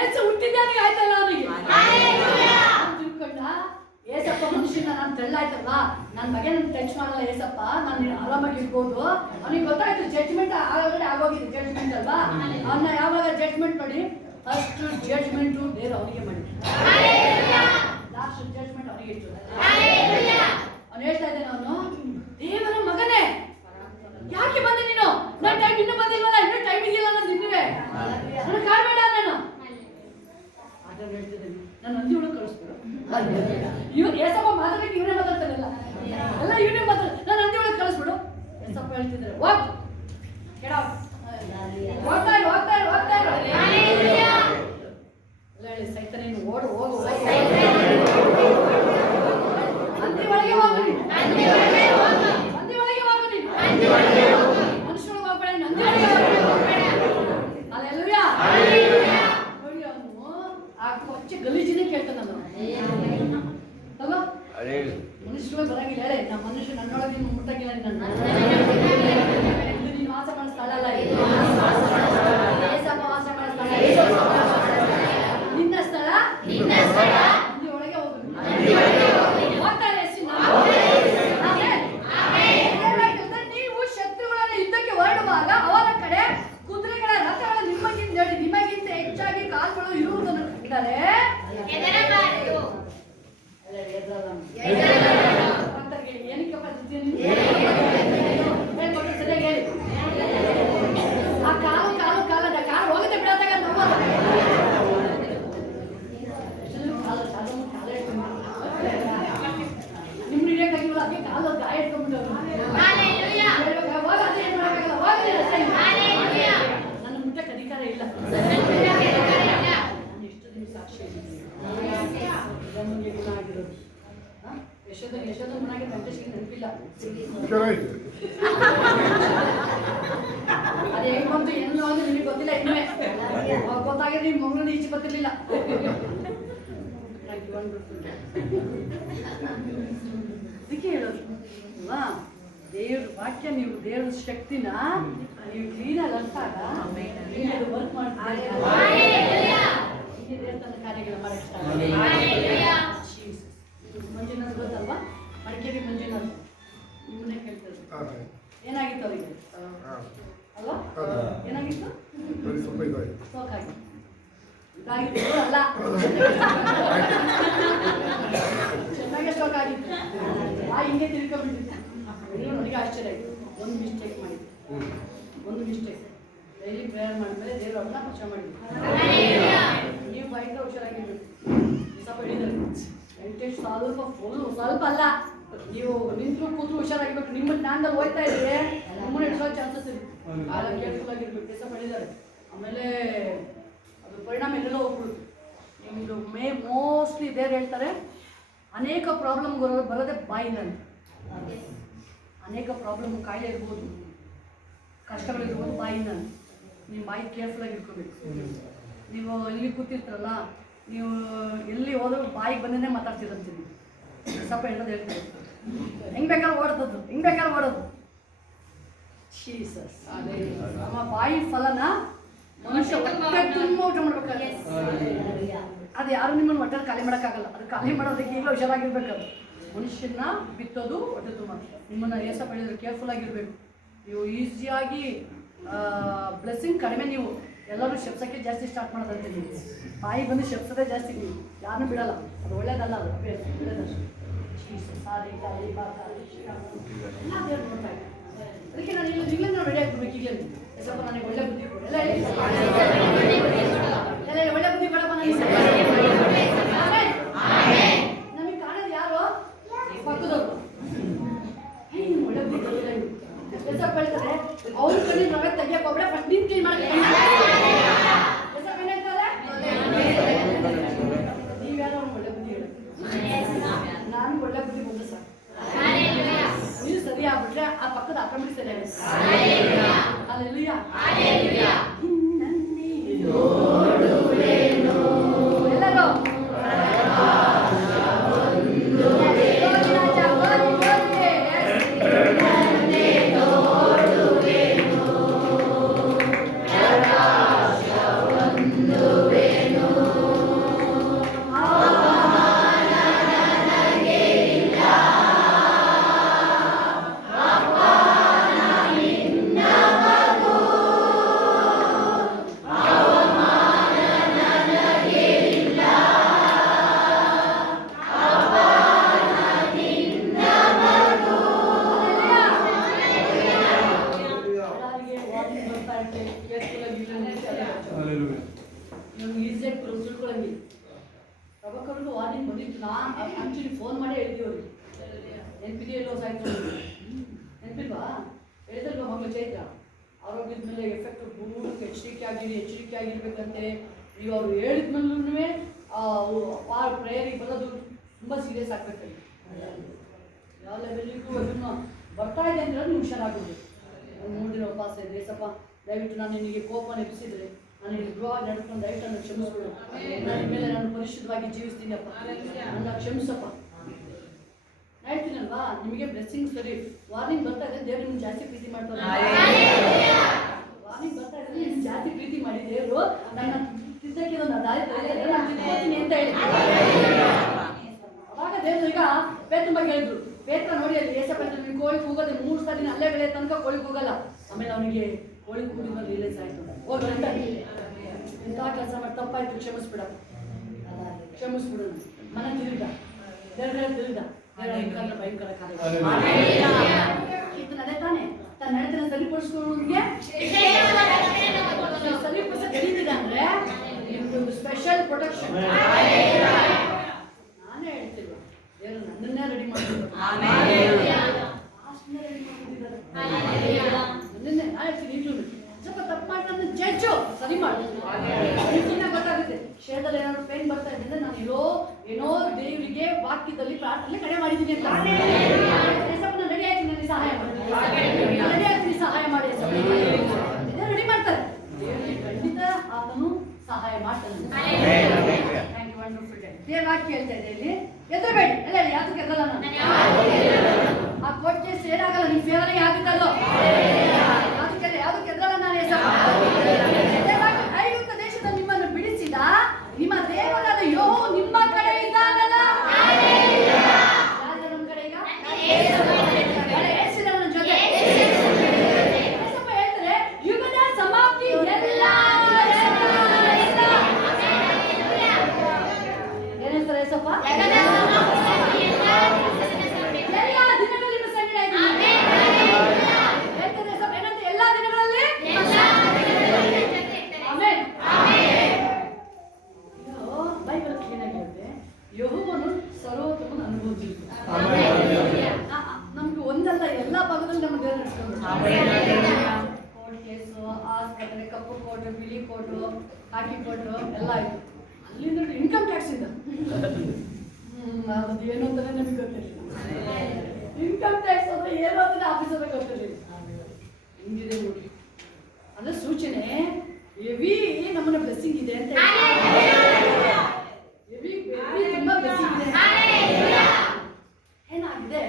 ಏಸು ಹುಟ್ಟಿದ್ದಾನೆ ಆಯ್ತಲ್ಲ ಅವನಿಗೆ ತಿಳ್ಕೊಂಡ. ಏಸಪ್ಪ ಮನುಷ್ಯನ ನಾನು ತೆಳ್ಳಾಯ್ತಲ್ಲ, ನನ್ನ ಬಗ್ಗೆ ನನ್ನ ಟಚ್ ಮಾಡಲ್ಲ ಏಸಪ್ಪ, ನಾನು ಆರಾಮಾಗಿ ಇರ್ಬೋದು. ಅವನಿಗೆ ಗೊತ್ತಾಯ್ತು ಜಡ್ಜ್ಮೆಂಟ್ ಆಲ್ರೆಡಿ ಆಗೋಗಿದೆ. ಜಡ್ಜ್ಮೆಂಟ್ ಅಲ್ವಾ? ಅವನ್ನ ಯಾವಾಗ ಜಡ್ಜ್ಮೆಂಟ್ ಮಾಡಿ ಫಸ್ಟ್ ಜಡ್ಜ್ಮೆಂಟು ದೇವರು ಅವನಿಗೆ ಮಾಡಿ, ಲಾಸ್ಟ್ ಜಡ್ಜ್ಮೆಂಟ್ ಅವನಿಗೆ ಇಟ್ಟು. ಅವನು ಹೇಳ್ತಾ ಇದ್ದಾನೆ, ಅವನು ದೇವರ ಮಗನೇ ಯಾಕೆ ಬಂದೆ ನೀನು? ನನ್ನ ಟೈಮ್ ಇನ್ನೂ ಬಂದಿಲ್ವಲ್ಲ, ಇನ್ನೂ ಟೈಮ್ ಇದೆಯಲ್ಲ ನಂದು ಇನ್ನುವೆ, ನನ್ನ ಕಾಡ್ಬೇಡ ನಾನು. ಅದನ್ನು ಹೇಳ್ತಿದ್ದೇನೆ, ನಾನು ನಂದಿ ಒಳಗೆ ಕಳಿಸ್ಬಿಡು. ಇವ್ರು ಏಸಪ್ಪ ಮಾತಾಡಕ್ಕೆ ಇವರೇ ಮಾತಾಡ್ತಾರಲ್ಲ, ಎಲ್ಲ ಇವರೇ ಮಾತಾಡ್ತಾರೆ. ನಾನು ನಂದಿ ಒಳಗೆ ಕಳಿಸ್ಬಿಡು. ಏಸಪ್ಪ ಹೇಳ್ತಿದ್ದಾರೆ ಹೋಗ್ ಕೆಡ ಹೋಗ್ತಾ ಇರು ಹೋಗ್ತಾ ಇರು ಹೋಗ್ತಾ ಇರು ಎಲ್ಲ ಹೇಳಿ ಸೈತ ನೀನು ಓಡು ಹೋಗು ನಂದಿ ಒಳಗೆ ಹೋಗು ನೀನು, ನಂದಿ ಒಳಗೆ ಹೋಗು ನೀನು, ಮನುಷ್ಯರೊಳಗೆ ಹೋಗ್ಬೇಡ, ನಂದಿ ಒಳಗೆ ಹೋಗ್ಬೇಡ. ಹಲ್ಲೆಲೂಯಾ. ನೋಡಿ ಅವನು ಆ ಕೊಚ್ಚೆ ಗಲೀಜಿನೇ ಕೇಳ್ತಾನೆ ಅವನು ಅಲ್ವಾ? ಮನುಷ್ಯರೊಳಗೆ ಬರಂಗಿಲ್ಲ. ಹೇಳಿ ನಮ್ಮ ಮನುಷ್ಯ ನನ್ನೊಳಗೆ ನೀನು ಮುಟ್ಟಂಗಿಲ್ಲ. ಇದು ನೀನು ವಾಸ ಮಾಡೋ ಸ್ಥಳ ಅಲ್ಲ, ಇದು ಏಸಪ್ಪ ವಾಸ ಮಾಡೋ ಸ್ಥಳ, ನಿನ್ನ ಸ್ಥಳ, ನಂದಿ ಒಳಗೆ ಹೋಗು. ಹೋಗ್ತಾರೆ ನೀವು ಶತ್ರುಗಳನ್ನು ಯುದ್ಧಕ್ಕೆ ಹೊರಡುವಾಗ ಅವರ ಕಡೆ ಕುದುರೆಗಳ ರಥಗಳ ನಿಮಗಿಂತ ಹೆಚ್ಚಾಗಿ ಕಾಲ್ಗಳು ಇರುವುದನ್ನು ಕಂಡರೆ ಹೆದರಬಾರದು. ಏನಕ್ಕೆ ಪದ್ಧತಿ ಹೇಳ್ಕೊಟ್ಟು ಸರಿಯಾಗಿ ಹೇಳಿ. ಆ ಕಾಲದ ಕಾಲು ಹೋಗುತ್ತೆ ಬಿಡತ್ತಾಗ ನಿಮ್ಗೆ ಹಿಡಿಯಕ್ಕಾಗಿಲ್ಲ, ಅದಕ್ಕೆ ಕಾಲು ಗಾಯ ಇಟ್ಕೊಂಡ್ಬಿಟ್ಟು ನನ್ನ ಮುಟ್ಟಕ್ಕೆ ಅಧಿಕಾರ ಇಲ್ಲ. ನಾನು ಎಷ್ಟು ದಿನ ಸಾಕ್ಷಿ ಗುಣ ಆಗಿರೋದು. ಯಶೋಧ ಮನೆಗೆ ಸಂತೋಷಕ್ಕೆ ನೆನಪಿಲ್ಲ. ಅದು ಹೆಂಗ್ ಬಂತು ಏನೋ ಅಂದ್ರೆ ನಿಮಗೆ ಗೊತ್ತಿಲ್ಲ. ಇನ್ನುವೇ ಗೊತ್ತಾಗಿದೆ ನಿಮ್ಮ ಮಗಳನ್ನ ಈಚೆ ಗೊತ್ತಿರ್ಲಿಲ್ಲ. ಅದಕ್ಕೆ ಹೇಳೋದು ಅಲ್ವಾ, ದೇವ್ರ ವಾಕ್ಯ ನೀವು ದೇವ್ರ ಶಕ್ತಿನ ನೀವು ಕ್ಲೀನಾಗಿ ಅರ್ಥಾಗ ವರ್ಕ್ ಮಾಡ್ತಾರೆ. ದೇವಸ್ಥಾನ ಕಾರ್ಯಗಳು ಮಾಡಕ್ಕೆ ಮಂಜುನಾಥ್ ಗೊತ್ತಲ್ವಾ? ಮಡಿಕೇರಿ ಮಂಜುನಾಥ್ ನಿಮ್ಮನ್ನೇ ಕೇಳ್ತಾರೆ. ಏನಾಗಿತ್ತು ಅವರಿಗೆ ಅಲ್ವಾ? ಏನಾಗಿತ್ತು? ಸೋಕಾಗಿ ಇದಾಗಿತ್ತು ಅಲ್ಲ, ಚೆನ್ನಾಗೆ ಸ್ಟೋಕ್ ಆಗಿತ್ತು. ಹಿಂಗೆ ತಿಳ್ಕೊಂಡ್ಬಿಟ್ಟಿದ್ದೆ. ನನಗೆ ಆಶ್ಚರ್ಯ ಆಯಿತು. ಒಂದು ಮಿಸ್ಟೇಕ್ ಮಾಡಿದ್ವಿ, ಒಂದು ಮಿಸ್ಟೇಕ್. ಡೈಲಿ ಪ್ರೇಯರ್ ಮಾಡಿದ್ಮೇಲೆ ದೇವ್ರ ಅವ್ರನ್ನ ಪಕ್ಷ ಮಾಡಿದ್ವಿ. ನೀವು ಬೈಕ್ ಹುಷಾರಾಗಿರ್ಬೇಕು. ಸ್ವಲ್ಪ ಹೇಳಿದ್ದಾರೆ ವೆಂಕಟೇಶ್ ಸ್ವಲ್ಪ ಅಲ್ಲ, ನೀವು ನಿಂತರು ಕೂತ್ರು ಹುಷಾರಾಗಿರ್ಬೇಕು. ನಿಮ್ಮ ಜ್ಞಾನದಲ್ಲಿ ಹೋಗ್ತಾ ಇದ್ರೆ ನಿಮ್ಮನ್ನ ಹಿಡಿಸೋ ಚಾನ್ಸಸ್ ಇದೆ. ಆಗ ಕೇರ್ಫುಲ್ ಆಗಿರ್ಬೇಕು. ಸ್ವಲ್ಪ ಹೇಳಿದ್ದಾರೆ. ಆಮೇಲೆ ಅದು ಪರಿಣಾಮ ಎಲ್ಲೆಲ್ಲ ಹೋಗ್ಬಿಡುತ್ತೆ ನಿಮ್ಮದು. ಮೋಸ್ಟ್ಲಿ ದೇವ್ರು ಹೇಳ್ತಾರೆ ಅನೇಕ ಪ್ರಾಬ್ಲಮ್ ಬರೋದೇ ಬಾಯಿನಲ್ಲಿ. ಅನೇಕ ಪ್ರಾಬ್ಲಮ್, ಕಾಯಿಲೆ ಇರ್ಬೋದು, ಕಷ್ಟಗಳಿರ್ಬೋದು ಬಾಯಿನಲ್ಲಿ. ನಿಮ್ಮ ಬಾಯಿ ಕೇರ್ಫುಲ್ ಆಗಿ ಇಟ್ಕೋಬೇಕು. ನೀವು ಇಲ್ಲಿ ಕೂತಿರ್ತಾರಲ್ಲ, ನೀವು ಎಲ್ಲಿ ಹೋದ್ರೂ ಬಾಯಿಗೆ ಬಂದೇ ಮಾತಾಡ್ತಿರಂತೀನಿ. ಸ್ವಲ್ಪ ಹೇಳೋದು ಹೇಳ್ತೀವಿ, ಹೆಂಗೆ ಬೇಕಾದ್ರೆ ಓಡೋದು, ಹಿಂಗೆ ಬೇಕಾದ್ರೆ ಓಡೋದು. ಜೀಸಸ್, ನಮ್ಮ ಬಾಯಿ ಫಲನ ಮನುಷ್ಯ ಹೊಟ್ಟೆ ತುಂಬ ಊಟ ಮಾಡ್ಬೇಕಾದ್ರೆ ಅದು ಯಾರು ನಿಮ್ಮನ್ನು ಹೊಟ್ಟೆ ಖಾಲಿ ಮಾಡೋಕ್ಕಾಗಲ್ಲ. ಅದು ಖಾಲಿ ಮಾಡೋದಕ್ಕೆ ಈಗಲೂ ಹುಷಾರಾಗಿರ್ಬೇಕು. ಅದು ಮನುಷ್ಯನ ಬಿತ್ತೋದು ಹೊಟ್ಟೆ ತುಂಬ. ನಿಮ್ಮನ್ನು ಏಸಪ್ಪ ಹೇಳಿದ್ರೆ ಕೇರ್ಫುಲ್ ಆಗಿರಬೇಕು. ನೀವು ಈಸಿಯಾಗಿ ಬ್ಲೆಸ್ಸಿಂಗ್ ಕಡಿಮೆ. ನೀವು ಎಲ್ಲರೂ ಶಬ್ಸಕ್ಕೆ ಜಾಸ್ತಿ ಸ್ಟಾರ್ಟ್ ಮಾಡೋದಂತೆ. ನೀವು ಬಾಯಿ ಬಂದು ಶಬ್ಸದೇ ಜಾಸ್ತಿ, ನೀವು ಯಾರನ್ನೂ ಬಿಡಲ್ಲ. ಅದು ಒಳ್ಳೇದಲ್ಲ, ಅದು ಒಳ್ಳೇದಲ್ಲ. ಎಲ್ಲ ದೇವ್ರು ನೋಡ್ತಾ ಇದ್ದಾರೆ. ಅದಕ್ಕೆ ನಾನು ಈಗಲೇ ನಾವು ರೆಡಿ ಆಗ್ಬಿಡ್ಬೇಕು. ಈಗಲೇ ಸ್ವಲ್ಪ ನನಗೆ ಒಳ್ಳೆ ಬುದ್ಧಿ ಕೊಡು. ಎಲ್ಲ ಒಳ್ಳೆ ಬುದ್ಧಿ ಕೊಡಪ್ಪ ನನಗೆ. ನಮಗೆ ಕಾಣೋದು ಯಾರು? ಪಕ್ಕದವರು. ಒಳ್ಳೆ ಬುದ್ಧಿ ಕೊಟ್ಟಿಲ್ಲ. ಸ್ವಲ್ಪ ಹೇಳ್ತಾರೆ ಅವ್ರ ಕಡೆ ನಾವೇ ತೆಗಿಯಕ್ಕೆ ಒಬ್ಬಳೆ ಫಸ್ಟ್ ನೀನು ಕ್ಲೀನ್ ಮಾಡ್ತೀನಿ. ನೀವ್ಯಾರೋ ಅವ್ನು ಒಳ್ಳೆ ಬುದ್ಧಿ ಹೇಳಿ. ನಾನು ಒಳ್ಳೆ ಬುದ್ಧಿ ಬಂದು ಸರ್ ನೀವು ಸರಿ ಆಗ್ಬಿಟ್ರೆ ಆ ಪಕ್ಕದ ಆಕ್ರಮಣಿ ಸರಿ ಆಗುತ್ತೆ. ಅಲ್ಲೆಲ್ಲೂಯಾ. ಎಲ್ಲರೂ ಪ್ರಭಾಕರ್ಗೂ ವಾರ್ನಿಂಗ್ ಬಂದಿತ್ತು. ನಾನು ಆಕ್ಚುಲಿ ಫೋನ್ ಮಾಡಿ ಹೇಳಿದ್ವಿ ಅವ್ರಿಗೆ. ನೆನಪಿದೆಯಲ್ಲೋ ಸಾಯ್ತು ನೆನಪಿಲ್ವಾ? ಹೇಳಿದ್ರಲ್ವ ಮಗಳು ಚೈತ್ರ ಆರೋಗ್ಯದ ಮೇಲೆ ಎಫೆಕ್ಟ್ ಪೂರ್ಣಕ್ಕೆ ಎಚ್ಚರಿಕೆ ಆಗಿರ್ಬೇಕಂತೆ. ನೀವು ಅವ್ರು ಹೇಳಿದ್ಮೇಲೂ ಪ್ರೇಯರಿಗೆ ಬರೋದು ತುಂಬ ಸೀರಿಯಸ್ ಆಗ್ಬೇಕಂತೆ. ಯಾವ ಲೆವೆಲಿಗೂ ಅದನ್ನು ಬರ್ತಾ ಇದೆ ಅಂದರೆ ನೀವು ಹುಷಾರಾಗೋದು. ಒಂದು 3 ದಿನ ಉಪವಾಸ ಇದೆ. ಏಸಪ್ಪ ದಯವಿಟ್ಟು ನಾನು ನಿನಗೆ ಕೋಪನ ಎಬ್ಬಿಸಿದ್ರೆ ನಾನು ಇಲ್ಲಿ ಗೃಹವಾಗಿ ನಡ್ಕೊಂಡು ದಯವಿಟ್ಟು ನನ್ನ ಕ್ಷಮಿಸ್ಬಿಡು. ನನ್ನ ಮೇಲೆ ನಾನು ಪರಿಶುದ್ಧವಾಗಿ ಜೀವಿಸ್ತೀನಿ ಅಪ್ಪ, ನನ್ನ ಕ್ಷಮಿಸಪ್ಪ ಹೇಳ್ತೀನಲ್ವಾ. ನಿಮಗೆ ಬ್ಲೆಸ್ಸಿಂಗ್ ಸರಿ. ವಾರ್ನಿಂಗ್ ಬರ್ತಾ ಇದೆ, ದೇವ್ರು ನಿಮ್ಗೆ ಜಾಸ್ತಿ ಪ್ರೀತಿ ಮಾಡ್ತಾರೆ. ವಾರ್ನಿಂಗ್ ಬರ್ತಾ ಇದೆ, ನಿಮ್ಗೆ ಜಾಸ್ತಿ ಪ್ರೀತಿ ಮಾಡಿ ದೇವರು ನನ್ನ ತಿದ್ದಕ್ಕೆ ಒಂದು ದಾರಿ ತಿಳ್ಕೊತೀನಿ ಅಂತ ಹೇಳಿ. ಅವಾಗ ದೇವರು ಈಗ ಪೇತ್ರ ಬಗ್ಗೆ ಹೇಳಿದ್ರು. ಪೇತ್ರ ನೋಡಿ ಅಲ್ಲಿ ಏಸಪ್ಪ ನಿಮ್ಗೆ ಕೋಳಿ ಕೂಗೋದೆ 3 ಸಾರಿ ಅಲ್ಲೇ ಬೆಳೆ ತನಕ ಕೋಳಿ ಕೂಗಲ್ಲ. ಆಮೇಲೆ ಅವನಿಗೆ ಕೋಳಿ ಕೂಗಿದ ರಿಲೀಸ್ ಆಯ್ತು. ಹೋಗ್ರಂತ ಇಂಥ ಕೆಲಸ ಮಾಡಿ ತಪ್ಪಾಯ್ತು, ಕ್ಷಮಿಸ್ಬಿಡ, ಕ್ಷಮಿಸ್ಬಿಡು. ಮನೆ ತಿರುಗಿದ, ದೇವ್ರ ತಿರುಗಿದ. ಭಯಂಕರ ಕಾರ್ಯ ನಡೆ ತಾನೆ. ತನ್ನ ನಡೆತನ ಸರಿಪಡಿಸ್ಕೊಳ್ಳೋರಿಗೆ ಸರಿಪಡಿಸ ಕರೀತಿದ ಅಂದ್ರೆ ನಿಮ್ಗೊಂದು ಸ್ಪೆಷಲ್ ಪ್ರೊಟೆಕ್ಷನ್. ನಾನೇ ಹೇಳ್ತಿಲ್ವ, ದೇವರು ನನ್ನನ್ನೇ ರೆಡಿ ಮಾಡ್ತಿದ್ದಾರೆ. ನನ್ನನ್ನೇ ನಾ ಹೇಳ್ತೀನಿ. ಈಗಲೂ ಸ್ವಲ್ಪ ತಪ್ಪು ಮಾಡಿ ನನ್ನ ಜಡ್ಜು ಸರಿ ಮಾಡಿ ಗೊತ್ತಾಗುತ್ತೆ. ಶೇರ್ದಲ್ಲಿ ಏನಾದ್ರು ಪೇನ್ ಬರ್ತಾ ಇದೆ ಅಂದ್ರೆ ನಾನು ಏನೋ ದೇವರಿಗೆ ವಾಕ್ಯದಲ್ಲಿ ಪ್ರಾರ್ಥನೆ ಕಡೆ ಮಾಡಿದ್ದೀನಿ ಅಂತ ನಾನು ರೆಡಿ ಆಯ್ತೀನಿ. ನನಗೆ ಸಹಾಯ ಮಾಡಿ, ರೆಡಿ ಆಗ್ತೀನಿ, ಸಹಾಯ ಮಾಡಿ. ರೆಡಿ ಮಾಡ್ತಾರೆ. ದೇವರಿಗೆ ಖಂಡಿತ ಆತನು ಸಹಾಯ ಮಾಡ್ತಾನೆ. Thank you, wonderful day. ದೇವ್ರ ವಾಕ್ಯ ಹೇಳ್ತಾ ಇದೆ ಇಲ್ಲಿ, ಎದುರಬೇಡಿ. ಎಲ್ಲ ಹೇಳಿ, ಯಾತಕ್ಕೆ ಎದಲ್ಲ ನಾನು? ಆ ಕೋರ್ಟ್ ಕೇಸ್ ಏನಾಗಲ್ಲ, ನಿಮ್ಮ ಫೇವರಿಗೆ ಆಗುತ್ತಲ್ಲೋ ಅದಕ್ಕೆ ಯಾವ್ದಕ್ಕೆ ಎದಲ್ಲ ನಾನು. ಐಗುಪ್ತ ದೇಶದಲ್ಲಿ ನಿಮ್ಮನ್ನು ಬಿಡಿಸಿದ ನಿಮ್ಮ ದೇವರಾದ ಯೆಹೋವನು ನಿಮ್ಮ ಕಡೆ ಇದ್ದಾನಲ್ಲ. ಯಾರು ನಮ್ಮ ಕಡೆ? ಈಗ ಯೇಸುವಿನ ಜೊತೆ. ಯೇಸಪ್ಪ ಹೇಳ್ತಾರೆ ಯುಗದ ಸಮಾಪ್ತಿ ಎಲ್ಲ. ಏನ್ ಹೇಳ್ತಾರೆ ಯೇಸಪ್ಪ? ಹಾಕಿಕೊಟ್ಟು ಎಲ್ಲ ಆಯ್ತು. ಅಲ್ಲಿಂದ ಇನ್ಕಮ್ ಟ್ಯಾಕ್ಸ್ ಇಂದ ಅದು ಏನು ಅಂತಾನೆ ನಮಗೆ ಗೊತ್ತಿರಲಿಲ್ಲ. ಇನ್ಕಮ್ ಟ್ಯಾಕ್ಸ್ ಅಂದ್ರೆ ಏನು ಅಂತಾನೆ ಆಫೀಸರ್ ಗೊತ್ತಿರಲಿಲ್ಲ. ಹಿಂಗಿದೆ ನೋಡಿ, ಅಂದ್ರೆ ಸೂಚನೆ ಹೆವಿ ನಮ್ಮನ್ನ ಬ್ಲೆಸ್ಸಿಂಗ್ ಇದೆ ಅಂತ ಹೆವಿ ತುಂಬಾ ಬ್ಲೆಸ್ಸಿಂಗ್ ಇದೆ. ಏನಾಗಿದೆ,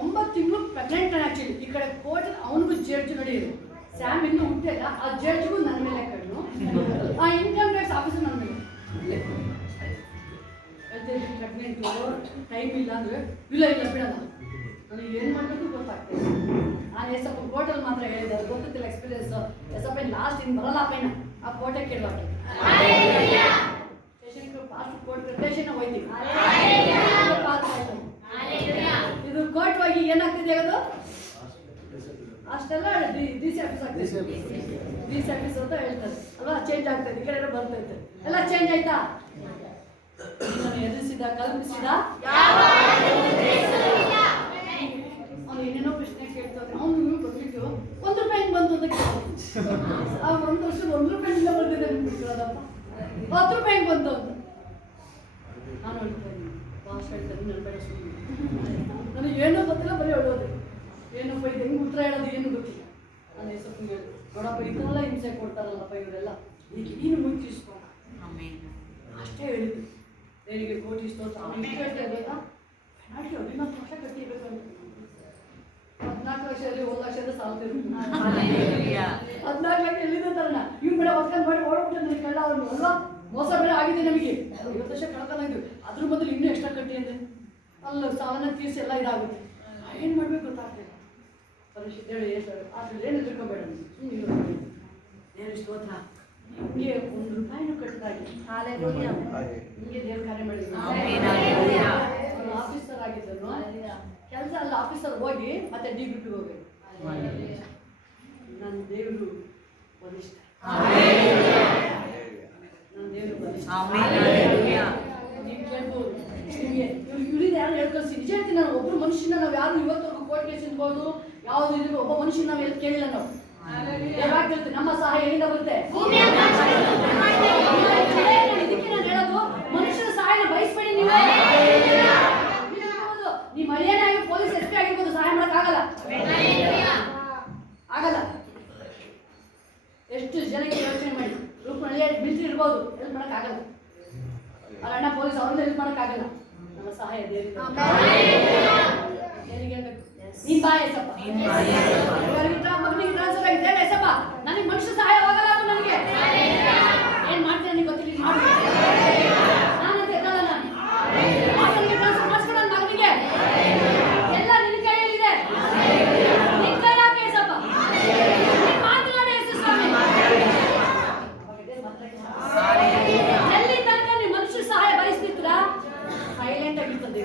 9 ತಿಂಗಳು ಪ್ರೆಗ್ನೆಂಟ್ ಆಕ್ಚುಲಿ. ಈ ಕಡೆ ಕೋರ್ಟ್ ಅವನಿಗೂ ಜಡ್ಜ್ ನಡೆಯೋದು, ಸ್ಯಾಮ್ ಇನ್ನೂ ಹುಟ್ಟಿಲ್ಲ, ಆ ಜಡ್ಜ್ಗೂ ನನ್ನ ಮೇಲೆ ಕಣ್ಣು, ಆ ಇನ್ಕಮ್ ಟ್ಯಾಕ್ಸ್ ಆಫೀಸರ್ ನನ್ನ ಮೇಲೆ. ಪ್ರೆಗ್ನೆಂಟು, ಟೈಮ್ ಇಲ್ಲ ಅಂದ್ರೆ ಇಲ್ಲ ಬಿಡಲ್ಲ, ನನಗೆ ಏನು ಮಾಡಬೇಕು ಗೊತ್ತಾಗ್ತದೆ. ನಾನು ಎಸಪ್ಪ ಕೋರ್ಟಲ್ಲಿ ಮಾತ್ರ ಹೇಳಿದೆ, ಅದು ಗೊತ್ತಿಲ್ಲ ಎಕ್ಸ್ಪೀರಿಯನ್ಸ್. ಎಸಪ್ಪ ಲಾಸ್ಟ್ ಇನ್ನು ಬರಲ್ಲ ಪೈನ ಆ ಕೋರ್ಟೆ ಕೇಳುವಾಗ ಸ್ಟೇಷನ್ ಫಾಸ್ಟ್ ಕೋರ್ಟ್ ಸ್ಟೇಷನ್ ಹೋಯ್ತೀವಿ. ಇದು ಕೋರ್ಟ್ ಹೋಗಿ ಏನಾಗ್ತಿದೆ ಅದು ಅಷ್ಟೆಲ್ಲ ಡಿ ಸಿ ಆಫೀಸ್ ಆಗ್ತದೆ. ಡಿ ಸಿ ಆಫೀಸ್ ಅಂತ ಹೇಳ್ತಾರೆ ಅಲ್ವಾ, ಚೇಂಜ್ ಆಗ್ತದೆ, ಈ ಕಡೆ ಬರ್ತೈತೆ ಎಲ್ಲ ಚೇಂಜ್ ಆಯ್ತಾ. ನಾನು ಎದುರಿಸಿದ ಕಲ್ಪಿಸಿದ ಅವ್ನು ಏನೇನೋ ಪ್ರಶ್ನೆ ಕೇಳ್ತಾನೆ. ಅವನು ಗೊತ್ತಿತ್ತು 1 ರೂಪಾಯಿ ಬಂತು ಅಂತ ಕೇಳ್ತಾನೆ. ಆ 1 ವರ್ಷ 1 ರೂಪಾಯಿನಿಂದ ಬಂದಿದೆ ಅಂದ್ಬಿಟ್ಟಿರೋದಪ್ಪ, 10 ರೂಪಾಯಿ ಬಂತು ಅಂತ. ನಾನು ಹೇಳ್ತೇನೆ, ಭಾಷೆ ಹೇಳ್ತೇನೆ, ನನ್ನ ಬೇಡ ಸುಮ್ಮನೆ, ನನಗೆ ಏನೋ ಗೊತ್ತಿಲ್ಲ, ಬರೀ ಹೇಳೋದು ಏನಪ್ಪ ಇದು ಹೆಂಗೆ ಉತ್ತರ ಹೇಳೋದು ಏನು ಗೊತ್ತಿಲ್ಲ. ನಾನು ಸ್ವಲ್ಪ ಹೇಳಿದೆ, ನೋಡಪ್ಪ ಇದನ್ನೆಲ್ಲ ಹಿಂಸೆ ಕೊಡ್ತಾರಲ್ಲಪ್ಪ ಇವರೆಲ್ಲ, ಈಗ ನೀನು ಮುಚ್ಚಿಸ್ಕೊ ಅಷ್ಟೇ ಹೇಳಿದ್ದು. ದೇವರಿಗೆ ಕೋಟಿ ಸ್ತೋತ್ರ. ಹೇಳ್ತಾ ಇರ್ಬೇಕಾ ನಾಟಿಗೆ 14 ಲಕ್ಷ ಕಟ್ಟಿರ್ಬೇಕು ಅಂತ. 14 ಲಕ್ಷದಲ್ಲಿ 1 ಲಕ್ಷದ ಸಾಲ್ತಿರ್ಬೇಕು. 14 ಲಕ್ಷ ಎಲ್ಲಿದೆ ತರಣ ಇವ್ ಬೇಡ ಒತ್ಕೊಂಡು ಮಾಡಿ ಓಡ್ಬಿಟ್ಟು ನನಗೆ ಕಳ್ಳ ಅವ್ರು ಅಲ್ವಾ, ಮೋಸ ಬೇರೆ ಆಗಿದೆ ನಮಗೆ. 50 ಲಕ್ಷ ಕಳ್ಕೊಂಡಿದ್ವಿ, ಅದ್ರ ಬದಲು ಇನ್ನೂ ಎಕ್ಸ್ಟ್ರಾ ಕಟ್ಟಿ ಅಂದ್ರೆ ಅಲ್ಲ ಸಾವನ್ನ ತೀರ್ಸಿ ಎಲ್ಲ ಇದಾಗುತ್ತೆ. ಏನು ಮಾಡ್ಬೇಕು ಗೊತ್ತಾಗ್ತಿಲ್ಲ. ಪರಿಶುದ್ಧ ಹೇಳಿ ಅದ್ರಲ್ಲಿ ಏನು ತಿಳ್ಕೊಬೇಡ, ಸುಮ್ಮನೆ ದೇವ್ರ ಸ್ತೋತ್ರ. ಹಿಂಗೆ 1 ರೂಪಾಯಿನೂ ಕಟ್ಟಿದಾಗಿ ಹಿಂಗೆ ದೇವ್ರ ಕಾರ್ಯ ಮಾಡಿದ್ರು. ಆಫೀಸರ್ ಆಗಿದ್ದರು, ಕೆಲಸ ಅಲ್ಲ ಆಫೀಸರ್ ಹೋಗಿ ಮತ್ತೆ ಡಿಗ್ರಿಟಿಗೆ ಹೋಗ್ಬೇಕು. ನನ್ನ ದೇವರು ಬಲಿಷ್ಠ, ನನ್ನ ದೇವರು ಬಲಿಷ್ಠ. ನೀವು ಕೇಳ್ಬೋದು ನಿಮಗೆ ಇವ್ರಿಂದ ಯಾರು ಹೇಳ್ಕಳಿಸಿ. ನಿಜ ಹೇಳ್ತೀನಿ, ನಾನು ಒಬ್ಬರು ಮನುಷ್ಯನ ನಾವು ಯಾರು ಇವತ್ತವರೆಗೂ ಕೋರ್ಟ್ ಕೇಸ್ ಇರ್ಬೋದು ಯಾವುದು ಇದ್ರು ಒಬ್ಬ ಮನುಷ್ಯನ ನಾವು ಎಲ್ಲಿ ಕೇಳಿಲ್ಲ. ನಾವು ಯಾವಾಗ ಕೇಳ್ತೀವಿ, ನಮ್ಮ ಸಹಾಯ ಎಲ್ಲಿಂದ ಬರುತ್ತೆ? ಇದಕ್ಕೆ ನಾನು ಹೇಳೋದು, ಮನುಷ್ಯನ ಸಹಾಯನ ಬಯಸ್ಬೇಡಿ. ನೀವು ನಿಮ್ಮ ಮಳೆಯನ್ನಾಗಿ ಪೊಲೀಸ್ ಎಸ್ ಪಿ ಆಗಿರ್ಬೋದು, ಸಹಾಯ ಮಾಡೋಕ್ಕಾಗಲ್ಲ, ಆಗಲ್ಲ. ಎಷ್ಟು ಜನಕ್ಕೆ ಯೋಚನೆ ಮಾಡಿ, ರೂಪನಲ್ಲಿ ಮಿಲ್ಟ್ರಿ ಇರ್ಬೋದು, ಹೆಲ್ಪ್ ಮಾಡೋಕ್ಕಾಗಲ್ಲ. ಅವ್ರ ಅಣ್ಣ ಪೊಲೀಸ್ ಅವ್ರನ್ನ ಹೆಲ್ಪ್ ಮಾಡೋಕ್ಕಾಗಲ್ಲ. ನಮ್ಮ ಸಹಾಯ ದೇವರಿಗೆ ಹೇಳ್ಬೇಕು. ನೀನ್ ಬಾ ಎಸಪ್ಪ, ಮಗನಿಗೆ ಟ್ರಾನ್ಸ್ಫರ್ ಆಗಿದೆ ಎಸಪ್ಪ, ನನಗೆ ಮನುಷ್ಯ ಸಹಾಯ ಹೋಗಲ್ಲ. ನನಗೆ ಏನ್ ಮಾಡ್ತೀನಿ ನನಗೆ ಗೊತ್ತಿಲ್ಲ, ನಾನಂತ ಎದ್ದಲ್ಲ. ನಾನು ಮಗನಿಗೆ ಟ್ರಾನ್ಸ್ಫರ್ ಮಾಡಿಸ್ಕೊಡ, ನನ್ನ ಮಗನಿಗೆ ಎಲ್ಲ ನಿನ್ನ ಕೈಯಲ್ಲಿದೆ. ನಿನ್ನ ಕೈ ಹಾಕಿ ಎಸಪ್ಪ, ಮಾತನಾಡಿ ಎಸು ಸ್ವಾಮಿ. ಎಲ್ಲಿ ತನಕ ನೀವು ಮನುಷ್ಯ ಸಹಾಯ ಬಯಸ್ತಿದ್ರ ಸೈಲೆಂಟ್ ಆಗಿರ್ತದೆ.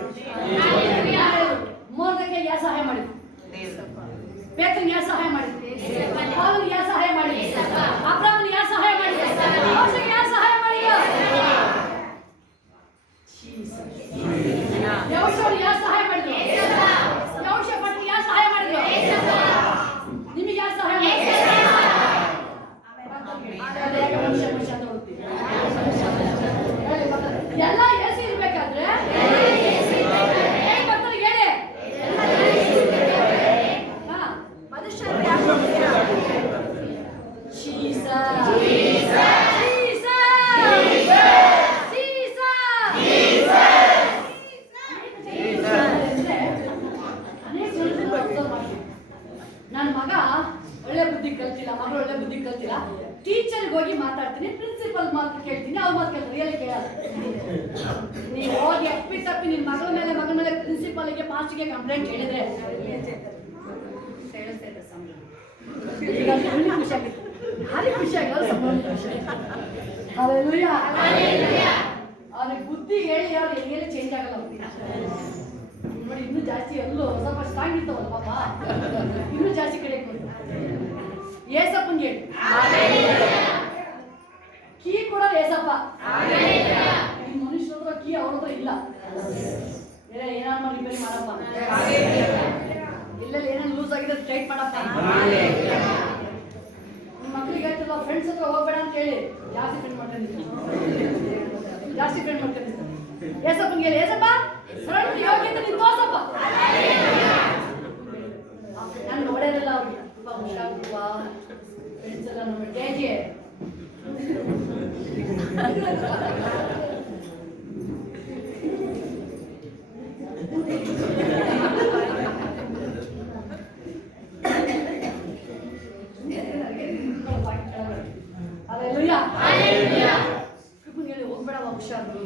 ಮೋರ್ದಕ್ಕೆ ಯಾರು ಸಹಾಯ ಮಾಡಿದ್ರು? ಪೇತ್ರನಿಗೆ ಯಾರು ಸಹಾಯ ಮಾಡಿದ್ರು? ಪೌಲನಿಗೆ ಯಾರು ಸಹಾಯ ಮಾಡಿದ್ರು? ಅಬ್ರಹಾಮನಿಗೆ ಯಾರು ಸಹಾಯ ಮಾಡಿದ್ರು? ಮೋಶೆಗೆ ಯಾರು ಸಹಾಯ ಮಾಡಿದ್ರು? ಯೆಹೋಶುವನಿಗೆ ಯಾರು ಸಹಾಯ ಮಾಡಿದ್ರು? ಯೆಹೋಶಾಫಾಟನಿಗೆ ಯಾರು ಸಹಾಯ ಮಾಡಿದ್ರು? ನಿಮಗೆ ಯಾರು ಸಹಾಯ ಮಾಡಿದ್ರು? ಎಲ್ಲ ಏಸಿ ಇರ್ಬೇಕಾದ್ರೆ ನನ್ನ ಮಗ ಒಳ್ಳೆ ಬುದ್ಧಿ ಕಲ್ತಿಲ್ಲ, ಮಗಳು ಒಳ್ಳೆ ಬುದ್ಧಿ ಕಲ್ತಿಲ್ಲ, ಟೀಚರ್ಗೆ ಹೋಗಿ ಮಾತಾಡ್ತೀನಿ, ಪ್ರಿನ್ಸಿಪಲ್ ಮಾತು ಕೇಳ್ತೀನಿ, ಅವ್ರ ಮಾತು ಕೇಳ್ತೀನಿ, ರಿಯಲಿ ಕೇಳಲ್ಲ. ನೀವು ಹೋಗಿ ಅಪ್ಪಿ ತಪ್ಪಿ ನಿನ್ನ ಮಗನ ಮೇಲೆ ಪ್ರಿನ್ಸಿಪಲ್ಗೆ ಮಾಸ್ಟರ್ಗೆ ಕಂಪ್ಲೇಂಟ್ ಹೇಳಿದ್ರೆ ಭಾರಿ ಖುಷಿ ಆಗಲ್ಲ. ಅವ್ರಿಗೆ ಬುದ್ಧಿ ಹೇಳಿ ಅವ್ರು ಎಲ್ಲಿ ಚೇಂಜ್ ಆಗಲ್ಲ. ನೋಡಿ ಇನ್ನೂ ಜಾಸ್ತಿ ಎಲ್ಲೋ ಸ್ವಲ್ಪ ಸ್ಟ್ರಾಂಗ್ ಇರ್ತಾವಲ್ಲ ಪಾಪ, ಇನ್ನೂ ಜಾಸ್ತಿ ಕಡೆ ಏಸಪ್ಪಂಗೆ ಹೇಳಿ ಕೀ ಕೊಡೋದು ಏಸಪ್ಪ. ಈ ಮನುಷ್ಯರ ಹತ್ರ ಕೀ ಅವ್ರ ಹತ್ರ ಇಲ್ಲ. ಏನಾದ್ರು ಮಾಡಿ ರಿಪೇರಿ ಮಾಡಪ್ಪ, ಇಲ್ಲೆಲ್ಲ ಏನೇನು ಲೂಸ್ ಆಗಿದೆ ಸ್ಟ್ರೈಟ್ ಮಾಡಪ್ಪ. ನಿಮ್ಮ ಮಕ್ಕಳಿಗೆ ಹೇಳ್ತಿಲ್ಲ ಫ್ರೆಂಡ್ಸ್ ಹತ್ರ ಹೋಗ್ಬೇಡ ಅಂತ ಹೇಳಿ ಜಾಸ್ತಿ ಫ್ರೆಂಡ್ ಜಾಸ್ತಿ ಫ್ರೆಂಡ್ ಮಾಡ್ಕೊಂಡಿರ್ತಾರೆ. ಏಸಪ್ಪನಿಗೆ ಹೇಳಿ, ಏಸಪ್ಪ ಫ್ರೆಂಡ್ ಯೋಗ್ಯತೆ ನೀನು ತೋರ್ಸಪ್ಪ. ನಾನು ನೋಡೋದಿಲ್ಲ ಅವ್ರಿಗೆ ತುಂಬ ಹುಷಾರು ಫ್ರೆಂಡ್ಸ್ ಎಲ್ಲ ನೋಡಿ ಹೇಗೆ ಹೇಳಿ ಹೋಗ್ಬೇಡ ಹುಷಾರು.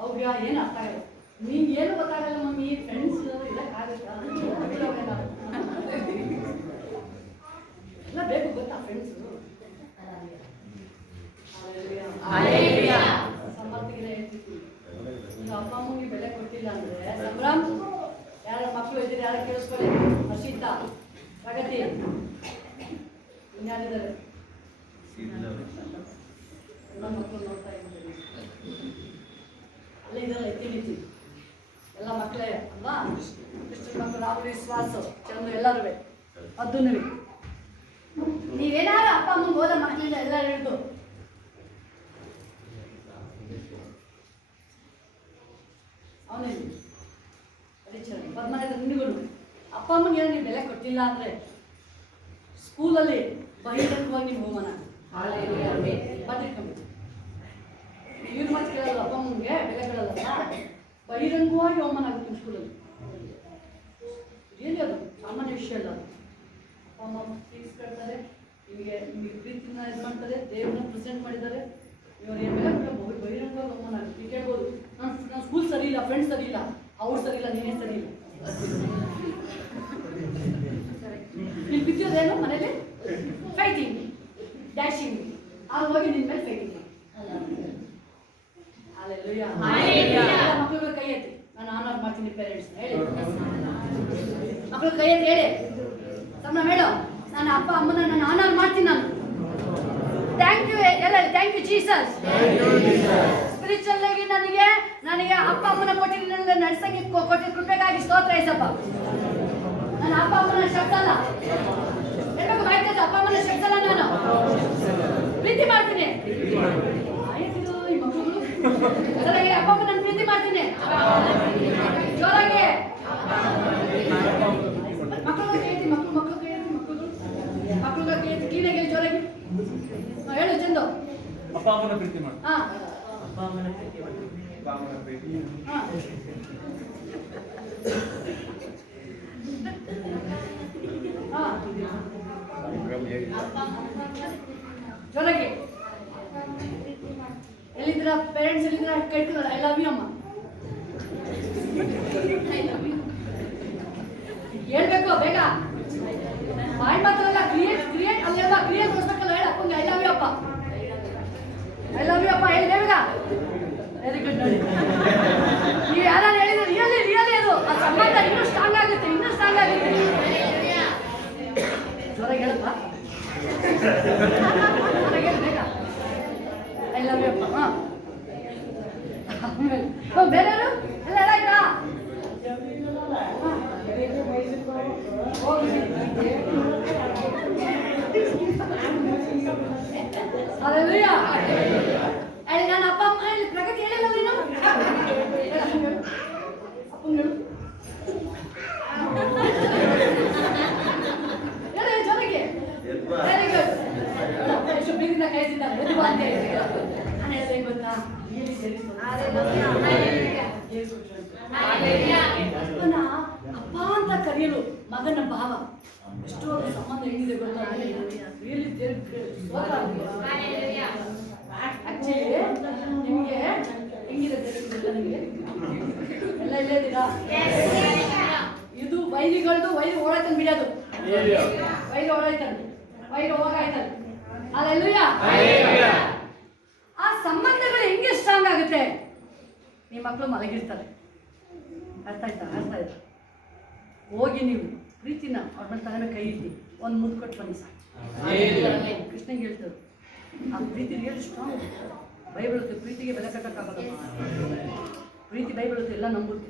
ಅವ್ರಿಗೆ ಏನು ಅರ್ಥ ಆಗಲ್ಲ. ನಿಂಗೆ ಏನು ಗೊತ್ತಾಗಲ್ಲ ಮಮ್ಮಿ, ಫ್ರೆಂಡ್ಸ್ ಇರಕ್ಕಾಗತ್ತಾ ಎಲ್ಲ ಬೇಕು ಗೊತ್ತಾ ಫ್ರೆಂಡ್ಸು. ಸಮರ್ಥಿಗೆ ಹೇಳ್ತಿದ್ವಿ, ಈಗ ಅಪ್ಪ ಅಮ್ಮಗೆ ಬೆಲೆ ಕೊಟ್ಟಿಲ್ಲ ಅಂದ್ರೆ ಸಂಭ್ರಮ್ ಯಾರ ಮಕ್ಕಳು ಇದ್ದೀರಿ ಯಾರು ಕೇಳಿಸ್ಕೊಳ್ಳಿ. ಹರ್ಷಿತಾ, ಪ್ರಗತಿ, ಇನ್ಯಾರಿದ್ದಾರೆ ಎಲ್ಲ ಮಕ್ಕಳು ನೋಡ್ತಾ ಇದ್ದೀವಿ. ಅಲ್ಲೇ ಇದೆಲ್ಲ ಎತ್ತಿಡಿತಿ ಎಲ್ಲ ಮಕ್ಕಳೇ ಅಲ್ವಾ? ಕೃಷ್ಣ ಮಕ್ಕಳು ರಾಹುಲ್, ವಿಶ್ವಾಸ, ಚಂದು ಎಲ್ಲರೂ ಅದ್ದೂ ನೀವೇನಾರು ಅಪ್ಪ ಅಮ್ಮಂಗೆ ಹೋದ ಮಕ್ಕಳಿಂದ ಎಲ್ಲ ಹಿಡಿದು ಅವನೇ ಪರಿಚಯ ಪದ್ಮನಾಭ ನಿಂಡುಗಳು ಅಪ್ಪ ಅಮ್ಮಂಗೆ ಏನು ನೀವು ಬೆಲೆ ಕೊಟ್ಟಿಲ್ಲ ಅಂದರೆ ಸ್ಕೂಲಲ್ಲಿ ಬಹಿರಂಗವಾಗಿ ನೀವು ಹೋಮನ ಬರ್ತಿರ್ಕೊಂಡು ಇವ್ರ ಮಾತು ಕೇಳಲ್ಲ. ಅಪ್ಪ ಅಮ್ಮಂಗೆ ಬೆಲೆ ಕೊಡಲ್ಲ, ಬಹಿರಂಗವಾಗಿ ಅವಮಾನ ಆಗುತ್ತೆ ನಿಮ್ಮ ಸ್ಕೂಲಲ್ಲಿ. ಏನು ಅದು ಸಾಮಾನ್ಯ ವಿಷಯ ಅಲ್ಲ. ಅಪ್ಪ ಅಮ್ಮ ಫೀಸ್ ಕಟ್ತಾರೆ, ನಿಮಗೆ ಪ್ರೀತಿನ ಇದು ಮಾಡ್ತಾರೆ, ದೇವ್ರನ್ನ ಪ್ರೆಸೆಂಟ್ ಮಾಡಿದ್ದಾರೆ. ಇವರು ಏನು ಬೆಲೆ ಕೊಡಬಹುದು, ಬಹಿರಂಗವಾಗಿ ಅವಮಾನ ಆಗುತ್ತೆ. ನೀವು ಕೇಳ್ಬೋದು, ನಾನು ಸ್ಕೂಲ್ ಸರಿ ಇಲ್ಲ, ಫ್ರೆಂಡ್ಸ್ ಸರಿ ಇಲ್ಲ, ಅವ್ರು ಸರಿ ಇಲ್ಲ, ನೀನೇ ಸರಿ ಇಲ್ಲ. ನೀನು ಬಿತ್ತಿರೋದೇನು ಮನೇಲಿ ಫೈಟಿಂಗ್ ಡ್ಯಾಶಿಂಗ್, ಅಲ್ಲಿ ಹೋಗಿ ನಿನ್ನ ಮೇಲೆ ಫೈಟಿಂಗ್. ಮಕ್ಕಳು ಕೈ ಎತ್ತಿ, ನಾನು ಆನರ್ ಮಾಡ್ತೀನಿ ಪೇರೆಂಟ್ಸ್ ಹೇಳಿ. ಮಕ್ಕಳು ಕೈ ಎತ್ತಿ ಹೇಳಿ, ತಮ್ಮ ಮೇಡಮ್ ನಾನು ಅಪ್ಪ ಅಮ್ಮನ ನಾನು ಆನರ್ ಮಾಡ್ತೀನಿ. ನಾನು ಥ್ಯಾಂಕ್ ಯು ಎಲ್ಲ, ಥ್ಯಾಂಕ್ ಯು ಜೀಸಸ್. ಸ್ಪಿರಿಚುವಲ್ ಆಗಿ ನನಗೆ ಅಪ್ಪ ಅಮ್ಮನ ಕೊಟ್ಟಿದ್ದ ನಡ್ಸಂಗೆ ಕೊಟ್ಟಿದ್ದ ಕೃಪೆಗಾಗಿ ಸ್ತೋತ್ರ ಏಸಪ್ಪ. ನನ್ನ ಅಪ್ಪ ಅಮ್ಮನ ಶಬ್ದಲ್ಲ ಹೇಳ್ಬೇಕು, ಮಾಹಿತಿ ಅಪ್ಪ ಅಮ್ಮನ ಶಬ್ದಲ್ಲ, ನಾನು ಪ್ರೀತಿ ಮಾಡ್ತೀನಿ. ಆಯ್ತು ಈ ಮಕ್ಕಳು ಜೋರಾಗಿ ಅಪ್ಪ ಅಮ್ಮ ನಾನು ಪ್ರೀತಿ ಮಾಡ್ತೀನಿ ಜೋರಾಗಿ. ಮಕ್ಕಳು ಕೇಳ್ತಿ, ಮಕ್ಕಳು ಕೇಳ್ತಿ ಕ್ಲೀನಾಗಿ ಜೋರಾಗಿ ಹೇಳು ಚಂದು. ಅಪ್ಪ ಅಮ್ಮನ ಪ್ರೀತಿ ಮಾಡಿ. ಹಾ ಅಪ್ಪ ಅಮ್ಮನ ಪ್ರೀತಿ ಮಾಡಿ. ಅಪ್ಪ ಅಮ್ಮನ ಪ್ರೀತಿ. ಹಾ ಜೋರಾಗಿ ಎಲ್ಲಿದ್ರ ಪೇರೆಂಟ್ಸ್ ಎಲ್ಲಿದ್ರ ಕಟ್ತಿದ್ರ ಐ ಲವ್ ಯು ಅಮ್ಮ ಹೇಳ್ಬೇಕು ಬೇಗ, ಬಾಯಿ ಮಾತ್ರಲ್ಲ ಕ್ರಿಯೇಟ್ ಅಲ್ಲೆಲ್ಲ ಕ್ರಿಯೇಟ್ ತೋರಿಸ್ಬೇಕಲ್ಲ. ಹೇಳ ಅಪ್ಪಂಗೆ ಐ ಲವ್ ಯು ಅಪ್ಪ, ಐ ಲವ್ ಯು ಅಪ್ಪ ಹೇಳಿ ಬೇಗ. Very good. ನೋಡಿ ನೀವು ಯಾರು ಹೇಳಿದ್ರೆ ರಿಯಲಿ ಅದು ಆ ಸಂಬಂಧ ಇನ್ನೂ ಸ್ಟ್ರಾಂಗ್ ಆಗುತ್ತೆ. ಜೋರಾಗಿ ಹೇಳಪ್ಪ, ಜೋರಾಗಿ ಹೇಳಿ ಬೇಗ. ಐ ಲವ್ ಯು ಅಪ್ಪ. ಹಾಂ ಬೇರೆಯವರು ಎಲ್ಲ ಆಯ್ತಾ? Hallelujah. ಅಲ್ಲಿ ನನ್ನ ಅಪ್ಪ ಅಮ್ಮ ಪ್ರಗತಿ ಹೇಳಿಲ್ಲ ನೀನು ಅಪ್ಪಂಗೆ ಹೇಳು ಜೋರಾಗಿ. Very good. ಎಷ್ಟು ಬೀದಿನ ಕಾಯ್ತಿದ್ದಾರೆ ಅಂತ ನಾನು ಹೇಳಿದೆ ಗೊತ್ತಾ, ಅಪ್ಪನ ಅಪ್ಪ ಅಂತ ಕರೆಯಲು ಮಗನ ಭಾವ ಎಷ್ಟೋ ಸಂಬಂಧ ಹೆಂಗಿದೆ ಗೊತ್ತಾ. ಆಕ್ಚುಲಿ ನಿಮಗೆ ಹೆಂಗಿದೆ ನಿಮಗೆ ಎಲ್ಲ ಇಲ್ಲೇ ಇದ್ದೀರಾ? ಇದು ವೈರಿಗಳದು ವೈರಿ ಓಡಾಯ್ತಾನೆ ಬಿಡೋದು, ವೈರಿ ಓಡಾಯ್ತಾನೆ, ವೈರಿ ಹೋಗಾಯ್ತಾನೆ. ಅಲ್ಲೆಲ್ಲೂಯ. ಆ ಸಂಬಂಧಗಳು ಹೆಂಗೆ ಸ್ಟ್ರಾಂಗ್ ಆಗುತ್ತೆ? ನಿಮ್ಮ ಮಕ್ಕಳು ಮಲಗಿರ್ತಾರೆ, ಅರ್ಥ ಆಯ್ತಾ? ಹೋಗಿ ನೀವು ಪ್ರೀತಿನ ಅವ್ರ ಮೇಲೆ ತಗೊಂಡು ಕೈ ಇಟ್ಟು ಒಂದು ಮುದ್ದು ಕೊಟ್ಟು ಬನ್ನಿ ಸಾಕು. ಕೃಷ್ಣಂಗೆ ಹೇಳ್ತಾರೆ ಆ ಪ್ರೀತಿ ರಿಯಲ್ ಸ್ಟ್ರಾಂಗ್. ಬೈಬಲ್ ಪ್ರೀತಿಗೆ ಬೆಲೆ ಕಟ್ಟಕ್ಕಾಗಲ್ಲ. ಪ್ರೀತಿ ಬೈಬಲ್ ಎಲ್ಲ ನಂಬುತ್ತೆ,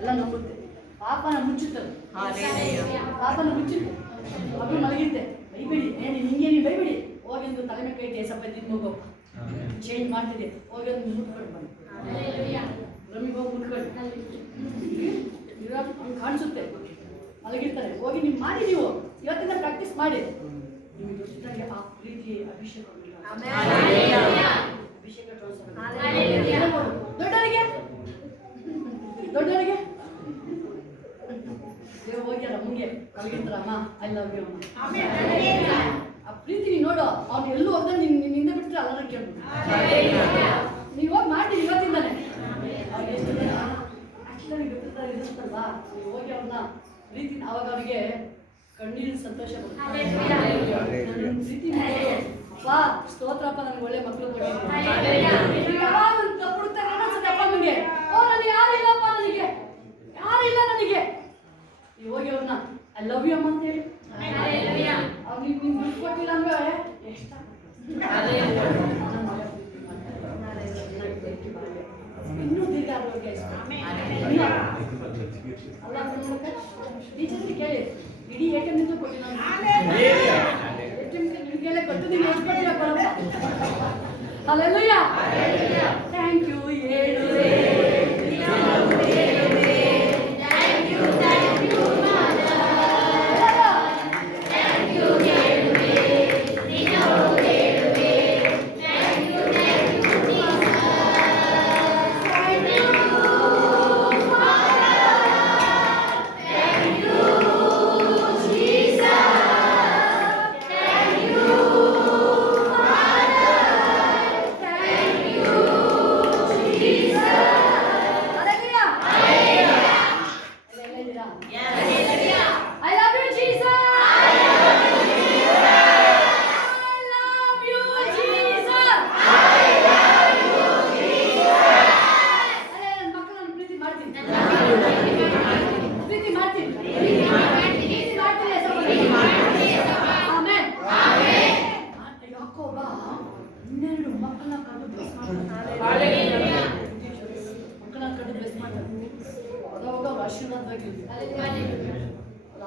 ಎಲ್ಲ ನಂಬುತ್ತೆ. ಪಾಪನ ಮುಚ್ಚುತ್ತೆ, ಮಗಳು ಮಲಗಿದ್ದೆ ಬೈಬಿಡಿ ನಿಂಗೆ ನೀವು ಬೈಬಿಡಿ ಹೋಗಿ ಒಂದು ತಲೆ ಮೇಲೆ ಕೈ ಏಸಪ್ಪ ತಿಂದು ಹೋಗೋ ಚೇಂಜ್ ಮಾಡ್ತಿದೆ ಹೋಗಿ ಒಂದು ಮುಟ್ಕೊಂಡು ಬನ್ನಿ ರಮ್ಮಿಗೆ ಹೋಗಿ ಮುಟ್ಕೊಂಡು ಕಾಣಿಸುತ್ತೆ ಮಲಗಿರ್ತಾರೆ ಹೋಗಿ ನೀವು ಮಾಡಿ ನೀವು ಇವತ್ತಿಂದ ಪ್ರಾಕ್ಟೀಸ್ ಮಾಡಿ ನಿಮಗೆ ದೊಡ್ಡದಾಗಿ ಆ ಪ್ರೀತಿ ಅಭಿಷೇಕ ಅಭಿಷೇಕ ದೊಡ್ಡವರಿಗೆ ದೊಡ್ಡವರಿಗೆ ದೇವ ಹೋಗ್ಯಾರ ಮುಂಗೆ ಮಲಗಿರ್ತಾರ ಅಮ್ಮ ಐ ಲವ್ ಯು ಅಮ್ಮ ಆ ಪ್ರೀತಿ ನೀನು ನೋಡು ಅವ್ನು ಎಲ್ಲೂ ಹೋದ್ರೆ ನಿನ್ನಿಂದ ಬಿಟ್ಟರೆ ಅಲ್ಲರ ಕೇಳ್ಬೋದು ನೀವು ಹೋಗಿ ಮಾಡ್ತೀನಿ ಇವತ್ತಿಂದಾನೆ ಅವ್ರಿಗೆ ಎಷ್ಟು ಆಕ್ಚುಲಿ ಗೊತ್ತಿರ್ತಾರೆ ಇರುತ್ತಲ್ವಾ ನೀವು ಹೋಗಿ ಅವ್ರನ್ನ ಪ್ರೀತಿ ಅವಾಗ ಅವ್ರಿಗೆ ಕಣ್ಣೀರಿನ ಸಂತೋಷ ಬರುತ್ತೆ ಪ್ರೀತಿ ಅಪ್ಪ ಸ್ತೋತ್ರಪ್ಪ ನನಗೆ ಒಳ್ಳೆ ಮಕ್ಕಳು ಕೊಟ್ಟಿದ್ದೀನಿ ಯಾವಾಗ ತಪ್ಪುಡ್ತಾರೆ ಅನ್ಸುತ್ತಪ್ಪ ನನಗೆ ಓ ನನಗೆ ಯಾರು ಇಲ್ಲಪ್ಪ ನನಗೆ ಯಾರಿಲ್ಲ ನನಗೆ ನೀವು ಹೋಗಿ ಅವ್ರನ್ನ ಐ ಲವ್ ಯು ಅಮ್ಮ ಅಂತ ಹೇಳಿ ಅವ್ರು ನಿಮ್ಗೆ ದುಡ್ಡು ಕೊಟ್ಟಿಲ್ಲ ಅಂದ್ರೆ ಎಷ್ಟು ಇನ್ನೂ ದೀರ್ಘ ಆರೋಗ್ಯ ಅಲ್ಲ ಟೀಚರ್ಗೆ ಕೇಳಿ ಇಡೀ ATM ನಿಂತು ಕೊಟ್ಟು ನಾನು ATM ಕೇಳಿ ಕೊಟ್ಟು ನೀವು ಎಷ್ಟು ಕೊಟ್ಟಿಲ್ಲ ಕೊಡಪ್ಪ ಹಲ್ಲೆಲೂಯಾ ಥ್ಯಾಂಕ್ ಯು ಹೇಳು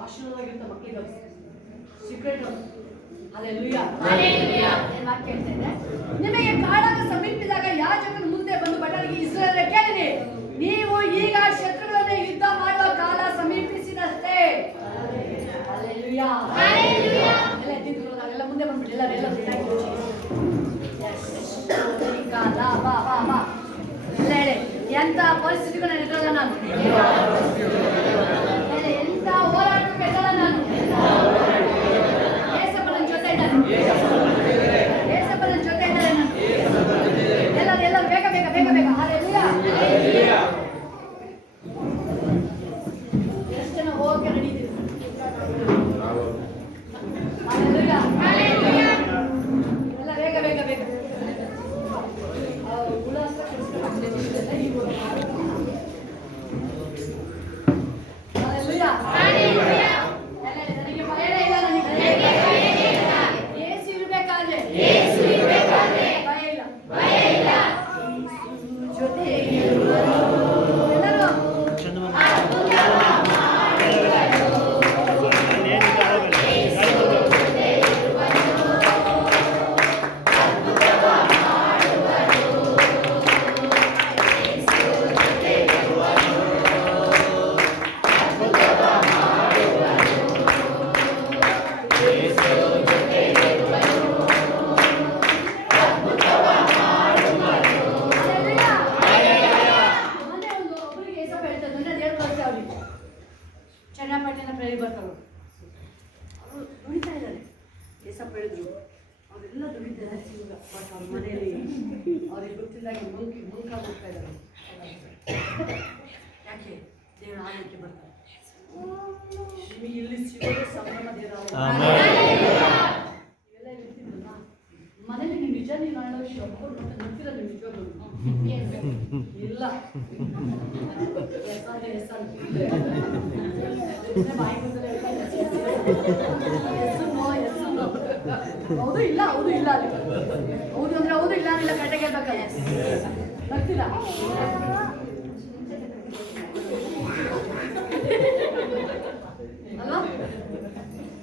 ಆಶೀರ್ವಾದವಾಗಿರುತ್ತೆ ಮಕ್ಕಳಿಗೆ ಸೀಕ್ರೆಟ್ ಹಲ್ಲೆಲೂಯಾ ಏನು ವಾಕ್ಯ ಹೇಳ್ತೇನೆ ನಿಮಗೆ ಕಾಳಗ ಸಮೀಪಿಸಿದಾಗ ಯಾಜಕನ ಮುಂದೆ ಬಂದು ಭಟರಿಗೆ ಇಸ್ರಾಯೇಲ್ ಕೇಳಿರಿ ನೀವು ಈಗ ಶತ್ರುಗಳನ್ನೇ ಯುದ್ಧ ಮಾಡುವ ಕಾಲ ಸಮೀಪಿಸಿದಷ್ಟೇ ಹಲ್ಲೆಲೂಯಾ ಎಲ್ಲ ಎದ್ದಿದ್ರಲ್ಲ ಮುಂದೆ ಬಂದ್ಬಿಡಿ ಎಲ್ಲ ಬಾ ಬಾ ಬಾ ಎಲ್ಲ ಹೇಳಿ ಎಂತ ಪರಿಸ್ಥಿತಿಗಳನ್ನ ಎದುರಲ್ಲ ನಾನು ಎಂತ ಹೋರಾಟಕ್ಕೆ ಎದುರಲ್ಲ ನಾನು ಏಸಪ್ಪ ನನ್ನ ಜೊತೆ ಇದ್ದಾನೆ ಏಸಪ್ಪ ನನ್ನ ಜೊತೆ ಇದ್ದಾನೆ ನಾನು ಎಲ್ಲರೂ ಬೇಗ ಬೇಗ ಬೇಗ ಬೇಗ ಹಲ್ಲೆಲೂಯಾ ಎಷ್ಟು ಜನ ಹೋಗಕ್ಕೆ ನಡೀತೀವಿ ಹಲ್ಲೆಲೂಯಾ ಎಲ್ಲ ಬೇಗ ಬೇಗ ಬೇಗ ನನಗೆ ಭಯನೇ ಇಲ್ಲ ನನಗೆ ಏಸು ಇರಬೇಕಾದ್ರೆ ಭಯ ಇಲ್ಲ ಜೊತೆ ಎಲ್ಲರೂ ಚನ್ನಪಟ್ಟಣ ಪ್ರೇರಿ ಬರ್ತಾವೆ ಅವರು ದುಡಿತಾ ಇದ್ದಾರೆ ಏಸಪ್ಪ ಹೇಳಿದ್ರು ಅವರೆಲ್ಲ ದುಡಿತಾರೆ ಬಟ್ ಅವ್ರ ಮನೆಯಲ್ಲಿ ಅವ್ರಿಗೆ ಗೊತ್ತಿದ್ದಾಗೆ ಮುಲ್ಕ ಮಾಡ್ತಾ ಇದ್ದಾರೆ ಯಾಕೆ ದೇವರ ಆಲಯಕ್ಕೆ ಬರ್ತಾರೆ ನಿಮಗೆ ಇಲ್ಲಿ ಸಿಗೋದೇ ಸಂಭ್ರಮ ದೇವರ ಇವೆಲ್ಲ ಇರ್ತಿದ್ರಲ್ಲ ಮನೇಲಿ ನೀವು ನಿಜ ನೀವು ಅನ್ನೋ ವಿಷಯ ಒಪ್ಕೊಂಡು ಗೊತ್ತಿಲ್ಲ ನೀವು ನಿಜವಾಗ್ಲೂ ಇಲ್ಲ ಹೌದು ಇಲ್ಲ ಹೌದು ಇಲ್ಲ ಅಲ್ಲಿ ಹೌದು ಅಂದ್ರೆ ಹೌದು ಇಲ್ಲ ಅಂದ್ರೆ ಕರೆಕ್ಟಾಗಿ ಹೇಳ್ಬೇಕಲ್ಲ ಬರ್ತೀರಾ ಅಲ್ವಾ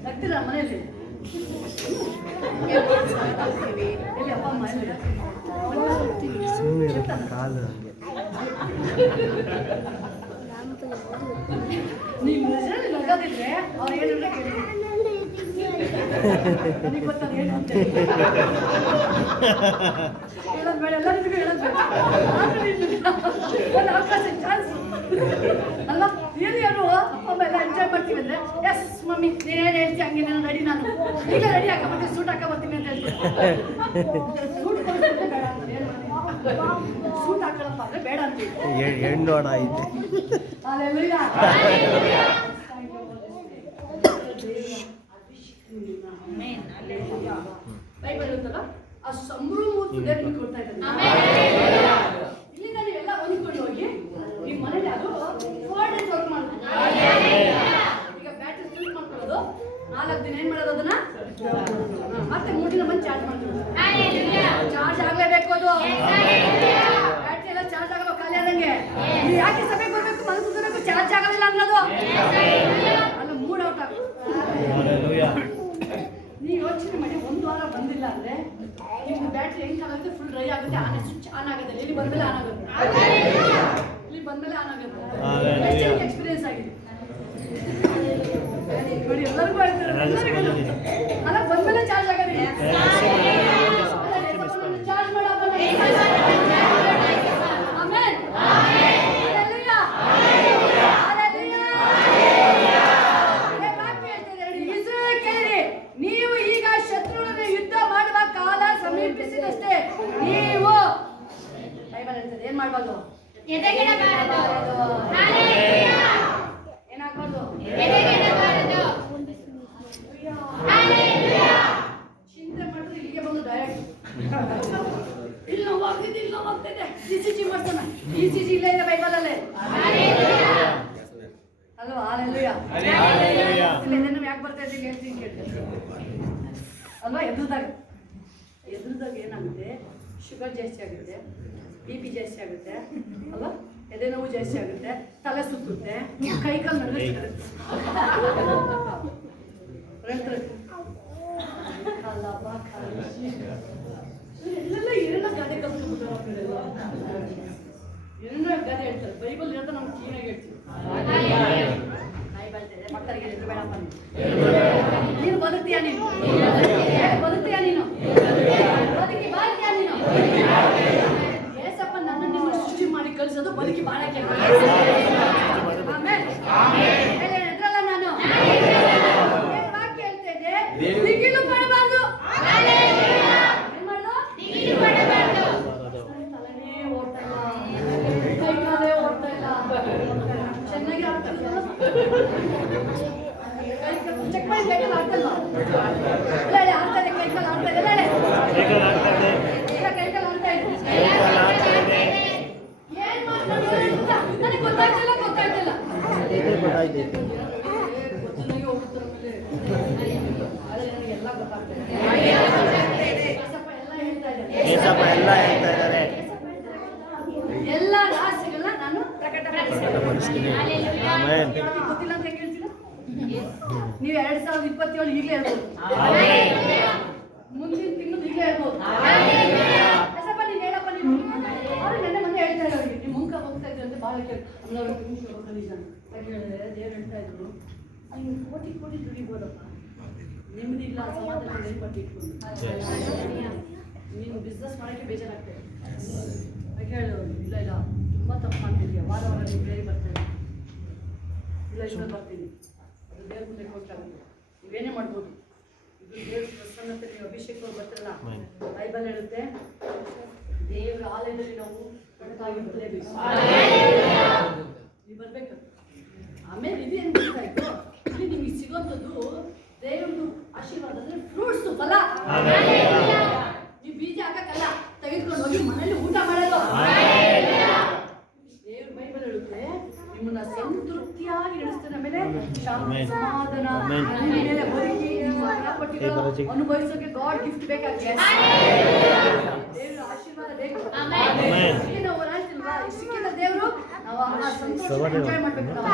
ಬರ್ತೀರಾ ಮನೆಯಲ್ಲಿ ಎಲ್ಲಿ ಅಪ್ಪ ಅಮ್ಮ ಎಲ್ಲಿ? ಸುಮ್ಮನೆ ಕಾಲು ಹಂಗೆ ನೀವು ನಿಜದಲ್ಲಿ ನಗೋದಿದ್ರೆ ಅವ್ರು ಹೇಳಿದ್ರೆ ಕೇಳಿ ನನಗೆ ಗೊತ್ತಲ್ಲ ಏನು ಅಂತ ಹೇಳೋದು ಬೇಡ ಎಲ್ಲರಿಗೂ ಹೇಳೋದು ಬೇಡ ಒಂದು ಅವಕಾಶ ಚಾನ್ಸ್ ಅಲ್ವಾ ಏನು ಹೇಳು ಅಪ್ಪ ಅಮ್ಮ ಎಲ್ಲ ಎಂಜಾಯ್ ಮಾಡ್ತೀವಿ ಅಂದ್ರೆ ಎಸ್ ಮಮ್ಮಿ ನೀನೇನು ಹೇಳ್ತೀವಿ ಹಂಗೆ ನಾನು ರೆಡಿ ನಾನು ಈಗ ರೆಡಿ ಹಾಕೊಂಡ್ಬರ್ತೀನಿ ಸೂಟ್ ಹಾಕೊಂಡ್ಬರ್ತೀನಿ ಅಂತ ಹೇಳ್ತೀನಿ ಸೂಟ್ ಬೇಡ ಅಂತಾರೆ ಏನು ಸೂಟ್ ಹಾಕೊಳ್ಳಪ್ಪ ಅಂದ್ರೆ ಬೇಡ ಅಂತೀವಿ ಹೆಣ್ಣೋಣ ಐತೆ Hallelujah. ಬೈಬಲ್ ಹೇಳ್ತಲ್ಲ ಆ ಸಂಭ್ರಮವನ್ನು ದೇವರಿಗೆ ಕೊಡ್ತಾ ಇದ್ದಾರೆ ಇಲ್ಲಿಂದ ನೀವೆಲ್ಲ ಹೊಂದ್ಕೊಂಡು ಹೋಗಿ ನಿಮ್ಮ ಮನೇಲಿ ಅದು 4 days ವರ್ಕ್ ಮಾಡ್ಬೋದು ಈಗ ಬ್ಯಾಟ್ರಿ ಫಿಲ್ ಮಾಡ್ಕೊಳ್ಳೋದು 4 ದಿನ ಏನ್ ಮಾಡೋದು ಅದನ್ನ ಮತ್ತೆ 3 ದಿನ ಬಂದು ಚಾರ್ಜ್ ಮಾಡ್ಕೊಳ್ಳೋದು ಚಾರ್ಜ್ ಆಗ್ಲೇಬೇಕು ಅದು ಬ್ಯಾಟ್ರಿ ಎಲ್ಲ ಚಾರ್ಜ್ ಆಗಲ್ಲ ಖಾಲಿ ಆದಂಗೆ ನೀವು ಯಾಕೆ ಸಭೆಗೆ ಬರ್ಬೇಕು ಮನೆ ಕೂತ್ಕೋಬೇಕು ಚಾರ್ಜ್ ಆಗೋದಿಲ್ಲ ಅನ್ನೋದು ಅಲ್ಲ ಮೂಡ್ ಔಟ್ ಆಗುತ್ತೆ ನೀವು ಯೋಚನೆ ಮಾಡಿ 1 ವಾರ ಬಂದಿಲ್ಲ ಅಂದ್ರೆ ನಿಮ್ದು ಬ್ಯಾಟ್ರಿ ಹೆಂಗ್ ಆಗುತ್ತೆ ಫುಲ್ ಡ್ರೈ ಆಗುತ್ತೆ ಆನ್ ಸ್ವಿಚ್ ಆನ್ ಆಗುತ್ತೆ ಇಲ್ಲಿ ಬಂದ್ಮೇಲೆ ಆನ್ ಆಗುತ್ತೆ ಇಲ್ಲಿ ಬಂದ್ಮೇಲೆ ಆನ್ ಆಗುತ್ತೆ ಎಕ್ಸ್ಪೀರಿಯನ್ಸ್ ಆಗಿದೆ ನೋಡಿ ಎಲ್ಲರಿಗೂ ಹೇಳ್ತಾರೆ ಅಲ್ಲ ಬಂದ್ಮೇಲೆ ಚಾರ್ಜ್ ಆಗೋದಿಲ್ಲ ಚಾರ್ಜ್ ಮಾಡಪ್ಪ ಆಮೆನ್ ಹಲ್ಲೆಲೂಯಾ ನೀವು ಈಗ ಶತ್ರುಗಳನ್ನು ಯುದ್ಧ ಮಾಡುವ ಕಾಲ ಸಮೀಪಿಸಿದಷ್ಟೇ ನೀವು ಬೈಬಲ್ ಹೇಳ್ತದೆ ಏನ್ ಮಾಡ್ಬಾರ್ದು ಏನಾಗ್ಬಾರ್ದು ಚಿಂತೆ ಮಾಡಿದ್ರೆ ಇಲ್ಲಿಗೆ ಬಂದು ಡೈರೆಕ್ಟ್ ಇಲ್ಲ ಹೋಗ್ತಿದ್ದೆ ECG ಮಾಡ್ತಾನೆ ECG ಇಲ್ಲ ಇದೆ ಬೈಬಲ್ ಅಲ್ಲೇ ಅಲ್ವಾ ಹಲ್ಲೆಲೂಯಾ ಇದನ್ನು ಯಾಕೆ ಬರ್ತಾ ಇದ್ದೀವಿ ಹೇಳ್ತೀನಿ ಕೇಳ್ತೀನಿ ಅಲ್ವಾ ಎದುರಿದಾಗ ಏನಾಗುತ್ತೆ ಶುಗರ್ ಜಾಸ್ತಿ ಆಗುತ್ತೆ BP ಜಾಸ್ತಿ ಆಗುತ್ತೆ ಅಲ್ವಾ ಎದೆ ನೋವು ಜಾಸ್ತಿ ಆಗುತ್ತೆ ತಲೆ ಸುತ್ತುತ್ತೆ ಕೈ ಕಾಲು ನಡೆದ್ರೆ ಎಲ್ಲೆಲ್ಲ ಏನೇನ ಗಾದೆ ಕಲ್ತ್ಕೊಂಡ್ಬಿಟ್ಟಾರೆ ಏನೇನೋ ಗಾದೆ ಹೇಳ್ತಾರೆ ಬೈಬಲ್ ಹೇಳ್ತಾ ನಮ್ಗೆ ಕ್ಲೀನಾಗಿ ಹೇಳ್ತೀವಿ ಮಕ್ಕಳಿಗೆ ಎದುರು ಬೇಡಪ್ಪ ನೀನು ಬದುಕ್ತೀಯ ನೀನು ಬದುಕ್ತೀಯ ನೀನು ಬದುಕಿ ಬಾಳ್ತೀಯ ನೀನು ಏಸಪ್ಪ ನನ್ನನ್ನು ನಿಮ್ಮನ್ನು ಸೃಷ್ಟಿ ಮಾಡಿ ಕಳಿಸೋದು ಬದುಕಿ ಬಾಳಕ್ಕೆ ಆಮೇಲೆ ಎದ್ರಲ್ಲ ನಾನು ವಾಕ್ಯ ಹೇಳ್ತಾ ಇದ್ದೆ ದಿಗಿಲು ಪಡಬಾರ್ದು ಏನ್ ಮಾಡ್ದು ತಲೆನೇ ಓಡ್ತಾ ಇಲ್ಲ ಕೈ ಕಾಲೇ ಓಡ್ತಾ ಇಲ್ಲ ಚೆನ್ನಾಗಿ ಆಗ್ತಲ್ಲ ಚೆಕ್ ಮಾಡಿ ಕೈಕಾಲು ಆಗ್ತಲ್ವಾ ಇಲ್ಲ ಆಗ್ತದೆ ಕೈಕಾಲು ಆಗ್ತಾ ಇದೆ ಕೈಕಾಲು ಆಗ್ತಾ ಇದೆ ಏನ್ ಮಾಡ್ತಾರೆ ನನಗೆ ಗೊತ್ತಾಗ್ತಿಲ್ಲ ಗೊತ್ತಾಯ್ತೈತೆ ಗೊತ್ತಿಲ್ಲ ಹೋಗ್ತಾರೆ ನನಗೆ ಎಲ್ಲ ಗೊತ್ತಾಗ್ತದೆ ಏಸಪ್ಪ ಎಲ್ಲ ಹೇಳ್ತಾ ಇದ್ದಾರೆ ಎಲ್ಲ ರಹಸ್ಯಗಳನ್ನ ನಾನು ಪ್ರಕಟಪಡಿಸ್ತೀನಿ ಆಮೆನ್ ಗೊತ್ತಿಲ್ಲ ಅಂತ ಹೆಂಗ್ ಹೇಳ್ತೀರಾ ನೀವು 2027 ಈಗಲೇ ಹೇಳ್ಬೋದು ಮುಂದಿನ ತಿಂಗಳು ಈಗಲೇ ಹೇಳ್ಬೋದು ಎಸಪ್ಪ ನೀನು ಹೇಳಪ್ಪ ನೀನು ಅವ್ರು ನೆನ್ನೆ ಮೊನ್ನೆ ಹೇಳ್ತಾ ಇದ್ದಾರೆ ಅವ್ರಿಗೆ ನಿಮ್ಮ ಮುಂಕ ಹೋಗ್ತಾ ಇದ್ರು ಅಂತ ಭಾಳ ಕೇಳಿ ಅವ್ರ ಕಲೀಜ ಯಾಕೆ ಹೇಳಿದ್ರೆ ದೇವ್ರು ಹೇಳ್ತಾ ಇದ್ರು ನೀವು ಕೋಟಿ ದುಡಿಬೋದಪ್ಪ ನೆಮ್ಮದಿ ಇಲ್ಲ ಸಮಾಧಾನ ನೆನ್ಪಟ್ಟು ಇಟ್ಕೊಂಡು ನೀನು ಬಿಸ್ನೆಸ್ ಮಾಡೋಕ್ಕೆ ಬೇಜಾರಾಗ್ತದೆ ಯಾಕೆ ಹೇಳೋದು ಇಲ್ಲ ತುಂಬ ತಪ್ಪು ಮಾಡ್ತಿದ್ಯಾ ವಾರ ನೀವು ಬೇರೆ ಬರ್ತಾರೆ ಇಲ್ಲ ಇದ್ರಲ್ಲಿ ಬರ್ತೀನಿ ಅದು ದೇವ್ರ ಮುಂದೆ ಕೊಟ್ಟಾಗುತ್ತೆ ನೀವೇನೇ ಮಾಡ್ಬೋದು ಇದು ದೇವ್ರ ಪ್ರಸನ್ನತೆ ನೀವು ಅಭಿಷೇಕವಾಗಿ ಬರ್ತಿರಲ್ಲ ಬೈಬಲ್ ಹೇಳುತ್ತೆ ದೇವರ ಆಲಯದಲ್ಲಿ ನಾವು ಕಣಕಾಗಿ ಬರಲೇಬೇಕು ನೀವು ಬರ್ಬೇಕು ಆಮೇಲೆ ಇದೇನು ಗೊತ್ತಾಯ್ತು ಇಲ್ಲಿ ನಿಮಗೆ ಸಿಗೋಂಥದ್ದು ದೇವ್ರದ್ದು ಆಶೀರ್ವಾದ ಅಂದ್ರೆ ಫ್ರೂಟ್ಸ್ ಫಲ ನೀವು ಬೀಜ ಹಾಕಕ್ಕಲ್ಲ ತೆಗೆದುಕೊಂಡು ಹೋಗಿ ಮನೇಲಿ ಊಟ ಮಾಡೋದು ದೇವ್ರ ಬೈಬಲ್ ಹೇಳುತ್ತೆ ನಿಮ್ಮನ್ನ ಸಂತೃಪ್ತಿಯಾಗಿ ನಡೆಸ್ತಾನೆ ಆಮೇಲೆ ಸಮಾಧಾನ ಮೇಲೆ ಬದುಕಿ ಅನುಭವಿಸೋಕೆ ಗಾಡ್ ಗಿಫ್ಟ್ ಬೇಕಾಗಿದೆ ದೇವ್ರ ಆಶೀರ್ವಾದ ಬೇಕು ನಾವು ರಾಷ್ಟ್ರ ಸಿಕ್ಕಿದ ದೇವರು ನಾವು ಆ ಸಂತೋಷ ಎಂಜಾಯ್ ಮಾಡ್ಬೇಕು ನಾವು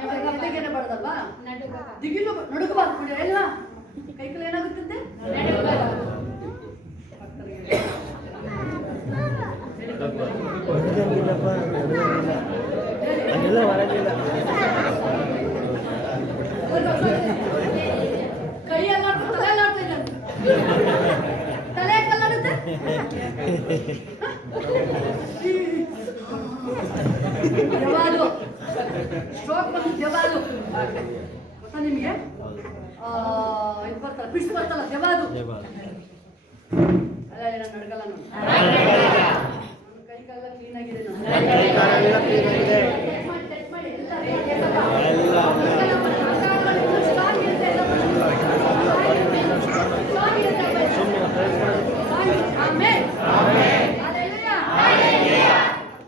ಎದೆಗೇನೆ ಬರೋದಲ್ವಾ? ನಡುಗ. ದಿಗಿಲು ನಡುಗಬಾರ್ದು ನೋಡಿ ಅಲ್ವಾ? ಕೈ ಕಾಲು ಏನಾಗುತ್ತಂತೆ? ನಡುಗ. ಹೊಡೆದಂಗಿಲ್ಲಪ್ಪ, ಹೊಡೆದಂಗಿಲ್ಲ. ಹಂಗೆಲ್ಲ ಹೊರಗಿಲ್ಲ. ಕೈ ಅಲ್ಲಾಡ್ತು, ತಲೆ ಅಲ್ಲಾಡ್ತಾ ಇದ್ದಂತೆ. ತಲೆ ಯಾಕೆ ಅಲ್ಲಾಡುತ್ತೆ? ಜವಾಲು ಸ್ಟ್ರೋಕ್ ಬಂದು ಜವಾಲು ಗೊತ್ತಾ ನಿಮಗೆ? ಇದು ಬರ್ತಲ್ಲ, ಪಿಡ್ಸ್ ಬರ್ತಲ್ಲ, ಜವಾಲು. ಅಲ್ಲ ನಾನು ನಡ್ಗಲ್ಲ ನೋಡಿ. ಕೈ ಕಾಲ ಕ್ಲೀನ್ ಆಗಿದೆ ನೋಡಿ. ಕೈ ಕಾಲೆಲ್ಲ ಕ್ಲೀನ್ ಆಗಿದೆ. ಟಚ್ ಮಾಡಿ ಎಲ್ಲ ಎಲ್ಲ ಸುಮ್ಮನೆ ಆಮೇಲೆ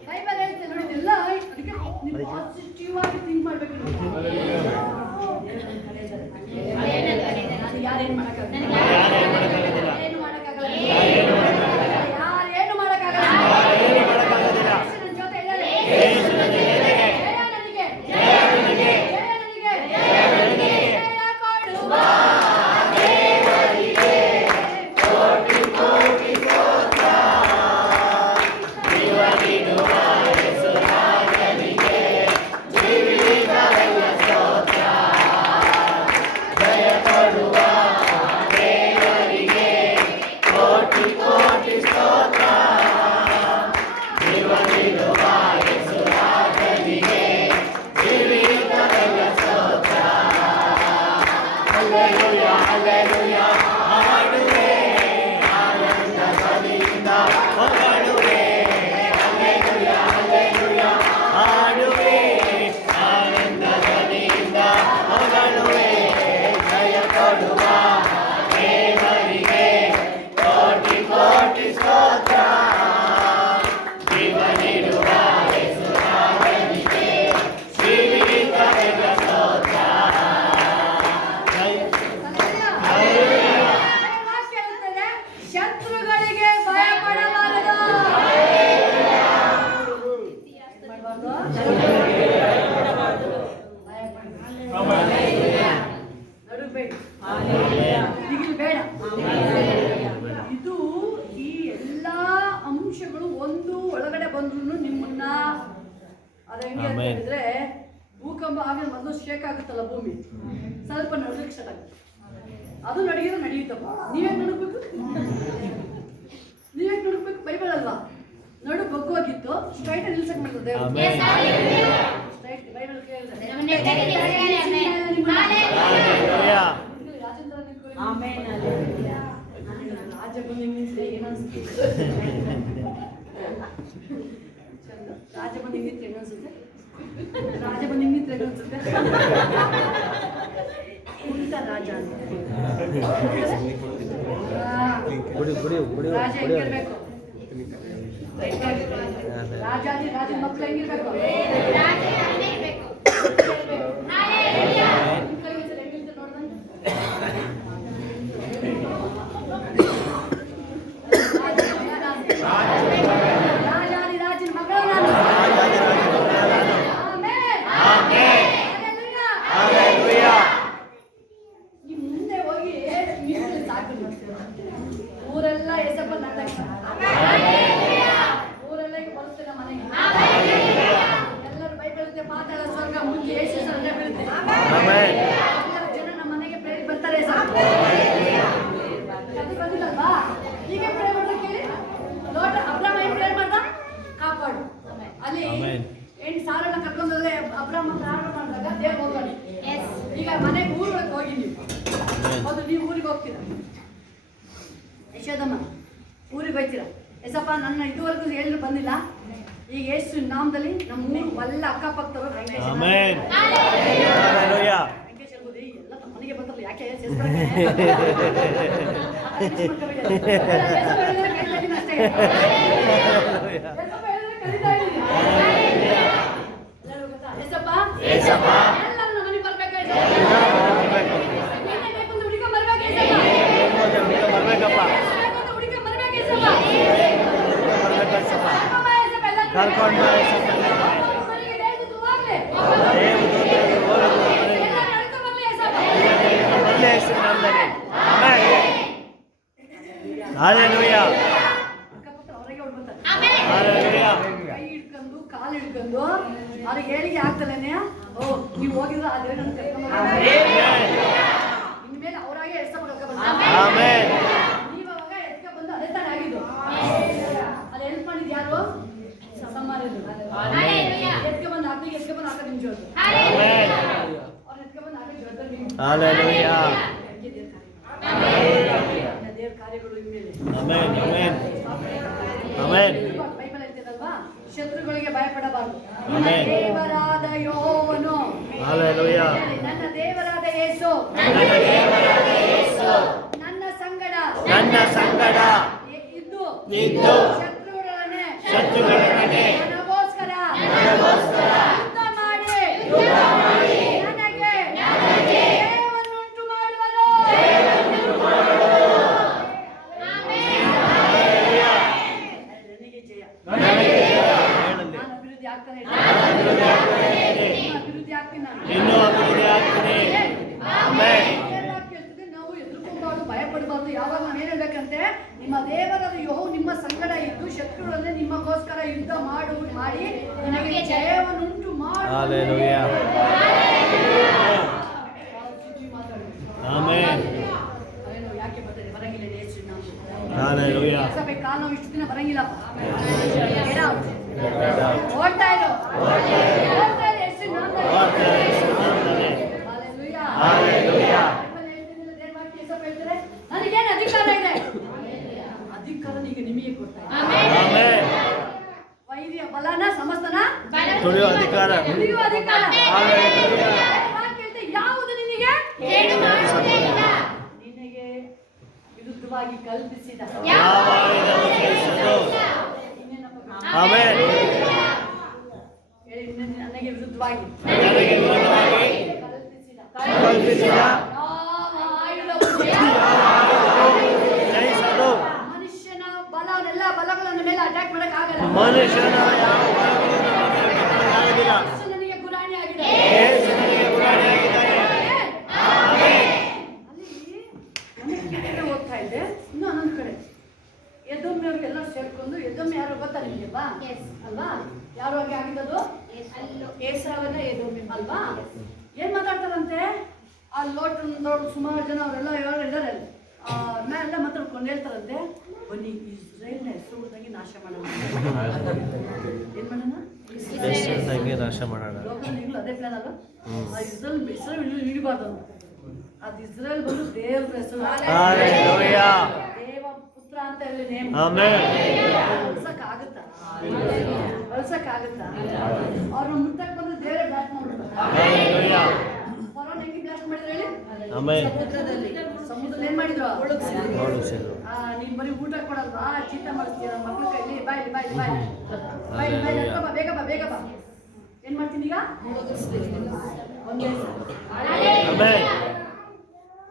ಬೈಬಲ್ ಹೇಳ್ತೆ ನೋಡಿ ಎಲ್ಲ. ಅದಕ್ಕೆ ನೀವು ಪಾಸಿಟಿವ್ ಆಗಿ ಥಿಂಕ್ ಮಾಡಬೇಕು. ಯಾರೇನು ಮಾಡೋಕ್ಕಾಗಲ್ಲ, ಏನು ಮಾಡೋಕ್ಕಾಗಲ್ಲ, ಯಾರೇನು ಮಾಡೋಕ್ಕಾಗಲ್ಲ. ನನ್ನ ಜೊತೆ ಹೇಳಿ, ಜಯ ನನಗೆ, ಜಯ ನನಗೆ, ಜಯ ಕೊಡುವ ಶತ್ರುಗಳಿಗೆ ಭಯ ಪಡಬಾರದು. ನಡುಬೇಡಿ, ದಿಗಿಲು ಬೇಡ. ಇದು ಈ ಎಲ್ಲಾ ಅಂಶಗಳು ಒಂದು ಒಳಗಡೆ ಬಂದ್ರು ನಿಮ್ಮನ್ನ ಅದ ಹೆಂಗೆ ಅಂತ ಹೇಳಿದ್ರೆ, ಭೂಕಂಪ ಆಮೇಲೆ ಮೊದಲು ಶೇಕ್ ಆಗುತ್ತಲ್ಲ ಭೂಮಿ, ಸ್ವಲ್ಪ ನಡುಗಕ್ಕೆ ಸ್ಟಾರ್ಟ್ ಆಗುತ್ತೆ. ಅದು ನಡಗಿದ್ರೆ ನಡೆಯುತ್ತಪ್ಪ. ನೀವೇನು ನಡುಗಬೇಕು? ನೀವೇನು ನಡುಗಬೇಕು? ಬೈಬಲ್ ಅಲ್ವಾ? ನಡು ಬಗ್ಗೋಗಿತ್ತು, ಸ್ಟ್ರೈಟ್ ನಿಲ್ಸಕ್ ಮಾಡ್ತದೆ ದೇವರು. ಸ್ಟ್ರೈಟ್ ಬೈಬಲ್ ಕೇಳಿದ್ರೆ ರಾಜೇಂದ್ರ ನಿಂತ್ಕೊಳ್ಳಿ. ರಾಜ ಬಂದು ನಿಂತ್ರೆ ಏನು ಅನ್ಸುತ್ತೆ? ಚಂದ. ರಾಜ ಬಂದು ನಿಂತ್ರೆ ಏನು ಅನ್ಸುತ್ತೆ? ರಾಜ ಬಂದು ನಿಂತ್ರೆ ಏನು ಅನ್ಸುತ್ತೆ? ಕುಂಟ ರಾಜ ಅಂತ. ರಾಜ ಹೆಂಗಿರ್ಬೇಕು? ರಾಜಾದಿ ರಾಜನ ಮಕ್ಕಳು ಹೆಂಗಿರ್ಬೇಕು? ರಾಜಾದಿ ರಾಜನ ಮಗಳು ನಾನು. ಈ ಮುಂದೆ ಹೋಗಿ ಸಾಕು. ಊರೆಲ್ಲ ಏಸಪ್ಪ ನನ್ನ ಊರೆಲ್ಲ ಬರುತ್ತೆ ನಮ್ಮ ಮನೆಗೆ. ಎಲ್ಲರೂ ಬೈಬಲ್ ಪಾತಾಳ ಸ್ವರ್ಗ ಮುಂಚೆ ಯೇಸು ಸರಳ ಬೀಳುತ್ತೆ. ಎಲ್ಲರೂ ಜನ ನಮ್ಮ ಮನೆಗೆ ಪ್ರೇರಿ ಬರ್ತಾರೆ. ಅದು ಬಂದಿಲ್ಲಲ್ವಾ? ಹೀಗೆ ಪ್ರೇ ಮಾಡ್ತಾ ಕೇಳಿ. ಲೋಟ ಅಬ್ರಾಮ ಏನು ಪ್ರೇ ಮಾಡ್ದ? ಕಾಪಾಡು. ಅಲ್ಲಿ 8 ಸಾವಿರ ಕರ್ಕೊಂಡೋದ್ರೆ ಅಬ್ರಾಮ ಪ್ರಾರಂಭ ಮಾಡಿದಾಗ ದೇವ್ರು ಹೋಗೋಣ. ಈಗ ಮನೆಗೆ ಊರಿಗೆ ಹೋಗಿ ನೀವು ಊರಿಗೆ ಹೋಗ್ತೀರ. ಯಶೋದಮ್ಮ ಊರಿಗೆ ಹೋಗ್ತೀರಾ? ಎಸಪ್ಪ ನನ್ನ ಇದುವರೆಗೂ ಎಲ್ಲರೂ ಬಂದಿಲ್ಲ. ಈಗ ಯೇಸು ನಾಮದಲ್ಲಿ ನಮ್ಮ ಊರು ಎಲ್ಲ ಅಕ್ಕಪಕ್ಕದವರು ವೆಂಕಟೇಶ್ ಹೇಳ್ಬೋದು. ಎಲ್ಲ ನಮ್ಮ ಮನೆಗೆ ಬಂತಲ್ಲ, ಯಾಕೆ ಎಲ್ಲರೂ ಮನೆಗೆ ಬರ್ಬೇಕಾಯ್ತು. ಕರ್ಕೊಂಡು ಏಳಿಗೆ ಆಗ್ತಲೇನೆ. ಓ ನೀವು ಹೋಗಿದ್ರೆ ಆ ದೇವ್ರು ನಮ್ಗೆ ಕರ್ಕೊಂಡು ಇನ್ಮೇಲೆ ಅವರಾಗೆ ಎಡ್ಸಬೇಕು. ಆಮೆನ್. ನೀವು ಅವಾಗ ಎತ್ಕ ಬಂದು ಅದೇ ತಾನೇ ಆಗಿದ್ದು. ಅಲ್ಲಿ ಹೆಲ್ಪ್ ಮಾಡಿದ್ ಯಾರು? ಸಮಾರ್ಯರು. ಎತ್ಕ ಬಂದು ಹಾಕಿ ನಿಮ್ ಜೋತು ಅವ್ರು ಎತ್ಕ ಬಂದು ಹಾಕಿ ಜೋತು ಹಲ್ಲೆಲೂಯಾ. ದೇವ್ರ ಕಾರ್ಯಗಳು ಇನ್ಮೇಲೆ. Amen amen amen. ಬೈಬಲ್ ಹೇಳ್ತಿದಲ್ವಾ, ಶತ್ರುಗಳಿಗೆ ಭಯಪಡಬಾರದು. ಆಮೆನ್. ದೇವರಾದ ಯೆಹೋವನು, ಹಲ್ಲೆಲೂಯಾ. ನನ್ನ ದೇವರಾದ ಯೇಸು ನನ್ನ ದೇವರಾದ ಯೇಸು ನನ್ನ ಸಂಗಡ ಸಂಗಡ ಇದ್ದು ಇದ್ದು ಶತ್ರುಗಳನ್ನೇ ನನಗೋಸ್ಕರ ಯುದ್ಧ ಮಾಡಿ ನನಗೆ ಜಯವನ್ನುಂಟು ಮಾಡುವನು. ನನಗೆ ಜಯ. ನಾನು ಅಭಿವೃದ್ಧಿ ಆಗ್ತಾನೆ ಅಭಿವೃದ್ಧಿ ಆಗ್ತೀನಿ ನಾನು. ಇನ್ನೂ ಅಭಿವೃದ್ಧಿ ಆಗ್ತೀನಿ. ಆಮೆನ್. ಕೇಳ್ತಿದ್ರೆ ನಾವು ಎದುರ್ಕೋಬಾರ್ದು, ಭಯಪಡಬಾರ್ದು. ಯಾವಾಗ ನಾನು ಏನ್ ಹೇಳ್ಬೇಕಂತೆ, ನಿಮ್ಮ ದೇವರಾದ ಯೆಹೋವನು ನಿಮ್ಮ ಸಂಗಡ ಇದ್ದು ಶತ್ರುಗಳನ್ನೇ ನಿಮಗೋಸ್ಕರ ಯುದ್ಧ ಮಾಡಿ ನಿನಗೆ ಜಯವನ್ನುಂಟು ಮಾಡು. ಹಲ್ಲೆಲೂಯಾ. ಆಮೆನ್. ಏನು ಯಾಕೆ ಬರಂಗಿಲ್ಲ ಯೇಸು ನಾವು. ಹಲ್ಲೆಲೂಯಾ. ಸಭೆ ಕಾಲ ನಾವು ಇಷ್ಟು ದಿನ ಬರಂಗಿಲ್ಲಪ್ಪ. ಓಡ್ತಾ ಇರು ಯೇಸು ನಾಮದಲ್ಲಿ. ಹಲ್ಲೆಲೂಯಾ. ಹಲ್ಲೆಲೂಯಾ. ನನಗೇನು ಅಧಿಕಾರ ಇದೆ? ಅಧಿಕಾರ ಈಗ ನಿಮಗೆ ಕೊಡ್ತಾ ಇದೆ. ಆಮೆನ್. ವೈರ್ಯ ಬಲನ ಸಮಸ್ತನ ತುಳಿಯುವ ಅಧಿಕಾರ. ತುಳಿಯುವ ಅಧಿಕಾರ. ಹಲ್ಲೆಲೂಯಾ. ವಾಕ್ಯದ ಯಾವುದು ನಿನಗೆ ಕೇಡು ಮಾಡುವುದೇ ಇಲ್ಲ. ನಿನಗೆ ವಿರುದ್ಧವಾಗಿ ಕಲ್ಪಿಸಿದ ಯಾವ ಆಯುಧವೂ ಫಲಿಸದು. ಇನ್ನೇನಪ್ಪ? ಆಮೆನ್. ಹೇಳಿ, ನನಗೆ ವಿರುದ್ಧವಾಗಿ ನನಗೆ ವಿರುದ್ಧವಾಗಿ ಕಲ್ಪಿಸಿದ ಯಾವ ಆಯುಧವು ಜಯಿಸಲು. ಮನುಷ್ಯನ ಬಲನೆಲ್ಲ ಬಲಗಳ ಮೇಲೆ ಅಟ್ಯಾಕ್ ಮಾಡಕ್ ಆಗಲ್ಲ. ಮನುಷ್ಯನ ಯಾವ ಬಲಗಳು ನಮಗೆ ಆಗುವುದಿಲ್ಲ. ಯೇಸು ನನಗೆ ಗುರಾಣಿ ಆಗಿದೆ. ಯೇಸು ನನಗೆ ಗುರಾಣಿಯಾಗಿದ್ದಾನೆ. ಆಮೆನ್. ಅಲ್ಲಿ ನಮಗೆ ಓದ್ತಾ ಇದ್ದೆ, ಇನ್ನೂ ಅನ್ನೊಂದು ಕಡೆ ಎದೊಮ್ಮೆಯವ್ರು ಎಲ್ಲ ಸೇರ್ಕೊಂಡು, ಎದೊಮ್ಮೆ ಯಾರು ಗೊತ್ತಾ ನಿಮಗೆ ಅಲ್ವಾ? ಯಾರು ಹಾಗೆ ಆಗಿದ್ದದು? ಏಸಾವನ ಎದೊಮ್ಮೆ ಅಲ್ವಾ? ಏನ್ ಮಾತಾಡ್ತಾರಂತೆ? ಆ ಲೋಟ್ ಸುಮಾರು ಜನ ಅವರೆಲ್ಲ ಯಾರು ಇದ್ದಾರೆ ಅಲ್ಲಿ ಎಲ್ಲ ಮಾತಾಡ್ಕೊಂಡು ಹೇಳ್ತಾರಂತೆ, ಬನ್ನಿ ಇಸ್ರೇಲ್ನ ಹೆಸರುದಾಗಿ ನಾಶ ಮಾಡೋಣ. ಏನ್ ಮಾಡೋಣ? ಹೆಸರಿನಂಗೆ ನಾಶ ಮಾಡೋಣ. ಲೋಕದಲ್ಲಿ ಈಗಲೂ ಅದೇ ಪ್ಲಾನ್ ಅಲ್ಲ. ಆ ಇಸ್ರೇಲ್ ಹಿಡಿಬಾರ್ದು ಅಂತ. ಅದು ಇಸ್ರೇಲ್ ಬಂದು ದೇವ್ರ ಹೆಸರು, ಹಲ್ಲೆಲೂಯಾ. ದೇವ ಪುತ್ರ ಅಂತ ಹೇಳಿ ನೇಮ್. ಆಮೆನ್. ಬಳಸಕ್ಕಾಗುತ್ತಾ? ಅವ್ರನ್ನ ಮುಟ್ಟಕ್ಕೆ ಬಂದ್ರೆ ದೇವರೇ ಬ್ಲಾಸ್ಟ್ ಮಾಡ್ಬಿಡ್ತಾರೆ. ಹಲ್ಲೆಲೂಯಾ. ಫರೋನ್ ಹೆಂಗೆ ಬ್ಲಾಸ್ಟ್ ಮಾಡಿದ್ರು ಹೇಳಿ? ಆಮೆನ್. ಸಮುದ್ರದಲ್ಲಿ ಏನ್ ಮಾಡಿದ್ರು? ಮುಳುಗಿಸಿದ್ರು. ನೀನ್ ಬರೀ ಊಟ ಕೊಡಲ್ವಾ, ಚೀತ ಮಾಡಿಸ್ತೀರ ಮಕ್ಕಳ ಕೈಲಿ, ಬಾಯ್ಲಿ ಬೇಗ ಬಾ. ಏನ್ ಮಾಡ್ತೀನಿ ಈಗ?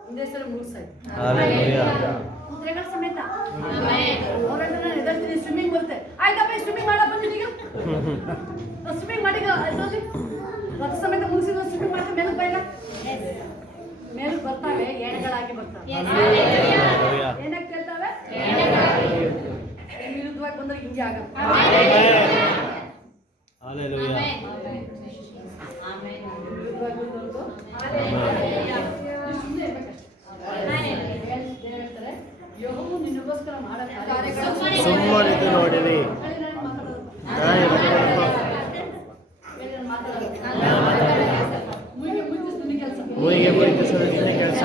ಒಂದೇ ಸಲ ಮುಗಿಸಾಯ್ತು. ಹಲ್ಲೆಲೂಯಾ. ಮುದ್ರೆಗಳ ಸಮೇತ ಅವ್ರಂದ್ರೆ ನಾನು ಎದುರ್ತೀನಿ, ಸ್ವಿಮ್ಮಿಂಗ್ ಬರುತ್ತೆ. ಆಯ್ತಪ್ಪ, ಸ್ವಿಮ್ಮಿಂಗ್ ಮಾಡೋ ಬಂದಿನಿ ಈಗ. ಸ್ವಿಮ್ಮಿಂಗ್ ಮಾಡಿ ರಥ ಸಮೇತ ಮುಗಿಸಿದ್ರು. ಸ್ವಿಮ್ಮಿಂಗ್ ಮಾಡ್ತಾ ಮೇಲಕ್ಕೆ ಬೇಗ ಮೇಲಕ್ಕೆ ಬರ್ತಾವೆ, ಎಣೆಗಳಾಗಿ ಬರ್ತಾವೆ. ಹಲ್ಲೆಲೂಯಾ. ಏನಕ್ಕೆ ಕೇಳ್ತಾವೆ? ವಿರುದ್ಧವಾಗಿ ಬಂದ್ರೆ ಹಿಂಗೆ ಆಗಲ್ಲ. ಹಲ್ಲೆಲೂಯಾ. ವಿರುದ್ಧವಾಗಿ ಬಂದವ್ರು ಸುಮ್ಮನೆ ಇರ್ಬೇಕಷ್ಟೇ. ಹೇಳ್ತಾರೆ, ಯೆಹೋವನು ನಿನಗೋಸ್ಕರ ಮಾಡೋ ಕಾರ್ಯಗಳು ಸುಮ್ಮನಿದ್ದು ನೋಡಿರಿ. ಮುಯಿಗೆ ಮುಯಿಸಲು ನಿನ್ನ ಕೆಲಸ.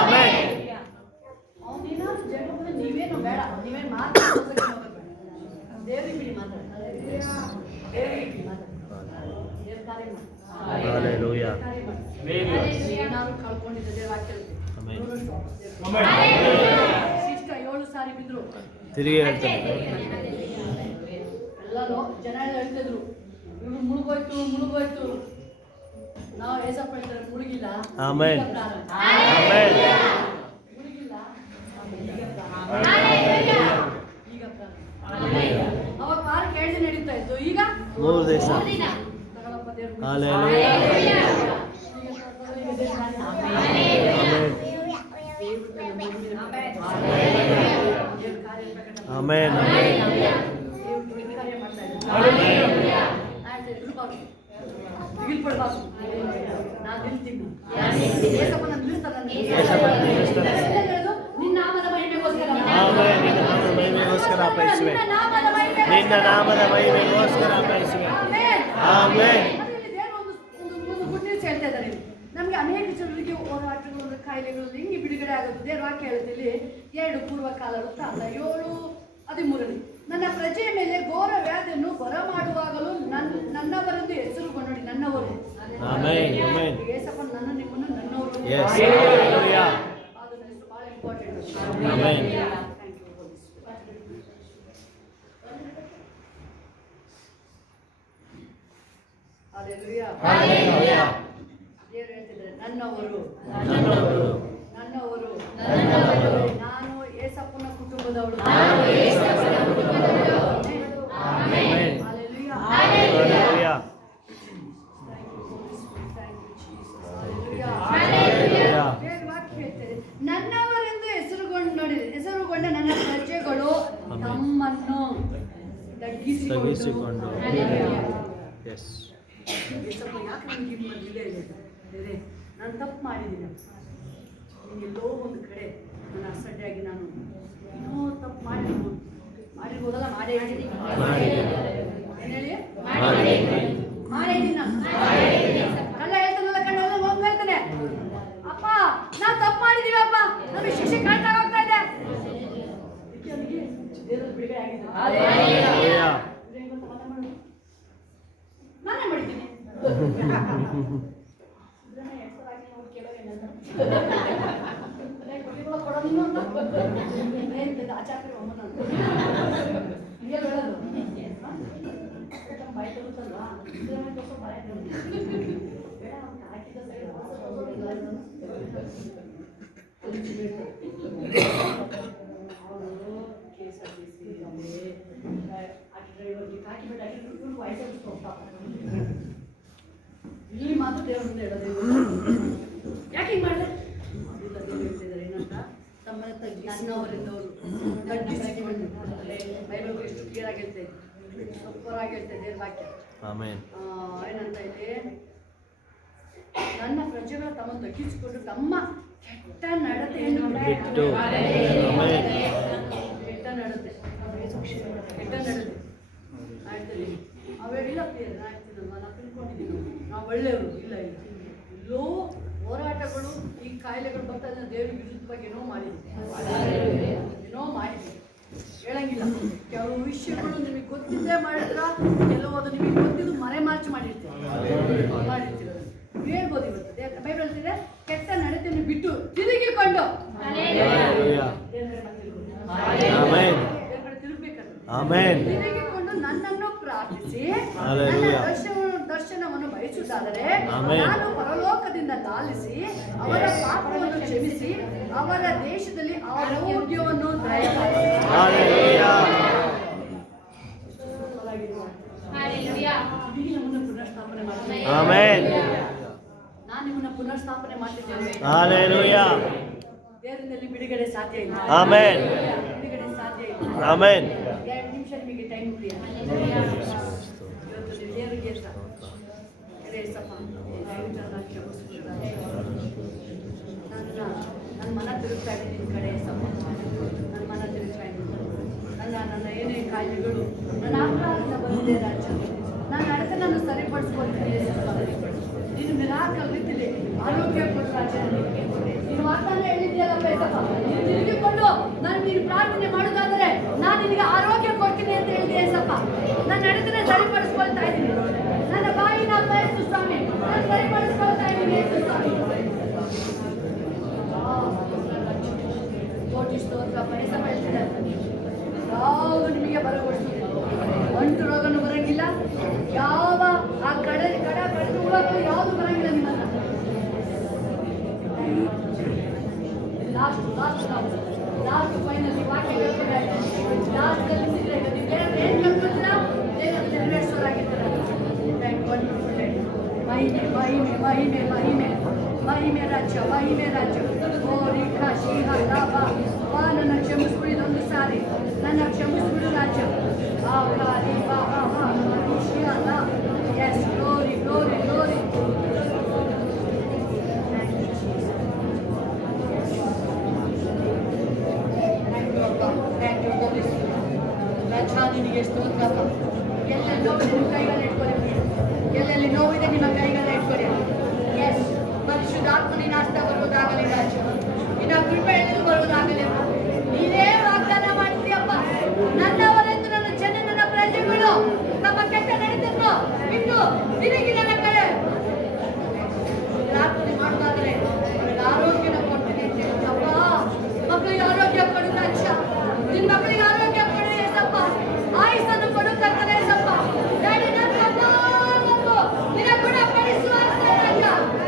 ಆಮೆನ್. ನೀವೇನು ಬೇಡ, ನೀವೇನು ಮಾತಾಡೋದಕ್ಕೆ ದೇವ್ರಿಗೆ ಬಿಡಿ, ಮಾತಾಡಿ ದೇವ್ರಿಗೆ ಮಾತಾಡಿ. ದೇವ್ರ ಕಾರ್ಯ ಮಾಡಿ. ಹಲ್ಲೆಲೂಯಾ. ಏನಾದ್ರು ಕಳ್ಕೊಂಡಿದ್ದೆ ವಾಕ್ಯದಲ್ಲಿ ಆಮೆನ್. ಶಿಷ್ಟ 7 ಸಾರಿ ಬಿದ್ರು. ತಿರುಗಿ ಹೇಳ್ತಾನೆ. ಎಲ್ಲರೂ ಜನ ಹೇಳ್ತಿದ್ರು, ಇವ್ರು ಮುಳುಗೋಯ್ತು. ನಾವು ಏಸಪ್ಪ ಹೇಳ್ತಾರೆ, ಮುಳುಗಿಲ್ಲ. ಆಮೆನ್. ಆಮೆನ್. ಆಮೆನ್. ಮುಳುಗಿಲ್ಲ. ಈಗ ಅವಾಗ ವಾರಕ್ಕೆ 2 ದಿನ ನಡೀತಾ ಇತ್ತು, ಈಗ 3 ದಿವಸ. ತಗೊಳಪ್ಪ ದೇವ್ರು. ಹಲ್ಲೆಲೂಯಾ. ಆಮೆನ್. ಆಮೆನ್. ದೇವ್ರು ಕಾರ್ಯ ಮಾಡ್ತಾ ಇದ್ದಾರೆ. ಆಯ್ತು, ಇರ್ಬಾರ್ದು. ಇಳ್ಕೊಳ್ಬಾರ್ದು. ನಾನು ನಿಲ್ತೀನಿ. ಏಸಪ್ಪ ನಾನು ನಿಲ್ಲಿಸ್ತಾನೆ. ಎಲ್ಲ ಹೇಳೋದು, ನಿನ್ನ ನಾಮದ ಮಹಿಮೆಗೋಸ್ಕರ. ಆಮೆನ್. ನಿನ್ನ ನಾಮದ ಮಹಿಮೆಗೋಸ್ಕರ ಅರ್ಪಿಸುವೆ. ನಿನ್ನ ನಾಮದ ಮಹಿಮೆಗೋಸ್ಕರ ಅರ್ಪಿಸುವೆ. ಆಮೆನ್. ಅದರಲ್ಲಿ ದೇವರು ಒಂದು ಗುಡ್ ನ್ಯೂಸ್ ಹೇಳ್ತಾ ಇದ್ದಾರೆ. ನಮಗೆ ಅನೇಕ ಜನರಿಗೆ ಹೋರಾಟಗಳು, ಕಾಯಿಲೆಗಳು ಹಿಂಗೆ ಬಿಡುಗಡೆ ಆಗೋದು. ದೇವ್ರ ವಾಕ್ಯ ಹೇಳುತ್ತಿಲ್ಲಿ 2 ಪೂರ್ವಕಾಲ ವೃತ್ತಾಂತ 7:13. ನನ್ನ ಪ್ರಜೆಯ ಮೇಲೆ ಘೋರ ವ್ಯಾಧಿಯನ್ನು ಬರಮಾಡುವಾಗಲೂ ನನ್ನವರೆಂದು ಹೆಸರುಗೊಂಡು ನೋಡಿ, ನನ್ನವರು. ಆಮೆನ್. ಆಮೆನ್. ಏಸಪ್ಪ ನನ್ನ ನಿಮ್ಮನ್ನು ನನ್ನವರು. Yes. Hallelujah. ಅದು ನನಗೆ ಬಹಳ important. Amen. Thank you holy spirit. Hallelujah. Hallelujah. ದೇವರು ಹೇಳ್ತಿದ್ದಾರೆ, ನನ್ನವರು. ನನ್ನವರು. ನನ್ನವರು. ನಾನು ಏಸಪ್ಪನ ಕುಟುಂಬದವಳು. Amen. Hallelujah. Hallelujah. Thank you, Holy Spirit. Thank you, Jesus. Hallelujah. Hallelujah. ದೇವರ ವಾಕ್ಯ ಹೇಳ್ತಾರೆ, ನನ್ನವರೆಂದು ಹೆಸರುಗೊಂಡ ನನ್ನ ಪ್ರಜೆಗಳು ತಮ್ಮನ್ನು ತಗ್ಗಿಸಿಕೊಂಡು. Hallelujah. Yes. ಏಸಪ್ಪ ಯಾಕೆ ನನಗೆ ಈ ಮದುವೆ ಇದೆ? ಬೇರೆ ನಾನು ತಪ್ಪು ಮಾಡಿದ್ದೀನಿ. ಎಲ್ಲೋ ಒಂದು ಕಡೆ ನಾನು ಅಸಡ್ಡೆಯಾಗಿ ನಾನು ಏನೋ ತಪ್ಪು ಮಾಡಿರ್ಬೋದಲ್ಲ, ಮಾಡೇ ಹೇಳಿದ್ದೀನಿ. ಏನು ಹೇಳಿ? ಮಾಡಿದ್ದೀನಿ ನಾನು. ಕಳ್ಳ ಹೇಳ್ತಾನಲ್ಲ, ಕಣ್ಣ ಹೋಗಿ ಹೇಳ್ತಾನೆ, ಅಪ್ಪ ನಾವು ತಪ್ಪು ಮಾಡಿದೀವಿ ಅಪ್ಪ, ನಮಗೆ ಶಿಕ್ಷೆ ಕಾಣ್ತಾ ಹೋಗ್ತಾ ಇದೆ. ಅವನಿಗೆ ದೇವರ ಬಿಡುಗಡೆ ಆಗಿದೆ. Hallelujah. ನಾನೇ ಮಾಡಿದ್ದೀನಿ. ಈ ಮಾತು ದೇವರಿಂದ ಹೇಳೋದು. ಯಾಕೆ ಹಿಂಗೆ ಮಾಡಿದೆ? ಇಲ್ಲ, ದೇವರು ಹೇಳ್ತಿದ್ದಾರೆ ಏನಂತ, ತಮ್ಮನ್ನ ತಗ್ಗಿಸಿದವರೆಂದವರು ತಗ್ಗಿಸಿಕೊಂಡು. ಬೈಬಲ್ ಎಷ್ಟು ಕ್ಲಿಯರ್ ಆಗಿರುತ್ತೆ, ಸೂಪರ್ ಆಗಿರುತ್ತೆ ದೇವ್ರ ವಾಕ್ಯ. Amen. ಏನಂತ ಇಲ್ಲಿ, ನನ್ನ ಪ್ರಜೆಗಳು ತಮ್ಮನ್ನು ತಗ್ಗಿಸಿಕೊಂಡು ತಮ್ಮ ಕೆಟ್ಟ ನಡತೆಯನ್ನು ಬಿಟ್ಟು. Amen. ಕೆಟ್ಟ ನಡತೆ ಆಯ್ತು. ಅವೆಲ್ಲ ಕ್ಲಿಯರ್ ಆಯ್ತು. ನಾನು ತಿಳ್ಕೊಂಡಿದ್ದೀನಿ, ನಾವು ಒಳ್ಳೆಯವರು. ಇಲ್ಲ ಇಲ್ಲ, ಎಲ್ಲೋ ಹೋರಾಟಗಳು, ಈ ಕಾಯಿಲೆಗಳು ಬರ್ತಾ ಇದ್ದ ದೇವರಿಗೆ ವಿರುದ್ಧವಾಗಿ ಏನೋ ಮಾಡಿದ್ವಿ, ಹೇಳಂಗಿಲ್ಲ. ಕೆಲವು ವಿಷಯಗಳು ನಿಮಗೆ ಗೊತ್ತಿದ್ದೇ ಮಾಡಿದ್ರ, ಕೆಲವು ಅದು ನಿಮಗೆ ಗೊತ್ತಿದ್ದು ಮರೆಮಾಚಿ ಮಾಡಿರ್ತೀರ. ಹೇಳ್ಬೋದು ಇವತ್ತು ಬೈಬಲ್ ಹೇಳ್ತಿದೆ, ಕೆಟ್ಟ ನಡತೆಯನ್ನು ಬಿಟ್ಟು ತಿರುಗಿಕೊಂಡು Amen. ತಿರುಗಿಕೊಂಡು ನನ್ನನ್ನು ಪ್ರಾರ್ಥಿಸಿ Hallelujah. ದರ್ಶನವನ್ನು ಬಯಸುವುದಾದರೆ Amen. ನಾನು ಪರಲೋಕದಿಂದ ಲಾಲಿಸಿ ಅವರ ಪಾಪವನ್ನು ಕ್ಷಮಿಸಿ ಅವರ ದೇಶದಲ್ಲಿ ಆರೋಗ್ಯವನ್ನು ದಯಪಾಲಿಸಿ. Hallelujah. ನಮ್ಮನ್ನು ಪುನರ್ಸ್ಥಾಪನೆ ಮಾಡ್ತೀನಿ. Amen. ನಾನು ನಿಮ್ಮನ್ನ ಪುನರ್ಸ್ಥಾಪನೆ ಮಾಡ್ತಿದ್ದೇನೆ. Hallelujah. ದೇವರಲ್ಲಿ ಬಿಡುಗಡೆ ಸಾಧ್ಯ ಇಲ್ಲ. Amen. ಬಿಡುಗಡೆ ಸಾಧ್ಯ ಇಲ್ಲ. Amen. 2 ನಿಮಿಷ ನಿಮಗೆ ಟೈಮ್ ಪ್ರಿಯ. ಇವತ್ತು ದೇವರಿಗೆ ನನ್ನ ಮನ ತಿರುಗ್ತಾ ಇದ್ದೀನಿ ನಿನ್ನ ಕಡೆ ಸಮ. ನನ್ನ ಮನ ತಿರುಗ್ತಾ ಇದ್ದೀನಿ. ನನ್ನ ಏನೇ ಕಾಯಿಲೆಗಳು ನನ್ನ ಆಕಾರದಿಂದ ಬಂದಿದೆ ರಾಜ್ಯ. ನಾನು ಅಡತೆ ನಾನು ಸರಿಪಡಿಸ್ಕೊಳ್ತೀನಿ. ನೀನು ಮಿರಾಕಲ್ ರೀತಿಲಿ ಆರೋಗ್ಯ ಕೊಟ್ಟು ರಾಜ್ಯ ನೀನು ವಾಗ್ದಾನ ಹೇಳಿದ್ಯಲ್ಲಪ್ಪ ಏಸಪ್ಪ. ನೀನು ತಿರುಗಿಕೊಂಡು ನೀನು ಪ್ರಾರ್ಥನೆ ಮಾಡೋದಾದರೆ ನಾನು ನಿನಗೆ ಆರೋಗ್ಯ ಕೊಡ್ತೀನಿ ಅಂತ ಹೇಳಿದೆ ಏಸಪ್ಪ. ನನ್ನ ಅಡತನ ಸರಿಪಡಿಸ್ಕೊಳ್ತಾ ಇದ್ದೀನಿ. ನನ್ನ ಬಾಯಿನ ಬಯಸು ಸ್ವಾಮಿ, ನಾನು ಸರಿಪಡಿಸ್ಕೊಳ್ತಾ ಇದ್ದೀನಿ ಯೇಸು ಸ್ವಾಮಿ. ಕೋಟಿ ಸ್ತೋತ್ರ ಏಸಪ್ಪ ಹೇಳ್ತಿದ್ದಾರೆ. ಯಾವುದು ನಿಮಗೆ ಬರಗೊಡಿಸಿದೆ, ಅಂಟು ರೋಗನು ಬರಂಗಿಲ್ಲ, ಯಾವ ಆ ಕಡ ಕಡಿದು ಹುಳಗಳು ಯಾವುದು ಬರಂಗಿಲ್ಲ ನಿಮ್ಮನ್ನ. ಲಾಸ್ಟ್ ಫೈನಲ್ ವಾಕ್ಯ ಹೇಳ್ತಾರೆ. ಲಾಸ್ಟ್ ಅಲ್ಲಿ ನೀವು ಏನು ಕಲ್ತಿದ್ದೀರಾ ದೇವರು ನೆರವೇರಿಸೋರಾಗಿರ್ತಾರೆ. ಮಹಿಮೆ ಮಹಿಮೆ ಮಹಿಮೆ ಮಹಿಮೆ ಮಹಿಮೆ ರಾಜ್ಯ ಮಹಿಮೆ ರಾಜ್ಯ. ಓ ರೇಖಾ ಶ್ರೀಹ ಲಾಭ ನನ್ನ ಕ್ಷಮಿಸ್ಬಿಡಿ ಇದೊಂದು ಸಾರಿ. ನನ್ನ ಕ್ಷಮಿಸ್ಬಿಡು ರಾಜ. Yes, glory, glory, glory. Thank you, Holy Spirit. ರಾಜ ನಿನಗೆ ಸ್ತೋತ್ರಪ್ಪ. ಎಲ್ಲೆಲ್ಲಿ ನೋವಿದೆ ನಿಮ್ಮ ಕೈಗಳಲ್ಲಿ ಇಟ್ಕೊಳ್ಳಿ. ಎಲ್ಲೆಲ್ಲಿ ನೋವಿದೆ ನಿಮ್ಮ ಕೈಗಳಲ್ಲಿ ಇಟ್ಕೊಳ್ಳಿ. ಎಸ್, ಪರಿಶುದ್ಧಾತ್ಮ ನಿನ್ನ ಹಸ್ತ ಬರುವುದಾಗಲಿ ರಾಜ. ನಿನ್ನ ಕೃಪೆ ಎಳೆದು ಬರುವುದಾಗಲಿ. ನೀನೇ ವಾಗ್ದಾನ ಮಾಡ್ತೀಯಪ್ಪ. ನನ್ನವರೆಂದು ನನ್ನ ಜನ ನನ್ನ ಪ್ರಜೆಗಳು ನಮ್ಮ ಕೆಟ್ಟ ನಡೆದನ್ನು ಬಿಟ್ಟು ತಿರುಗಿ ನನ್ನ ಕಡೆ ಪ್ರಾರ್ಥನೆ ಮಾಡುವುದಾದರೆ ಅವರಿಗೆ ಆರೋಗ್ಯನ ಕೊಡ್ತೀನಿ ಅಂತ ಹೇಳ್ತಪ್ಪ. ಮಕ್ಕಳಿಗೆ ಆರೋಗ್ಯ ಕೊಡು ರಾಜ. ನಿನ್ನ ಮಕ್ಕಳಿಗೆ ಆರೋಗ್ಯ ಕೊಡು ಏಸಪ್ಪ. ಆಯುಸ್ಸನ್ನು ಕೊಡು ಕರ್ತನೇ ಏಸಪ್ಪ. ಡ್ಯಾಡಿ ನನ್ನ ಎಲ್ಲವನ್ನೂ ನಿನ್ನ ಗುಣಪಡಿಸುವ ಹಸ್ತ ರಾಜ.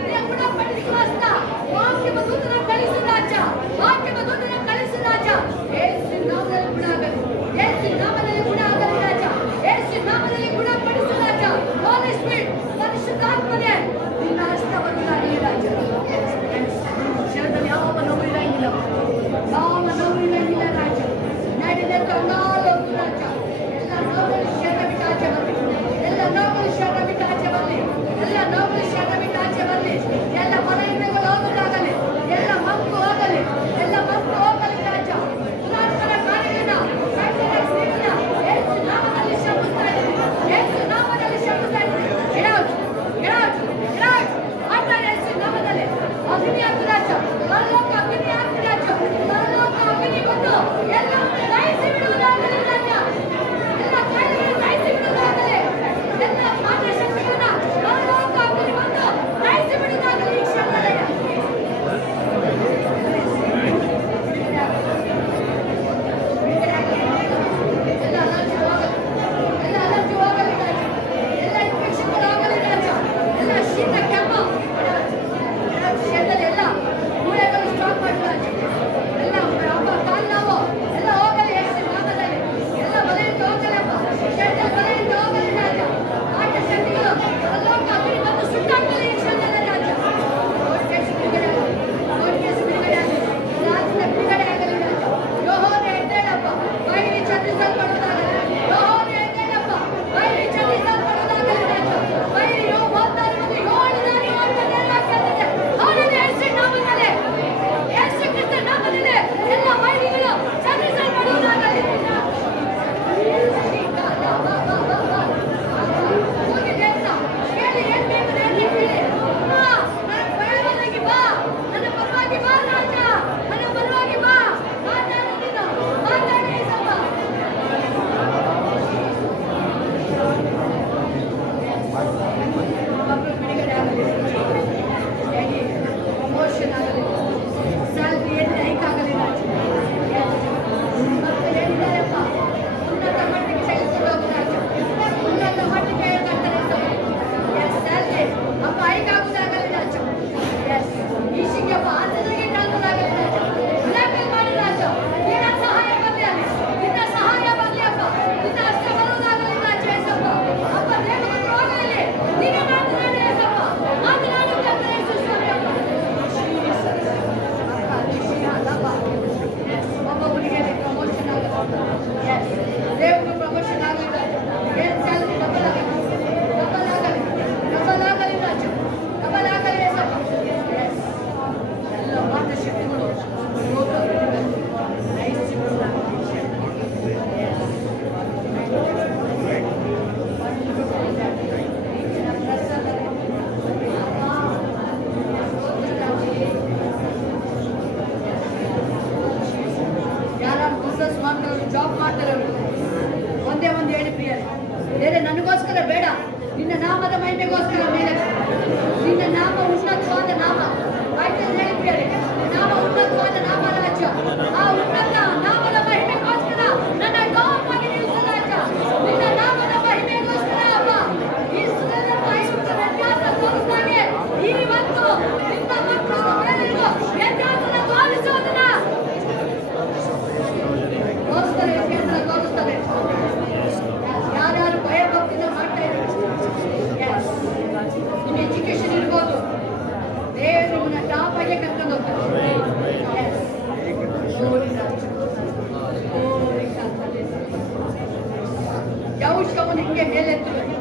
ನಿನ್ನ ಗುಣಪಡಿಸುವ ಹಸ್ತ. ವಾಕ್ಯವ ದೂತನ ಕಳಿಸು ರಾಜ. ವಾಕ್ಯವ ದೂತನ ಕಳಿಸು ರಾಜ. ಯೇಸು ನಾಮದಲ್ಲಿ ಗುಣ ಆಗಲಿ. ಯೇಸು ನಾಮದಲ್ಲಿ ಗುಣ ಆಗಲಿ ರಾಜ. ಯೇಸು ನಾಮದಲ್ಲಿ ಗುಣಪಡಿಸು ರಾಜ. ಹೋಲಿ ಸ್ಪಿರಿಟ್ ಪರಿಶುದ್ಧಾತ್ಮನೇ ನಿನ್ನ ಹಸ್ತವನ್ನಾಗಲಿ ರಾಜ. ಶರೀರದಲ್ಲಿ ಯಾವ ನೋವು ಇರಂಗಿಲ್ಲ. ಯಾವ ನೋವು ಇರಂಗಿಲ್ಲ ರಾಜ. ನಡೆದ ಕಣ್ಣಾಲು ರಾಜ. ಎಲ್ಲ ನೋವುಗಳು ಶರೀರ ಬಿಟ್ಟು ಆಚೆ ಬರಲಿ. ಎಲ್ಲ ನೋವುಗಳು ಶರೀರ ಬಿಟ್ಟು ಆಚೆ ಬರಲಿ. ಎಲ್ಲ ನೋವುಗಳು ಶರೀರ ಬಿಟ್ಟು ಆಚೆ ಬರಲಿ. ಎಲ್ಲ ಮನೆಯಿಂದಗಳು ಹೋಗುವುದಾಗಲಿ. ಎಲ್ಲ ಮಕ್ಕಳು ಹೋಗಲಿ. ಎಲ್ಲ ಮಕ್ಕಳು ಹೋಗಲಿ ರಾಜ. ಪುರಾತನ ಕಾರ್ಯಗಳನ್ನ ಕರ್ತನ ಸ್ನೇಹಿತನ ಯೇಸು ನಾಮದಲ್ಲಿ ಶಪಿಸ್ತಾ ಇದ್ದೀನಿ. ಯೇಸು ನಾಮದಲ್ಲಿ ಶಪಿಸ್ತಾ ಇದ್ದೀನಿ. Get out! Get out! Get ಬಹುಶಃ ಅವನು ಹಿಂಗೆ ಮೇಲೆತ್ತುವನು